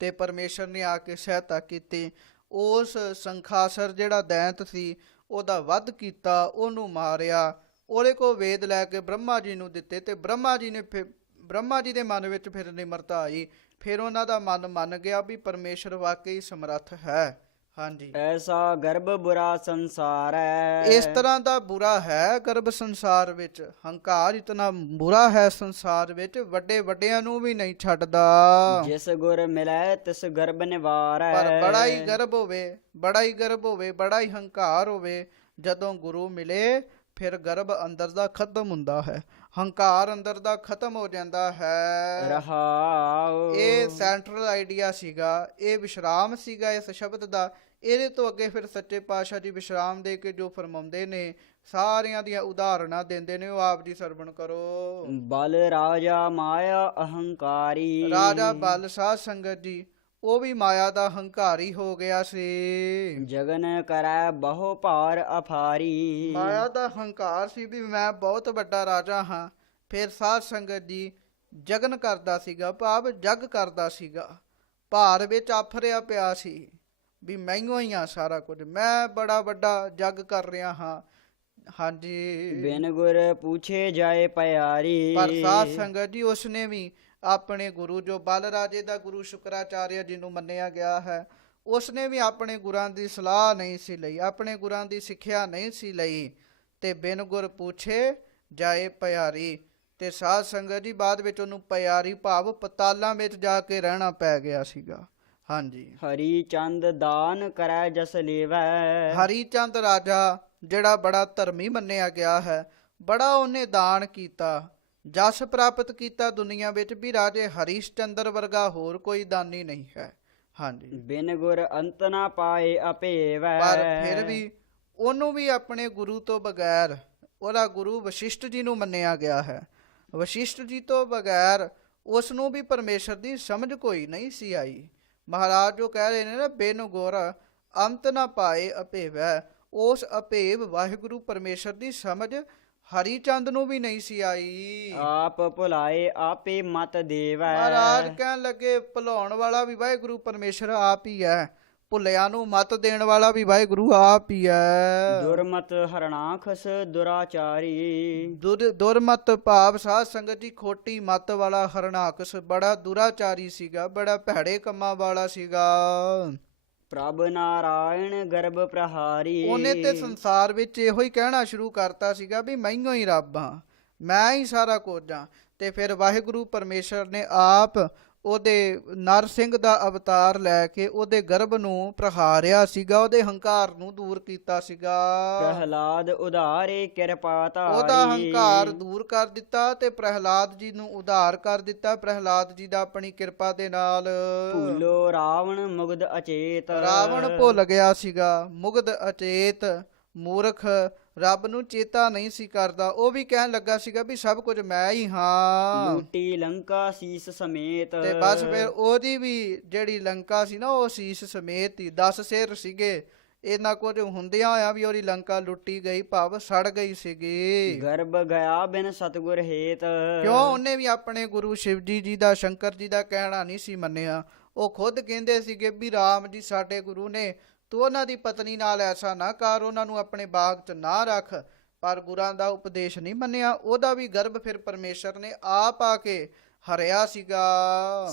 ਤੇ ਪਰਮੇਸ਼ਰ ਨੇ ਆ ਕੇ ਸਹਾਇਤਾ ਕੀਤੀ। ਉਸ ਸੰਖਾਸਰ ਜਿਹੜਾ ਦੈਂਤ ਸੀ ਉਹਦਾ ਵੱਧ ਕੀਤਾ, ਉਹਨੂੰ ਮਾਰਿਆ, ਉਹਦੇ ਕੋਲ ਵੇਦ ਲੈ ਕੇ ਬ੍ਰਹਮਾ ਜੀ ਨੂੰ ਦਿੱਤੇ। ਤੇ ਬ੍ਰਹਮਾ ਜੀ ਦੇ ਮਨ ਵਿੱਚ ਫਿਰ ਨਿਮਰਤਾ ਆਈ। ਫਿਰ ਉਹਨਾਂ ਦਾ ਮਨ ਮੰਨ ਗਿਆ ਵੀ ਪਰਮੇਸ਼ਰ ਵਾਕਈ ਸਮਰੱਥ ਹੈ। ਹਾਂਜੀ। ਐਸਾ ਗਰਭ ਬੁਰਾ ਸੰਸਾਰ ਹੈ। ਇਸ ਤਰ੍ਹਾਂ ਦਾ ਬੁਰਾ ਹੈ ਗਰਭ ਸੰਸਾਰ ਵਿੱਚ। ਹੰਕਾਰ ਇਤਨਾ ਬੁਰਾ ਹੈ ਸੰਸਾਰ ਵਿੱਚ, ਵੱਡੇ ਵੱਡਿਆਂ ਨੂੰ ਵੀ ਨਹੀਂ ਛੱਡਦਾ। ਜਿਸ ਗੁਰ ਮਿਲੈ ਤਿਸ ਗਰਭ ਨਿਵਾਰੈ। ਪਰ ਬੜਾ ਹੀ ਗਰਭ ਹੋਵੇ, ਬੜਾ ਹੀ ਗਰਭ ਹੋਵੇ, ਬੜਾ ਹੀ ਹੰਕਾਰ ਹੋਵੇ, ਜਦੋਂ ਗੁਰੂ ਮਿਲੇ ਫਿਰ ਗਰਭ ਅੰਦਰ ਦਾ ਖਤਮ ਹੁੰਦਾ ਹੈ, ਹੰਕਾਰ ਅੰਦਰ ਦਾ ਖਤਮ ਹੋ ਜਾਂਦਾ ਹੈ। ਰਹਾਉ। ਇਹ ਸੈਂਟਰਲ ਆਈਡੀਆ ਸੀਗਾ, ਇਹ ਵਿਸ਼ਰਾਮ ਸੀਗਾ ਇਸ ਸ਼ਬਦ ਦਾ। ਇਹਦੇ ਤੋਂ ਅੱਗੇ ਫਿਰ ਸੱਚੇ ਪਾਤਸ਼ਾਹ ਜੀ ਵਿਸ਼ਰਾਮ ਦੇ ਕੇ ਜੋ ਫਰਮਾਉਂਦੇ ਨੇ, ਸਾਰਿਆਂ ਦੀਆਂ ਉਦਾਹਰਨਾਂ ਦਿੰਦੇ ਨੇ, ਉਹ ਆਪ ਜੀ ਸਰਵਣ ਕਰੋ। ਬਲ ਰਾਜਾ ਮਾਇਆ ਅਹੰਕਾਰੀ। ਰਾਜਾ ਬਲ ਸਾਧ ਸੰਗਤ ਜੀ ਉਹ ਵੀ ਮਾਇਆ ਦਾ ਹੰਕਾਰੀ ਹੋ ਗਿਆ ਸੀ। ਜਗਨ ਕਰੈ ਬਹੁ ਭਾਰ ਅਫਾਰੀ। ਮਾਇਆ ਦਾ ਹੰਕਾਰ ਸੀ ਵੀ ਮੈਂ ਬਹੁਤ ਵੱਡਾ ਰਾਜਾ ਹਾਂ। ਫਿਰ ਸਾਧ ਸੰਗਤ ਜੀ ਜਗਨ ਕਰਦਾ ਸੀਗਾ, ਭਾਵ ਜਗ ਕਰਦਾ ਸੀਗਾ, ਭਾਰ ਵਿੱਚ ਆਫਰਿਆ ਪਿਆ ਸੀ ਵੀ ਮੈਨੂੰ ਹੀ ਆ ਸਾਰਾ ਕੁਝ, ਮੈਂ ਬੜਾ ਵੱਡਾ ਜਗ ਕਰ ਰਿਹਾ ਹਾਂ। ਹਾਂਜੀ। ਬਿਨ ਗੁਰ ਪੁੱਛੇ ਜਾਏ ਪਿਆਰੀ। ਪਰ ਸਾਧ ਸੰਗਤ ਜੀ ਉਸਨੇ ਵੀ ਆਪਣੇ ਗੁਰੂ, ਜੋ ਬਲ ਰਾਜੇ ਦਾ ਗੁਰੂ ਸ਼ੁਕਰਾਚਾਰਿਆ ਜੀ ਨੂੰ ਮੰਨਿਆ ਗਿਆ ਹੈ, ਉਸਨੇ ਵੀ ਆਪਣੇ ਗੁਰਾਂ ਦੀ ਸਲਾਹ ਨਹੀਂ ਸੀ ਲਈ, ਆਪਣੇ ਗੁਰਾਂ ਦੀ ਸਿੱਖਿਆ ਨਹੀਂ ਸੀ ਲਈ, ਤੇ ਬਿਨ ਗੁਰ ਪੁੱਛੇ ਜਾਏ ਪਿਆਰੀ। ਤੇ ਸਾਧ ਸੰਗਤ ਜੀ ਬਾਅਦ ਵਿੱਚ ਉਹਨੂੰ ਪਿਆਰੀ ਭਾਵ ਪਤਾਲਾਂ ਵਿੱਚ ਜਾ ਕੇ ਰਹਿਣਾ ਪੈ ਗਿਆ ਸੀਗਾ। ਹਾਂਜੀ। ਹਰੀ ਚੰਦ ਦਾਨ ਕਰੈ ਜਸ ਲੇਵੈ। ਹਰੀ ਚੰਦ ਰਾਜਾ ਜਿਹੜਾ ਬੜਾ ਧਰਮੀ ਮੰਨਿਆ ਗਿਆ ਹੈ, ਬੜਾ ਉਹਨੇ ਦਾਨ ਕੀਤਾ, ਜਸ ਪ੍ਰਾਪਤ ਕੀਤਾ ਦੁਨੀਆ ਵਿੱਚ ਵੀ ਰਾਜੇ ਹਰੀਸ਼ ਚੰਦਰ ਵਰਗਾ ਹੋਰ ਕੋਈ ਦਾਨੀ ਨਹੀਂ ਹੈ। ਹਾਂਜੀ। ਬਿਨ ਗੁਰ ਅੰਤ ਨਾ ਪਾਏ ਅਪੇਵੈ। ਪਰ ਫਿਰ ਵੀ ਉਹਨੂੰ ਵੀ ਆਪਣੇ ਗੁਰੂ ਤੋਂ ਬਗੈਰ ਉਹਦਾ ਗੁਰੂ ਵਸ਼ਿਸ਼ਟ ਜੀ ਨੂੰ ਮੰਨਿਆ ਗਿਆ ਹੈ। ਵਸ਼ਿਸ਼ਟ ਜੀ ਤੋਂ ਬਗੈਰ ਉਸ ਨੂੰ ਵੀ ਪਰਮੇਸ਼ਰ ਦੀ ਸਮਝ ਕੋਈ ਨਹੀਂ ਸੀ ਆਈ। ਮਹਾਰਾਜ ਜੋ ਕਹਿ ਰਹੇ ਨੇ ਨਾ, ਬਿਨ ਗੁਰ ਅੰਤ ਨਾ ਪਾਏ ਅਭੇਵੈ, ਉਸ ਅਭੇਵ ਵਾਹਿਗੁਰੂ ਪਰਮੇਸ਼ਰ ਦੀ ਸਮਝ ਹਰੀ ਚੰਦ ਨੂੰ ਵੀ ਨਹੀਂ ਸੀ ਆਈ। ਆਪ ਭੁਲਾਏ ਆਪੇ ਮਤ ਦੇਵੈ। ਮਹਾਰਾਜ ਕਹਿਣ ਲੱਗੇ ਭੁਲਾਉਣ ਵਾਲਾ ਵੀ ਵਾਹਿਗੁਰੂ ਪਰਮੇਸ਼ਰ ਆਪ ਹੀ ਹੈ, ਭੁੱਲਿਆਂ ਨੂੰ ਮਤ ਦੇਣ ਵਾਲਾ ਵੀ ਵਾਹਿਗੁਰੂ ਆਪ ਹੀ ਹੈ। ਦੁਰਮਤ ਹਰਣਾਖਸ ਦੁਰਾਚਾਰੀ। ਦੁਰਮਤ ਭਾਵ ਸਾਧ ਸੰਗਤ ਦੀ ਖੋਟੀ ਮਤ ਵਾਲਾ ਹਰਣਾਕਸ ਬੜਾ ਦੁਰਾਚਾਰੀ ਸੀਗਾ, ਬੜਾ ਭੈੜੇ ਕੰਮਾਂ ਵਾਲਾ ਸੀਗਾ। ਪ੍ਰਭ ਨਾਰਾਇਣ ਗਰਭ ਪ੍ਰਹਾਰੀ। ਉਹਨੇ ਤੇ ਸੰਸਾਰ ਵਿੱਚ ਇਹੋ ਹੀ ਕਹਿਣਾ ਸ਼ੁਰੂ ਕਰਤਾ ਸੀਗਾ ਵੀ ਮੈਂਹੀਓ ਹੀ ਰੱਬ ਹਾਂ, ਮੈਂ ਹੀ ਸਾਰਾ ਕੁਝ ਹਾਂ। ਤੇ ਫਿਰ ਵਾਹਿਗੁਰੂ ਪਰਮੇਸ਼ਰ ਨੇ ਆਪ ਉਹਦੇ ਨਰ ਸਿੰਘ ਦਾ ਅਵਤਾਰ ਲੈ ਕੇ ਉਹਦੇ ਗਰਭ ਨੂੰ ਪ੍ਰਹਾਰਿਆ ਸੀਗਾ, ਉਹਦੇ ਹੰਕਾਰ ਨੂੰ ਦੂਰ ਕੀਤਾ ਸੀਗਾ। ਪ੍ਰਹਲਾਦ ਉਧਾਰੇ ਕਿਰਪਾ ਧਾਰੀ। ਉਹਦਾ ਹੰਕਾਰ ਦੂਰ ਕਰ ਦਿੱਤਾ ਤੇ ਪ੍ਰਹਲਾਦ ਜੀ ਨੂੰ ਉਧਾਰ ਕਰ ਦਿੱਤਾ, ਪ੍ਰਹਲਾਦ ਜੀ ਦਾ ਆਪਣੀ ਕਿਰਪਾ ਦੇ ਨਾਲ। ਭੂਲੋ ਰਾਵਣ ਮੁਗਧ ਅਚੇਤ। ਰਾਵਣ ਭੁੱਲ ਗਿਆ ਸੀਗਾ, ਮੁਗਧ ਅਚੇਤ ਮੂਰਖ, ਰੱਬ ਨੂੰ ਚੇਤਾ ਨਹੀਂ ਸੀ ਕਰਦਾ। ਉਹ ਵੀ ਕਹਿਣ ਲੱਗਾ ਸੀਗਾ ਵੀ ਸਭ ਕੁਝ ਮੈਂ ਹੀ ਹਾਂ। ਲੂਟੀ ਲੰਕਾ ਸੀਸ ਸਮੇਤ। ਤੇ ਬਸ ਫਿਰ ਉਹਦੀ ਵੀ ਜਿਹੜੀ ਲੰਕਾ ਸੀ ਨਾ, ਉਹ ਸੀਸ ਸਮੇਤ ਹੀ 10 ਸਿਰ ਸੀਗੇ। ਇਹਨਾਂ ਕੁਝ ਹੁੰਦਿਆਂ ਹੋਇਆ ਵੀ ਉਹਦੀ ਲੰਕਾ ਲੁੱਟੀ ਗਈ, ਭਾਵ ਸੜ ਗਈ ਸੀਗੀ। ਗਰਭ ਗਿਆ ਬਿਨ ਸਤਗੁਰ ਹੇਤ। ਕਿਉਂ? ਉਹਨੇ ਵੀ ਆਪਣੇ ਗੁਰੂ ਸ਼ਿਵਜੀ ਜੀ ਦਾ, ਸ਼ੰਕਰ ਜੀ ਦਾ ਕਹਿਣਾ ਨਹੀਂ ਸੀ ਮੰਨਿਆ। ਉਹ ਖੁਦ ਕਹਿੰਦੇ ਸੀਗੇ ਵੀ ਰਾਮ ਜੀ ਸਾਡੇ ਗੁਰੂ ਨੇ, ਤੂੰ ਉਹਨਾਂ ਦੀ ਪਤਨੀ ਨਾਲ ਐਸਾ ਨਾ ਕਰ, ਉਹਨਾਂ ਨੂੰ ਆਪਣੇ ਬਾਗ 'ਚ ਨਾ ਰੱਖ। ਪਰ ਗੁਰਾਂ ਦਾ ਉਪਦੇਸ਼ ਨਹੀਂ ਮੰਨਿਆ। ਉਹਦਾ ਵੀ ਗਰਭ ਫਿਰ ਪਰਮੇਸ਼ਰ ਨੇ ਆਪ ਆ ਕੇ ਹਰਿਆ ਸੀਗਾ।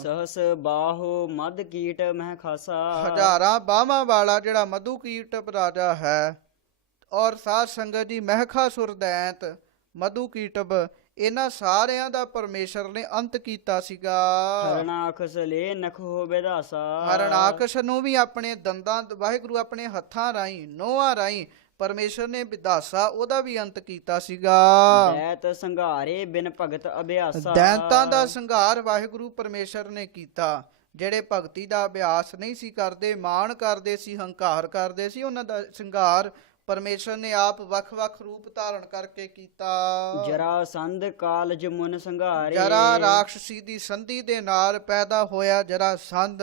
ਸਹਸ ਬਾਹੋ ਮਦ ਕੀਟ ਮਹਿ ਖਾਸਾ। ਹਜ਼ਾਰਾਂ ਬਾਹਾਂ ਵਾਲਾ ਜਿਹੜਾ ਮਧੂ ਕੀਟ ਰਾਜਾ ਹੈ, ਔਰ ਸਾਧ ਸੰਗਤ ਜੀ ਮਹਿਖਾਸੁਰ ਦੈਂਤ, ਮਧੂ ਕੀਟਬ, ਇਹਨਾਂ ਸਾਰਿਆਂ ਦਾ ਪਰਮੇਸ਼ਰ ਨੇ ਅੰਤ ਕੀਤਾ ਸੀਗਾ। ਹਰਣਾਖਸ ਲੈ ਨਖੋ ਵਿਧਾਸਾ। ਹਰਣਾਕਸ਼ ਨੂੰ ਵੀ ਆਪਣੇ ਦੰਦਾਂ, ਵਾਹਿਗੁਰੂ ਆਪਣੇ ਹੱਥਾਂ ਰਾਹੀਂ, ਨੋਹਾਂ ਰਾਹੀਂ ਪਰਮੇਸ਼ਰ ਨੇ ਵਿਧਾਸਾ, ਉਹਦਾ ਵੀ ਅੰਤ ਕੀਤਾ ਸੀਗਾ। ਦੈਤ ਸੰਘਾਰੇ ਬਿਨ ਭਗਤ ਅਭਿਆਸਾ। ਦੈਂਤਾਂ ਦਾ ਸੰਘਾਰ ਵਾਹਿਗੁਰੂ ਪਰਮੇਸ਼ਰ ਨੇ ਕੀਤਾ। ਜਿਹੜੇ ਭਗਤੀ ਦਾ ਅਭਿਆਸ ਨਹੀਂ ਸੀ ਕਰਦੇ, ਮਾਣ ਕਰਦੇ ਸੀ, ਹੰਕਾਰ ਕਰਦੇ ਸੀ, ਉਹਨਾਂ ਦਾ ਸੰਘਾਰ ਪਰਮੇਸ਼ਰ ਨੇ ਆਪ ਵੱਖ-ਵੱਖ ਰੂਪ ਧਾਰਨ ਕਰਕੇ ਕੀਤਾ। ਜਰਾ ਸੰਧ ਕਾਲਜ ਮੁਨ ਸੰਘਾਰੇ। ਜਰਾ ਰਾਖਸ਼ੀ ਦੀ ਸੰਧੀ ਦੇ ਨਾਲ ਪੈਦਾ ਹੋਇਆ ਜਰਾ ਸੰਧ,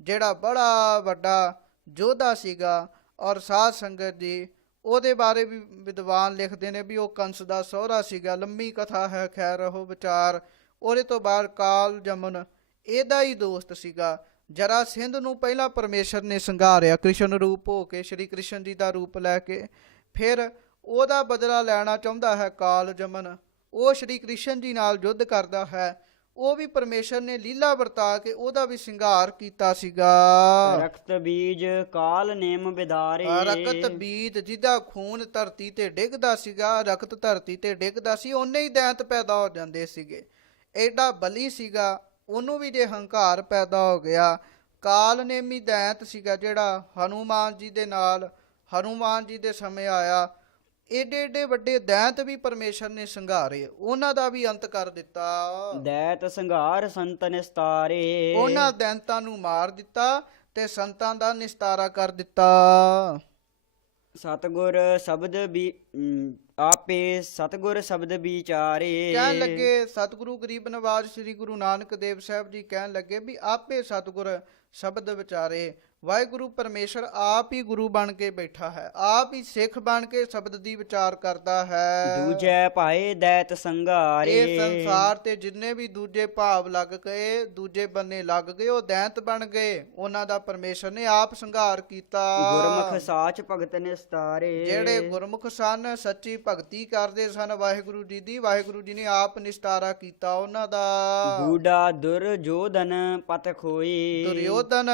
ਜਿਹੜਾ ਬੜਾ ਵੱਡਾ ਯੋਧਾ ਸੀਗਾ। ਔਰ ਸਾਧ ਸੰਗਤ ਜੀ ਉਹਦੇ ਬਾਰੇ ਵੀ ਵਿਦਵਾਨ ਲਿਖਦੇ ਨੇ ਵੀ ਉਹ ਕੰਸ ਦਾ ਸਹੁਰਾ ਸੀਗਾ। ਲੰਮੀ ਕਥਾ ਹੈ, ਖੈਰ ਰਹੋ ਵਿਚਾਰ। ਉਹਦੇ ਤੋਂ ਬਾਅਦ ਕਾਲ ਜਮਨ ਇਹਦਾ ਹੀ ਦੋਸਤ ਸੀਗਾ। ਜਰਾ ਸਿੰਧ ਨੂੰ ਪਹਿਲਾਂ ਪਰਮੇਸ਼ਰ ਨੇ ਸੰਘਾਰਿਆ ਕ੍ਰਿਸ਼ਨ ਰੂਪ ਹੋ ਕੇ, ਸ਼੍ਰੀ ਕ੍ਰਿਸ਼ਨ ਜੀ ਦਾ ਰੂਪ ਲੈ ਕੇ। ਫਿਰ ਉਹਦਾ ਬਦਲਾ ਲੈਣਾ ਚਾਹੁੰਦਾ ਹੈ ਕਾਲ ਜਮਨ, ਉਹ ਸ਼੍ਰੀ ਕ੍ਰਿਸ਼ਨ ਜੀ ਨਾਲ ਯੁੱਧ ਕਰਦਾ ਹੈ। ਉਹ ਵੀ ਪਰਮੇਸ਼ਰ ਨੇ ਲੀਲਾ ਵਰਤਾ ਕੇ ਉਹਦਾ ਵੀ ਸ਼ਿੰਗਾਰ ਕੀਤਾ ਸੀਗਾ। ਰਕਤ ਬੀਜ ਕਾਲ ਨੇਮ ਵਿਦਾਰੇ। ਰਕਤ ਬੀਜ, ਜਿਹਦਾ ਖੂਨ ਧਰਤੀ ਤੇ ਡਿੱਗਦਾ ਸੀਗਾ, ਰਕਤ ਧਰਤੀ ਤੇ ਡਿੱਗਦਾ ਸੀ, ਉਹਨੇ ਹੀ ਦੈਂਤ ਪੈਦਾ ਹੋ ਜਾਂਦੇ ਸੀਗੇ। ਐਡਾ ਬਲੀ ਸੀਗਾ, ਉਹਨੂੰ ਵੀ ਜੇ ਹੰਕਾਰ ਪੈਦਾ ਹੋ ਗਿਆ। ਕਾਲ ਨੇਮੀ ਦੈਂਤ ਸੀਗਾ ਜਿਹੜਾ ਹਨੂਮਾਨ ਜੀ ਦੇ ਨਾਲ, ਹਨੂਮਾਨ ਜੀ ਦੇ ਸਮੇਂ ਆਇਆ। ਏਡੇ ਏਡੇ ਵੱਡੇ ਦੈਂਤ ਵੀ ਪਰਮੇਸ਼ਰ ਨੇ ਸੰਘਾਰੇ, ਉਹਨਾਂ ਦਾ ਵੀ ਅੰਤ ਕਰ ਦਿੱਤਾ। ਦੈਤ ਸੰਘਾਰ ਸੰਤ ਨਿਸਤਾਰੇ। ਉਹਨਾਂ ਦੈਂਤਾਂ ਨੂੰ ਮਾਰ ਦਿੱਤਾ ਤੇ ਸੰਤਾਂ ਦਾ ਨਿਸਤਾਰਾ ਕਰ ਦਿੱਤਾ। ਸਤਗੁਰ ਸ਼ਬਦ ਵੀ ਆਪੇ ਸਤਗੁਰ ਸ਼ਬਦ ਵਿਚਾਰੇ। ਕਹਿਣ ਲੱਗੇ ਸਤਿਗੁਰੂ ਗਰੀਬ ਨਵਾਜ ਸ੍ਰੀ ਗੁਰੂ ਨਾਨਕ ਦੇਵ ਸਾਹਿਬ ਜੀ ਕਹਿਣ ਲੱਗੇ ਵੀ ਆਪੇ ਸਤਿਗੁਰ ਸ਼ਬਦ ਵਿਚਾਰੇ। ਵਾਹਿਗੁਰੂ ਪਰਮੇਸ਼ਰ ਆਪ ਹੀ ਗੁਰੂ ਬਣ ਕੇ ਬੈਠਾ ਹੈ, ਆਪ ਹੀ ਸਿੱਖ ਬਣ ਕੇ ਸ਼ਬਦ ਦੀ ਵਿਚਾਰ ਕਰਦਾ ਹੈ। ਦੂਜੇ ਭਾਏ ਦੈਤ ਸੰਘਾਰੇ। ਇਹ ਸੰਸਾਰ ਤੇ ਜਿੰਨੇ ਵੀ ਦੂਜੇ ਭਾਵ ਲੱਗ ਗਏ, ਦੂਜੇ ਬੰਨੇ ਲੱਗ ਗਏ, ਉਹ ਦੈਂਤ ਬਣ ਗਏ। ਉਹਨਾਂ ਦਾ ਪਰਮੇਸ਼ਰ ਨੇ ਆਪ ਸੰਘਾਰ ਕੀਤਾ। ਗੁਰਮੁਖ ਸਾਚ ਭਗਤ ਨਿਸਤਾਰੇ। ਜਿਹੜੇ ਗੁਰਮੁਖ ਸਨ, ਸੱਚੀ ਭਗਤੀ ਕਰਦੇ ਸਨ ਵਾਹਿਗੁਰੂ ਜੀ ਦੀ, ਵਾਹਿਗੁਰੂ ਜੀ ਨੇ ਆਪ ਨਿਸਤਾਰਾ ਕੀਤਾ ਉਹਨਾਂ ਦਾ। ਬੂਢਾ ਦੁਰਜੋਧਨ ਪਤ ਖੋਈ। ਦੁਰਯੋਧਨ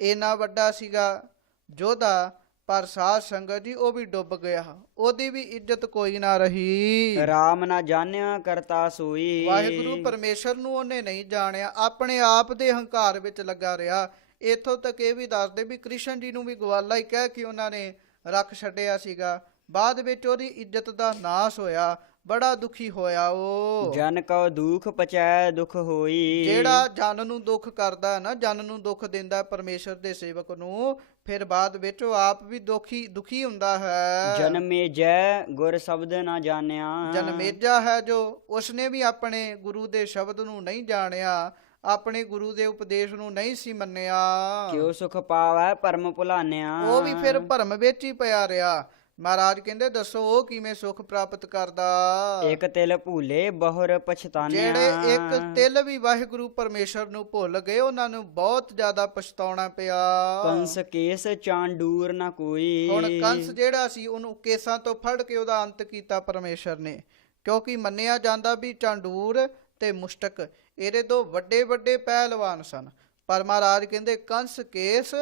ਇੰਨਾ ਵੱਡਾ ਸੀਗਾ ਯੋਧਾ, ਪਰ ਸਾਧ ਸੰਗਤ ਜੀ ਉਹ ਵੀ ਡੁੱਬ ਗਿਆ, ਉਹਦੀ ਵੀ ਇੱਜ਼ਤ ਕੋਈ ਨਾ ਰਹੀ। ਰਾਮ ਨਾ ਜਾਣਿਆ ਕਰਤਾ ਸੋਈ। ਵਾਹਿਗੁਰੂ ਪਰਮੇਸ਼ਰ ਨੂੰ ਉਹਨੇ ਨਹੀਂ ਜਾਣਿਆ, ਆਪਣੇ ਆਪ ਦੇ ਹੰਕਾਰ ਵਿੱਚ ਲੱਗਾ ਰਿਹਾ। ਇੱਥੋਂ ਤੱਕ ਇਹ ਵੀ ਦੱਸਦੇ ਵੀ ਕ੍ਰਿਸ਼ਨ ਜੀ ਨੂੰ ਵੀ ਗਵਾਲਾ ਹੀ ਕਹਿ ਕੇ ਉਹਨਾਂ ਨੇ ਰੱਖ ਛੱਡਿਆ ਸੀਗਾ। ਬਾਅਦ ਵਿੱਚ ਉਹਦੀ ਇੱਜ਼ਤ ਦਾ ਨਾਸ ਹੋਇਆ। ਬੜਾ ਦੁਖੀ ਹੋਇਆ ਉਹ। ਜਨ ਕਉ ਦੁਖ ਪਚੈ ਦੁਖ ਹੋਈ। ਜਿਹੜਾ ਜਨ ਨੂੰ ਦੁੱਖ ਕਰਦਾ ਹੈ ਨਾ, ਜਨ ਨੂੰ ਦੁੱਖ ਦਿੰਦਾ ਹੈ ਪਰਮੇਸ਼ਰ ਦੇ ਸੇਵਕ ਨੂੰ, ਫਿਰ ਬਾਅਦ ਵਿੱਚ ਉਹ ਆਪ ਵੀ ਦੁਖੀ ਹੁੰਦਾ ਹੈ। ਜਨਮੇਜੈ ਗੁਰ ਸ਼ਬਦ ਨਾ ਜਾਣਿਆ। ਜਨਮੇਜਾ ਹੈ ਜੋ, ਉਸਨੇ ਵੀ ਆਪਣੇ ਗੁਰੂ ਦੇ ਸ਼ਬਦ ਨੂੰ ਨਹੀਂ ਜਾਣਿਆ, ਆਪਣੇ ਗੁਰੂ ਦੇ ਉਪਦੇਸ਼ ਨੂੰ ਨਹੀਂ ਸੀ ਮੰਨਿਆ। ਕਿਉ ਸੁਖ ਪਾਵੈ ਪਰਮ ਭੁਲਾਨਿਆ। ਉਹ ਵੀ ਫਿਰ ਭਰਮ ਵਿੱਚ ਹੀ ਪਿਆ ਰਿਹਾ। ਮਹਾਰਾਜ ਕਹਿੰਦੇ ਦੱਸੋ ਉਹ ਕਿਵੇਂ ਸੁਖ ਪ੍ਰਾਪਤ ਕਰਦਾ। ਇਕ ਤਿਲ ਭੂਲੇ ਬਹੁਰ ਪਛਤਾਨਿਆ। ਜਿਹੜੇ ਇੱਕ ਤਿਲ ਵੀ ਵਾਹਿਗੁਰੂ ਪਰਮੇਸ਼ਰ ਨੂੰ ਭੁੱਲ ਗਏ, ਉਹਨਾਂ ਨੂੰ ਬਹੁਤ ਜ਼ਿਆਦਾ ਪਛਤਾਉਣਾ ਪਿਆ। ਕੰਸ ਕੇਸ ਚਾਂਡੂਰ ਨਾ ਕੋਈ। ਹੁਣ ਕੰਸ ਜਿਹੜਾ ਸੀ, ਉਹਨੂੰ ਕੇਸਾਂ ਤੋਂ ਫੜ ਕੇ ਉਹਦਾ ਅੰਤ ਕੀਤਾ ਪਰਮੇਸ਼ਰ ਨੇ, ਕਿਉਂਕਿ ਮੰਨਿਆ ਜਾਂਦਾ ਵੀ ਚਾਂਡੂਰ ਤੇ ਮੁਸ਼ਟਕ ਇਹਦੇ ਦੋ ਵੱਡੇ ਵੱਡੇ ਪਹਿਲਵਾਨ ਸਨ। ਪਰ ਮਹਾਰਾਜ ਕਹਿੰਦੇ ਕੰਸ ਕੇਸ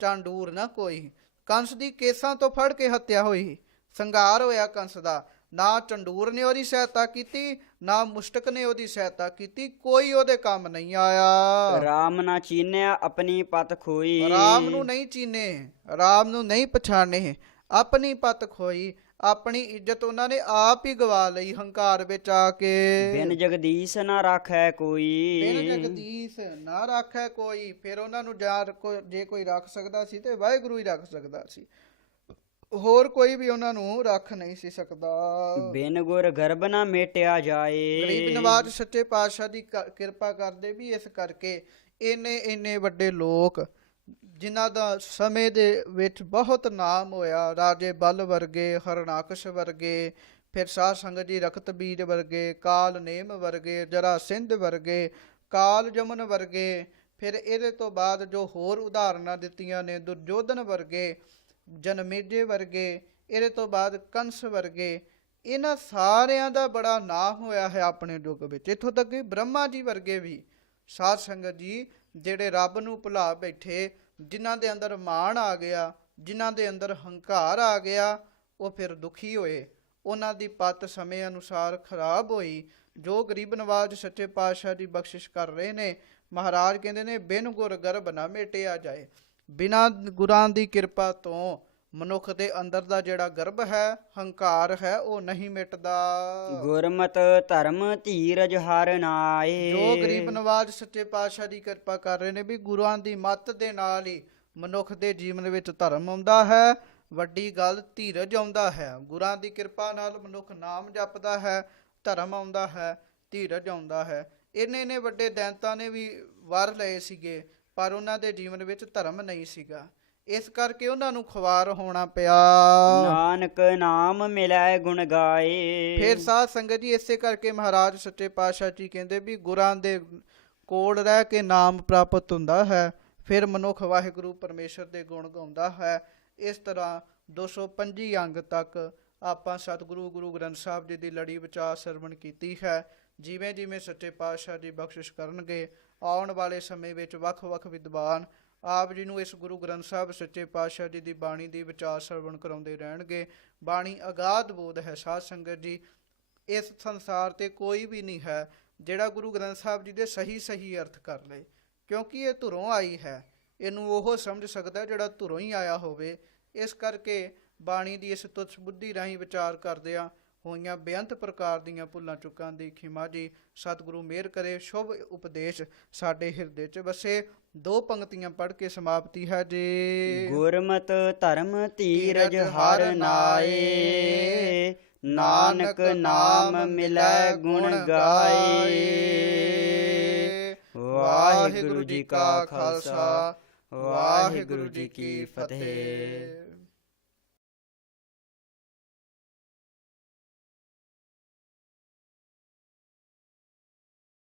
ਚਾਂਡੂਰ ਨਾ ਕੋਈ। ਕੰਸ ਦੀ ਕੇਸਾਂ ਤੋਂ ਫੜ ਕੇ ਹੱਤਿਆ ਹੋਈ, ਸੰਘਾਰ ਹੋਇਆ ਕੰਸ ਦਾ। ਨਾ ਚੰਡੂਰ ਨੇ ਉਹਦੀ ਸਹਾਇਤਾ ਕੀਤੀ, ਨਾ ਮੁਸ਼ਟਕ ਨੇ ਉਹਦੀ ਸਹਾਇਤਾ ਕੀਤੀ, ਕੋਈ ਉਹਦੇ ਕੰਮ ਨਹੀਂ ਆਇਆ। ਰਾਮ ਨਾ ਚੀਨਿਆ ਆਪਣੀ ਪਤ ਖੋਈ। ਰਾਮ ਨੂੰ ਨਹੀਂ ਚੀਨੇ, ਰਾਮ ਨੂੰ ਨਹੀਂ ਪਛਾਣੇ, ਆਪਣੀ ਪਤ ਖੋਈ। ਆਪਣੀ ਇੱਜ਼ਤ ਉਹਨਾਂ ਨੇ ਆਪ ਹੀ ਗਵਾ ਲਈ ਹੰਕਾਰ ਵਿੱਚ ਆ ਕੇ। ਬਿਨ ਜਗਦੀਸ਼ ਨਾ ਰਾਖੈ ਕੋਈ। ਬਿਨ ਜਗਦੀਸ਼ ਨਾ ਰਾਖੈ ਕੋਈ। ਫਿਰ ਉਹਨਾਂ ਨੂੰ ਜੇ ਕੋਈ ਰੱਖ ਸਕਦਾ ਸੀ ਤੇ ਵਾਹਿਗੁਰੂ ਹੀ ਰੱਖ ਸਕਦਾ ਸੀ, ਹੋਰ ਕੋਈ ਵੀ ਉਹਨਾਂ ਨੂੰ ਰੱਖ ਨਹੀਂ ਸੀ ਸਕਦਾ। ਬਿਨ ਗੁਰ ਗਰਭ ਨਾ ਮੇਟਿਆ ਜਾਏ। ਗਰੀਬ ਨਵਾਜ ਸੱਚੇ ਪਾਤਸ਼ਾਹ ਦੀ ਕਿਰਪਾ ਕਰਦੇ ਵੀ ਇਸ ਕਰਕੇ ਇੰਨੇ ਵੱਡੇ ਲੋਕ ਜਿਨ੍ਹਾਂ ਦਾ ਸਮੇਂ ਦੇ ਵਿੱਚ ਬਹੁਤ ਨਾਮ ਹੋਇਆ, ਰਾਜੇ ਬਲ ਵਰਗੇ, ਹਰਨਾਕਸ਼ ਵਰਗੇ, ਫਿਰ ਸਾਧ ਸੰਗਤ ਜੀ ਰਖਤ ਬੀਜ ਵਰਗੇ, ਕਾਲ ਨੇਮ ਵਰਗੇ, ਜਰਾ ਸਿੰਧ ਵਰਗੇ, ਕਾਲ ਜਮਨ ਵਰਗੇ, ਫਿਰ ਇਹਦੇ ਤੋਂ ਬਾਅਦ ਜੋ ਹੋਰ ਉਦਾਹਰਨਾਂ ਦਿੱਤੀਆਂ ਨੇ, ਦੁਰਯੋਧਨ ਵਰਗੇ, ਜਨਮੇਜੇ ਵਰਗੇ, ਇਹਦੇ ਤੋਂ ਬਾਅਦ ਕੰਸ ਵਰਗੇ, ਇਹਨਾਂ ਸਾਰਿਆਂ ਦਾ ਬੜਾ ਨਾਮ ਹੋਇਆ ਹੈ ਆਪਣੇ ਯੁੱਗ ਵਿੱਚ। ਇੱਥੋਂ ਤੱਕ ਕਿ ਬ੍ਰਹਮਾ ਜੀ ਵਰਗੇ ਵੀ ਸਾਧ ਸੰਗਤ ਜੀ ਜਿਹੜੇ ਰੱਬ ਨੂੰ ਭੁਲਾ ਬੈਠੇ, ਜਿਨ੍ਹਾਂ ਦੇ ਅੰਦਰ ਮਾਣ ਆ ਗਿਆ, ਜਿਨ੍ਹਾਂ ਦੇ ਅੰਦਰ ਹੰਕਾਰ ਆ ਗਿਆ, ਉਹ ਫਿਰ ਦੁਖੀ ਹੋਏ। ਉਹਨਾਂ ਦੀ ਪੱਤ ਸਮੇਂ ਅਨੁਸਾਰ ਖਰਾਬ ਹੋਈ। ਜੋ ਗਰੀਬ ਨਵਾਜ ਸੱਚੇ ਪਾਤਸ਼ਾਹ ਦੀ ਬਖਸ਼ਿਸ਼ ਕਰ ਰਹੇ ਨੇ, ਮਹਾਰਾਜ ਕਹਿੰਦੇ ਨੇ ਬਿਨ ਗੁਰ ਗਰਭ ਨਾ ਮੇਟਿਆ ਜਾਏ। ਬਿਨਾਂ ਗੁਰਾਂ ਦੀ ਕਿਰਪਾ ਤੋਂ ਮਨੁੱਖ ਦੇ ਅੰਦਰ ਦਾ ਜਿਹੜਾ ਗਰਭ ਹੈ, ਹੰਕਾਰ ਹੈ, ਉਹ ਨਹੀਂ ਮਿਟਦਾ। ਗੁਰਮਤਿ ਧਰਮ ਧੀਰਜ ਹਰਿ ਨਾਏ। ਜੋ ਗਰੀਬ ਨਵਾਜ ਸੱਚੇ ਪਾਤਸ਼ਾਹ ਦੀ ਕਿਰਪਾ ਕਰ ਰਹੇ ਨੇ ਵੀ ਗੁਰਾਂ ਦੀ ਮੱਤ ਦੇ ਨਾਲ ਹੀ ਮਨੁੱਖ ਦੇ ਜੀਵਨ ਵਿੱਚ ਧਰਮ ਆਉਂਦਾ ਹੈ, ਵੱਡੀ ਗੱਲ ਧੀਰਜ ਆਉਂਦਾ ਹੈ। ਗੁਰਾਂ ਦੀ ਕਿਰਪਾ ਨਾਲ ਮਨੁੱਖ ਨਾਮ ਜਪਦਾ ਹੈ, ਧਰਮ ਆਉਂਦਾ ਹੈ, ਧੀਰਜ ਆਉਂਦਾ ਹੈ। ਇੰਨੇ ਵੱਡੇ ਦੈਂਤਾਂ ਨੇ ਵੀ ਵਰ ਲਏ ਸੀਗੇ, ਪਰ ਉਹਨਾਂ ਦੇ ਜੀਵਨ ਵਿੱਚ ਧਰਮ ਨਹੀਂ ਸੀਗਾ, ਇਸ ਕਰਕੇ ਉਹਨਾਂ ਨੂੰ ਖੁਆਰ ਹੋਣਾ ਪਿਆ। ਨਾਨਕ ਨਾਮ ਮਿਲੈ ਗੁਣ ਗਾਏ। ਫਿਰ ਸਾਧ ਸੰਗਤ ਜੀ ਇਸੇ ਕਰਕੇ ਮਹਾਰਾਜ ਸੱਚੇ ਪਾਤਸ਼ਾਹ ਜੀ ਕਹਿੰਦੇ ਵੀ ਗੁਰਾਂ ਦੇ ਕੋਲ ਰਹਿ ਕੇ ਨਾਮ ਪ੍ਰਾਪਤ ਹੁੰਦਾ ਹੈ, ਫਿਰ ਮਨੁੱਖ ਵਾਹਿਗੁਰੂ ਪਰਮੇਸ਼ਰ ਦੇ ਗੁਣ ਗਾਉਂਦਾ ਹੈ। ਇਸ ਤਰ੍ਹਾਂ 225 ਅੰਗ ਤੱਕ ਆਪਾਂ ਸਤਿਗੁਰੂ ਗੁਰੂ ਗ੍ਰੰਥ ਸਾਹਿਬ ਜੀ ਦੀ ਲੜੀ ਵਿਚਾਰ ਸਰਵਣ ਕੀਤੀ ਹੈ। ਜਿਵੇਂ ਜਿਵੇਂ ਸੱਚੇ ਪਾਤਸ਼ਾਹ ਜੀ ਬਖਸ਼ਿਸ਼ ਕਰਨਗੇ, ਆਉਣ ਵਾਲੇ ਸਮੇਂ ਵਿੱਚ ਵੱਖ-ਵੱਖ ਵਿਦਵਾਨ ਆਪ ਜੀ ਨੂੰ ਇਸ ਗੁਰੂ ਗ੍ਰੰਥ ਸਾਹਿਬ ਸੱਚੇ ਪਾਤਸ਼ਾਹ ਜੀ ਦੀ ਬਾਣੀ ਦੀ ਵਿਚਾਰ ਸਰਵਣ ਕਰਾਉਂਦੇ ਰਹਿਣਗੇ। ਬਾਣੀ ਅਗਾਧ ਬੋਧ ਹੈ ਸਾਧ ਸੰਗਤ ਜੀ। ਇਸ ਸੰਸਾਰ ਤੇ ਕੋਈ ਵੀ ਨਹੀਂ ਹੈ ਜਿਹੜਾ ਗੁਰੂ ਗ੍ਰੰਥ ਸਾਹਿਬ ਜੀ ਦੇ ਸਹੀ ਅਰਥ ਕਰ ਲਏ, ਕਿਉਂਕਿ ਇਹ ਧੁਰੋਂ ਆਈ ਹੈ। ਇਹਨੂੰ ਉਹ ਸਮਝ ਸਕਦਾ ਜਿਹੜਾ ਧੁਰੋਂ ਹੀ ਆਇਆ ਹੋਵੇ। ਇਸ ਕਰਕੇ ਬਾਣੀ ਦੀ ਇਸ ਤੁੱਛ ਬੁੱਧੀ ਰਾਹੀਂ ਵਿਚਾਰ ਕਰਦਿਆਂ ਹੋਈਆਂ ਬੇਅੰਤ ਪ੍ਰਕਾਰ ਦੀਆਂ ਭੁੱਲਾਂ ਚੁੱਕਾਂ ਦੀ ਖਿਮਾ ਜੀ। ਸਤਿਗੁਰੂ ਮਿਹਰ ਕਰੇ, ਸ਼ੁਭ ਉਪਦੇਸ਼ ਸਾਡੇ ਹਿਰਦੇ 'ਚ ਵਸੇ। 2 ਪੰਕਤੀਆਂ ਪੜ੍ਹ ਕੇ ਸਮਾਪਤੀ ਹੈ ਜੀ। ਗੁਰਮਤਿ ਧਰਮ ਧੀਰਜ ਹਰਿ ਨਾਏ। ਨਾਨਕ ਨਾਮ ਮਿਲੈ ਗੁਣ ਗਾਏ। ਵਾਹਿਗੁਰੂ ਜੀ ਕਾ ਖਾਲਸਾ, ਵਾਹਿਗੁਰੂ ਜੀ ਕੀ ਫਤਿਹ।